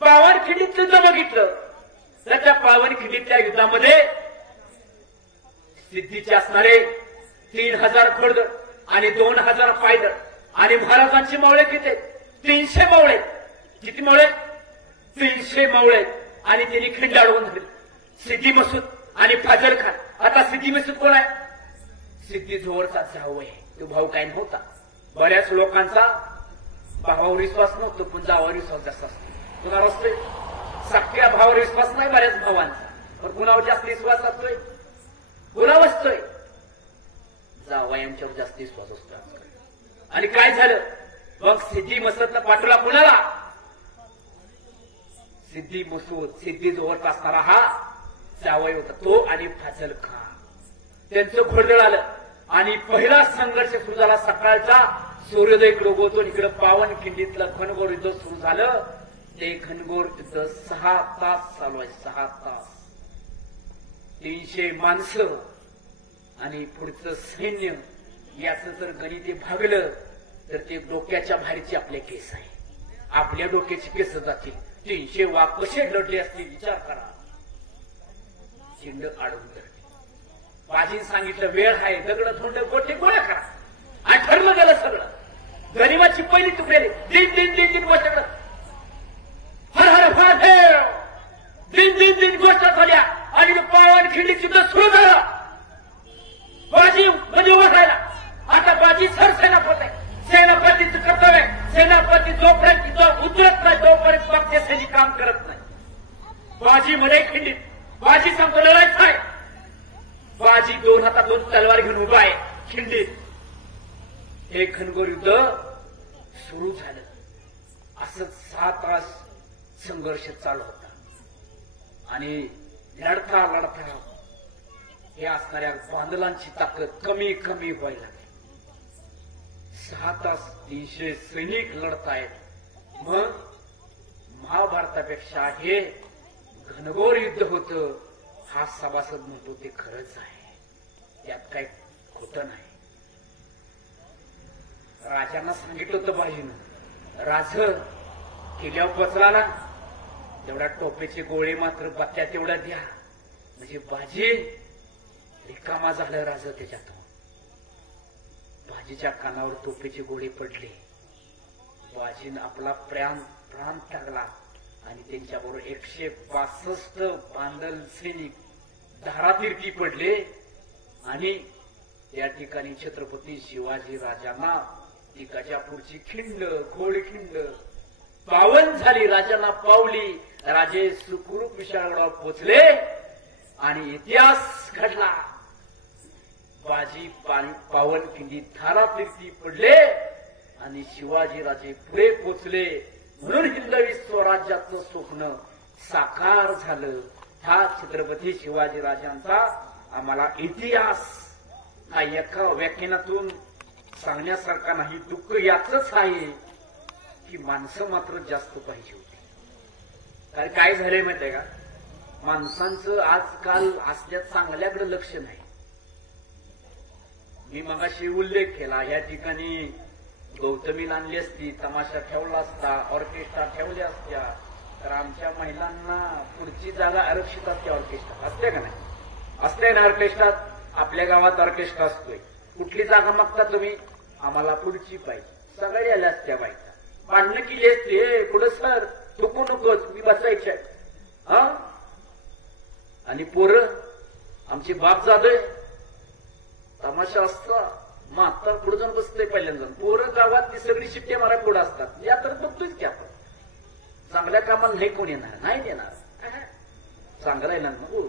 पावनखिंडीत युद्ध बघितलं तर त्या पावनखिंडीतल्या युद्धामध्ये सिद्धीचे असणारे 3000 घोडदळ आणि 2000 पायदळ आणि महाराजांची मावळे किती? 300 मावळे. किती मावळे? 300 मावळे. आणि त्यांनी खिंड अडवून धरली. सिद्धी मसूद आणि फाजल खान. आता सिद्धी मसूद कोण आहे? सिद्धी जोवरचा जाऊ आहे. तो भाऊ काय नव्हता. बऱ्याच लोकांचा भावावर विश्वास नव्हतो, पण जावावर विश्वास जास्त असतो. कुणावर असतोय? सख्या भावावर विश्वास नाही बऱ्याच भावांचा, पण कुणावर जास्त विश्वास असतोय? कुणावर असतोय? जावा यांच्यावर जास्त विश्वास असतो. आणि काय झालं मग? सिद्धी मसूदला पाठवला. कुणाला? सिद्धी मसूद, सिद्धी जोवरचा असणारा हा जावई होता तो आणि फाजल खान. त्यांचं घोडदळ आलं आणि पहिला संघर्ष सुरू झाला. सकाळचा सूर्योदय इकडे उगवतो, इकडे पावनखिंडीतलं घनघोर युद्ध सुरू झालं. ते घनघोर युद्ध 6 तास चालू आहे. 6 तास. 300 माणसं आणि पुढचं सैन्य. याचं जर गणित भागलं तर ते डोक्याच्या बाहेरचे आपले केस आहे. आपल्या डोक्याची केस जातील. 300 वाघ कसे लढले असतील विचार करा. चिंड आडून धरली. बाजीने सांगितलं वेळ आहे, दगड थोंड गोटे गोळा करा. आणि ठरलं गेलं सगळं. गनिमाची पहिली तुकडी दिन दिन दिन दिन गोष्ट हर हर महादेव दिन दिन दिन गोष्ट झाल्या. आणि पावनखिंडीत युद्ध सुरू झालं. बाजी म्हणजे उभा राहिला. आता बाजी सरसेनापती आहे. सेनापतीचं कर्तव्य आहे. सेनापती जोपर्यंत युद्ध उतरत नाही तोपर्यंत मागचे सैनिक काम करत नाही. बाजी मध्ये खिंडीत. बाजी सांगतो लढायचं आहे. बाजी 2 हातात 2 तलवार घेऊन उभा आहे खिंडीत. हे घनघोर युद्ध सुरू झालं. असं 6 तास संघर्ष चालू होता. आणि लढता लढता हे असणाऱ्या बांदलांची ताकद कमी कमी व्हायला लागली. 6 तास 300 सैनिक लढतायत. मग महाभारतापेक्षा हे घनघोर युद्ध होतं. हा सभासद म्हणतो ते खरंच आहे, त्यात काही खोटं नाही. राजांना सांगितलं होतं बाजीनं, राज किल्ल्यावर पोचला ना तेवढ्या टोपेचे गोळे मात्र बत्त्या तेवढ्या द्या. म्हणजे बाजी रिकामा झालं राज त्याच्यातून. बाजीच्या कानावर टोपेचे गोळे पडले. बाजीनं आपला प्राण टाकला आणि त्यांच्याबरोबर 162 बांदल सैनिक धारातीर्थी पडले. आणि त्या ठिकाणी छत्रपती शिवाजी राजांना ती गजापूरची खिंड घोडखिंड पावन झाली. राजांना पावली. राजे सुखरूप विशाळगडावर पोचले आणि इतिहास घडला. बाजी पावन खिंडीत धारातीर्थी पडले आणि शिवाजी राजे पुढे पोचले. म्हणून हिंदवी स्वराज्याचं स्वप्न साकार झालं. हा छत्रपती शिवाजी राजांचा आम्हाला इतिहास हा एका व्याख्यानातून सांगण्यासारखा नाही. दुःख याचंच आहे की माणसं मात्र जास्त पाहिजे होती. कारण काय झालंय माहितीये का, माणसांचं आजकाल असल्या चांगल्याकडे लक्ष नाही. मी मगाशी उल्लेख केला, या ठिकाणी गौतमीला आणली असती, तमाशा ठेवला असता, ऑर्केस्ट्रा ठेवल्या असत्या, तर आमच्या महिलांना पुढची जागा आरक्षित असते. ऑर्केस्ट्रा असते का नाही? असते ना ऑर्केस्ट्रात. आपल्या गावात ऑर्केस्ट्रा असतोय. कुठली जागा मागता तुम्ही? आम्हाला पुढची पाहिजे. सगळे आल्या असत्या बायका, भांडणं केली असते. पुढं सर चुकू नकोच, मी बसायच्या. हा, आणि पोरं आमचे बाप जादोय, तमाशा असता, म्हातार पुढे जाऊन बसतोय पहिल्यांदा. पोरं गावात ती सगळी शिट्ट्या मारा पुढे असतात. या तर बघतोय की आपण. चांगल्या कामाला नाही कोण येणार, नाही देणार. चांगला येणार ना.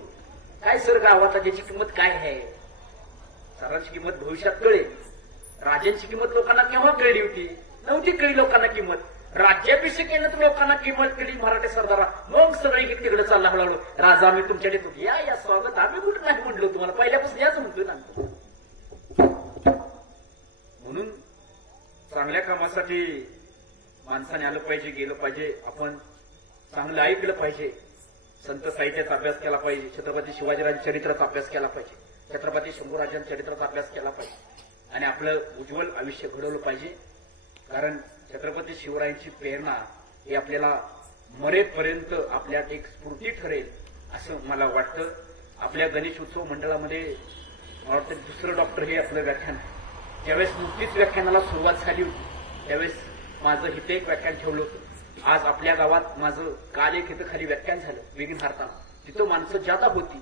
काय सर गावात त्याची किंमत काय आहे? सरांची किंमत भविष्यात कळेल. राजांची किंमत लोकांना केव्हा कळली होती? नव्हती कळली लोकांना किंमत. राज्याभिषेक येणं तर लोकांना किंमत कळली मराठी सरदारा. मग सगळे तिकडे चालला हळूहळू. राजा आम्ही तुमच्या देतो, या स्वागत. आम्ही कुठं नाही म्हणलो तुम्हाला, पहिल्यापासून याच म्हणतोय ना. म्हणून चांगल्या कामासाठी माणसाने आलं पाहिजे, गेलं पाहिजे. आपण चांगलं ऐकलं पाहिजे. संत साहित्याचा अभ्यास केला पाहिजे. छत्रपती शिवाजीराज चरित्राचा अभ्यास केला पाहिजे. छत्रपती शंभूराजांच्या चरित्राचा अभ्यास केला पाहिजे. आणि आपलं उज्ज्वल आयुष्य घडवलं पाहिजे. कारण छत्रपती शिवरायांची प्रेरणा ही आपल्याला मरेपर्यंत आपल्यात एक स्फूर्ती ठरेल असं मला वाटतं. आपल्या गणेश उत्सव मंडळामध्ये मला वाटतं दुसरं डॉक्टर हे आपलं व्याख्यान आहे. ज्यावेळेस नुकतीच व्याख्यानाला सुरुवात झाली होती त्यावेळेस माझं इथे एक व्याख्यान ठेवलं होतं. आज आपल्या गावात माझं काल एक इथं खाली व्याख्यान झालं विघ्नहारताना. तिथं माणसं जादा होती.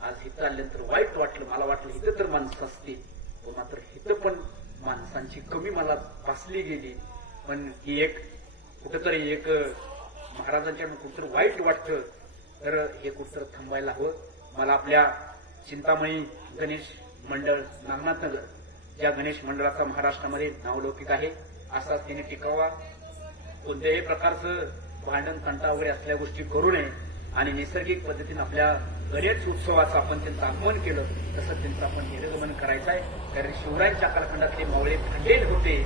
आज इथं आल्यानंतर वाईट वाटलं. मला वाटलं इथं तर माणसं असतील, पण मात्र इथं पण माणसांची कमी मला भासली गेली. पण ही एक कुठंतरी एक महाराजांच्या कुठंतरी वाईट वाटतं. तर हे कुठंतरी थांबायला हवं. मला आपल्या चिंतामणी गणेश मंडळ नागनाथनगर ज्या गणेश मंडळाचा महाराष्ट्रामध्ये नावलौकिक आहे असाच त्यांनी टिकावा. कोणत्याही प्रकारचं भांडण तंटा वगैरे असल्या गोष्टी करू नये आणि नैसर्गिक पद्धतीने आपल्या गणेश उत्सवाचं आपण त्यांचं आगमन केलं तसं त्यांचं आपण निर्गमन करायचं आहे. कारण शिवरायांच्या कालखंडातले मावळे भांडेल होते.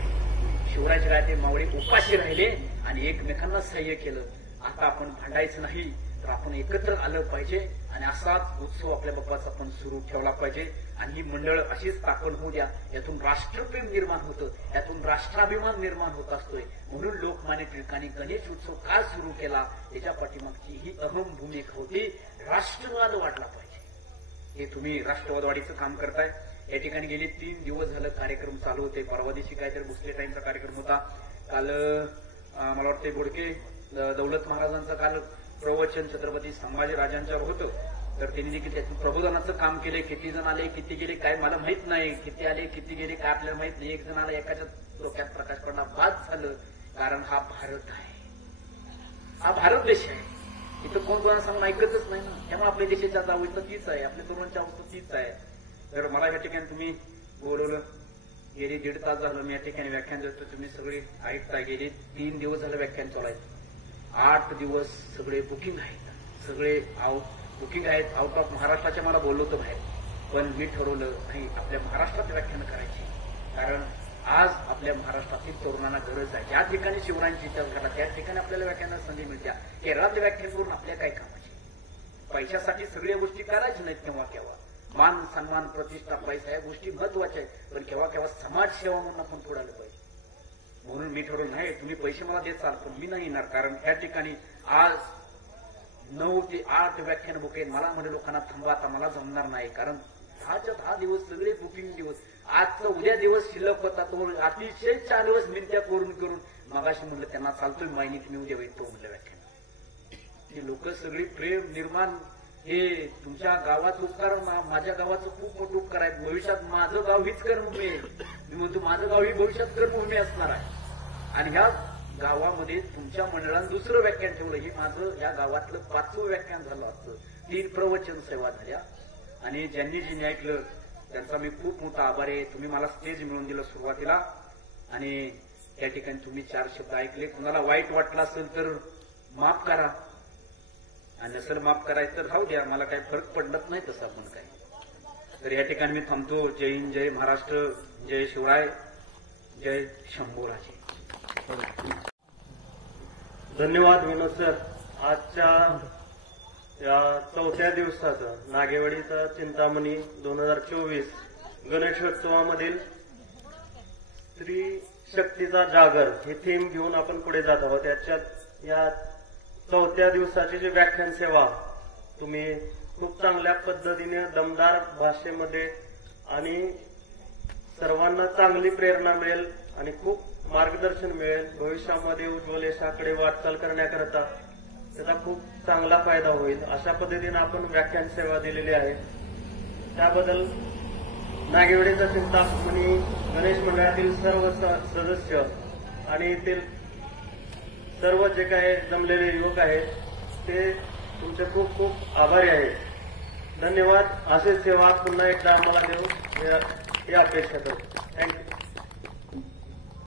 शिवरायांच्या काळात ते मावळे उपाशी राहिले आणि एकमेकांना सहाय्य केलं. आता आपण भांडायचं नाही, तर आपण एकत्र आलं पाहिजे आणि असाच उत्सव आपल्या बाप्पाचा आपण सुरू ठेवला पाहिजे. आणि ही मंडळ अशीच स्थापन होऊ द्या. यातून राष्ट्रप्रेम निर्माण होतं, यातून राष्ट्राभिमान निर्माण होत असतोय. म्हणून लोकमान्य टिळकांनी गणेश उत्सव का सुरू केला त्याच्या पाठीमागची ही अहम भूमिका होती. राष्ट्रवाद वाढला पाहिजे. हे तुम्ही राष्ट्रवादवाडीचं काम करताय. या ठिकाणी गेले 3 दिवस झालं कार्यक्रम चालू होते. परवा दिवशी काहीतरी भोसले टाईमचा कार्यक्रम होता. काल मला वाटते बोडके दौलत महाराजांचं काल प्रवचन छत्रपती संभाजीराजांच्यावर होतं. तर त्यांनी देखील त्यातून प्रबोधनाचं काम केले. किती जण आले, किती गेले काय मला माहित नाही. किती आले, किती गेले काय आपल्याला माहित नाही. एक जण आला, एकाच्या डोक्यात प्रकाश पडला, बाद झालं. कारण हा भारत आहे, हा भारत देश आहे. इथं कोण कोणाला सांगून ऐकतच नाही ना. त्यामुळे आपल्या देशाची अवस्था तीच आहे, आपल्या तरुणांची अवस्था तीच आहे. तर मला या ठिकाणी तुम्ही बोलवलं. गेली 1.5 तास झालं मी या ठिकाणी व्याख्यान देतो. तुम्ही सगळे ऐकताय. गेले 3 दिवस झालं व्याख्यान चालू आहे. 8 दिवस सगळे बुकिंग आहेत, सगळे बुकिंग आहेत. आउट ऑफ महाराष्ट्राच्या मला बोललो होतं बाहेर, पण मी ठरवलं नाही आपल्या महाराष्ट्रात व्याख्यान करायची. कारण आज आपल्या महाराष्ट्रातील तरुणांना गरज आहे. ज्या ठिकाणी शिवरायांची इतिहास घडला त्या ठिकाणी आपल्याला व्याख्यानाला संधी मिळत्या. केरळात व्याख्यान करून आपल्या काय कामाची? पैशासाठी सगळ्या गोष्टी करायच्या नाहीत. केव्हा केव्हा मान सन्मान प्रतिष्ठा पैसा या गोष्टी महत्वाच्या आहेत, पण केव्हा केव्हा समाजसेवा म्हणून आपण पुढे आलं पाहिजे. म्हणून मी ठरवलं नाही तुम्ही पैसे मला देत चाल, पण मी नाही येणार. कारण त्या ठिकाणी आज 9 ते 8 व्याख्यान बुक आहेत. मला म्हणजे लोकांना थांबा, आता मला जमणार नाही. कारण 10च्या 10 दिवस सगळे बुकिंग दिवस. आजचा उद्या दिवस शिल्लक होता तो अतिशय 4 दिवस मिनत्या करून मगाशी म्हणलं त्यांना चालतोय माहिती तुम्ही उद्या येतो म्हणलं व्याख्यान. ती लोक सगळी प्रेम निर्माण हे तुमच्या गावाचं उपकार, माझ्या गावाचं खूप मोठं उपकार आहे. भविष्यात माझं गाव हीच कर्मभूमी आहे. मी म्हणतो माझं गाव ही भविष्यात कर्मभूमी असणार आहे. आणि ह्या गावामध्ये तुमच्या मंडळानं दुसरं व्याख्यान ठेवलं. हे माझं या गावातलं 5वं व्याख्यान झालं असतं. 3 प्रवचन सेवा झाल्या. आणि ज्यांनी ऐकलं त्यांचा मी खूप मोठा आभारी आहे. तुम्ही मला स्टेज मिळवून दिलं सुरुवातीला आणि त्या ठिकाणी तुम्ही 4 शब्द ऐकले. कुणाला वाईट वाटलं असेल तर माफ करा आणि नसेल माफ करायचं तर राहू द्या, मला काही फरक पडत नाही तसं आपण काही. तर या ठिकाणी मी थांबतो. जय हिंद, जय महाराष्ट्र, जय शिवराय, जय शंभूराजे. धन्यवाद विनोद सर. आजच्या या 4थ्या दिवसाचं नागेवाडीचा चिंतामणी 2024 गणेशोत्सवामधील स्त्री शक्तीचा जागर हे थीम घेऊन आपण पुढे जात आहोत. त्याच्यात या 4थ्या दिवसाची जी व्याख्यान सेवा तुम्ही खूप चांगल्या पद्धतीने दमदार भाषेमध्ये आणि सर्वांना चांगली प्रेरणा मिळेल आणि खूप मार्गदर्शन मिळेल. भविष्यामध्ये उज्ज्वल यशाकडे वाटचाल करण्याकरता त्याचा खूप चांगला फायदा होईल अशा पद्धतीने आपण व्याख्यान सेवा दिलेली आहे. त्याबद्दल नागेवाडीचा चिंतामणी गणेश मंडळातील सर्व सदस्य आणि येथील सर्व जे काही जमलेले युवक आहेत ते तुमचे खूप खूप आभारी आहेत. धन्यवाद. अशीच सेवा पुन्हा एकदा आम्हाला देऊ ही अपेक्षा करतो.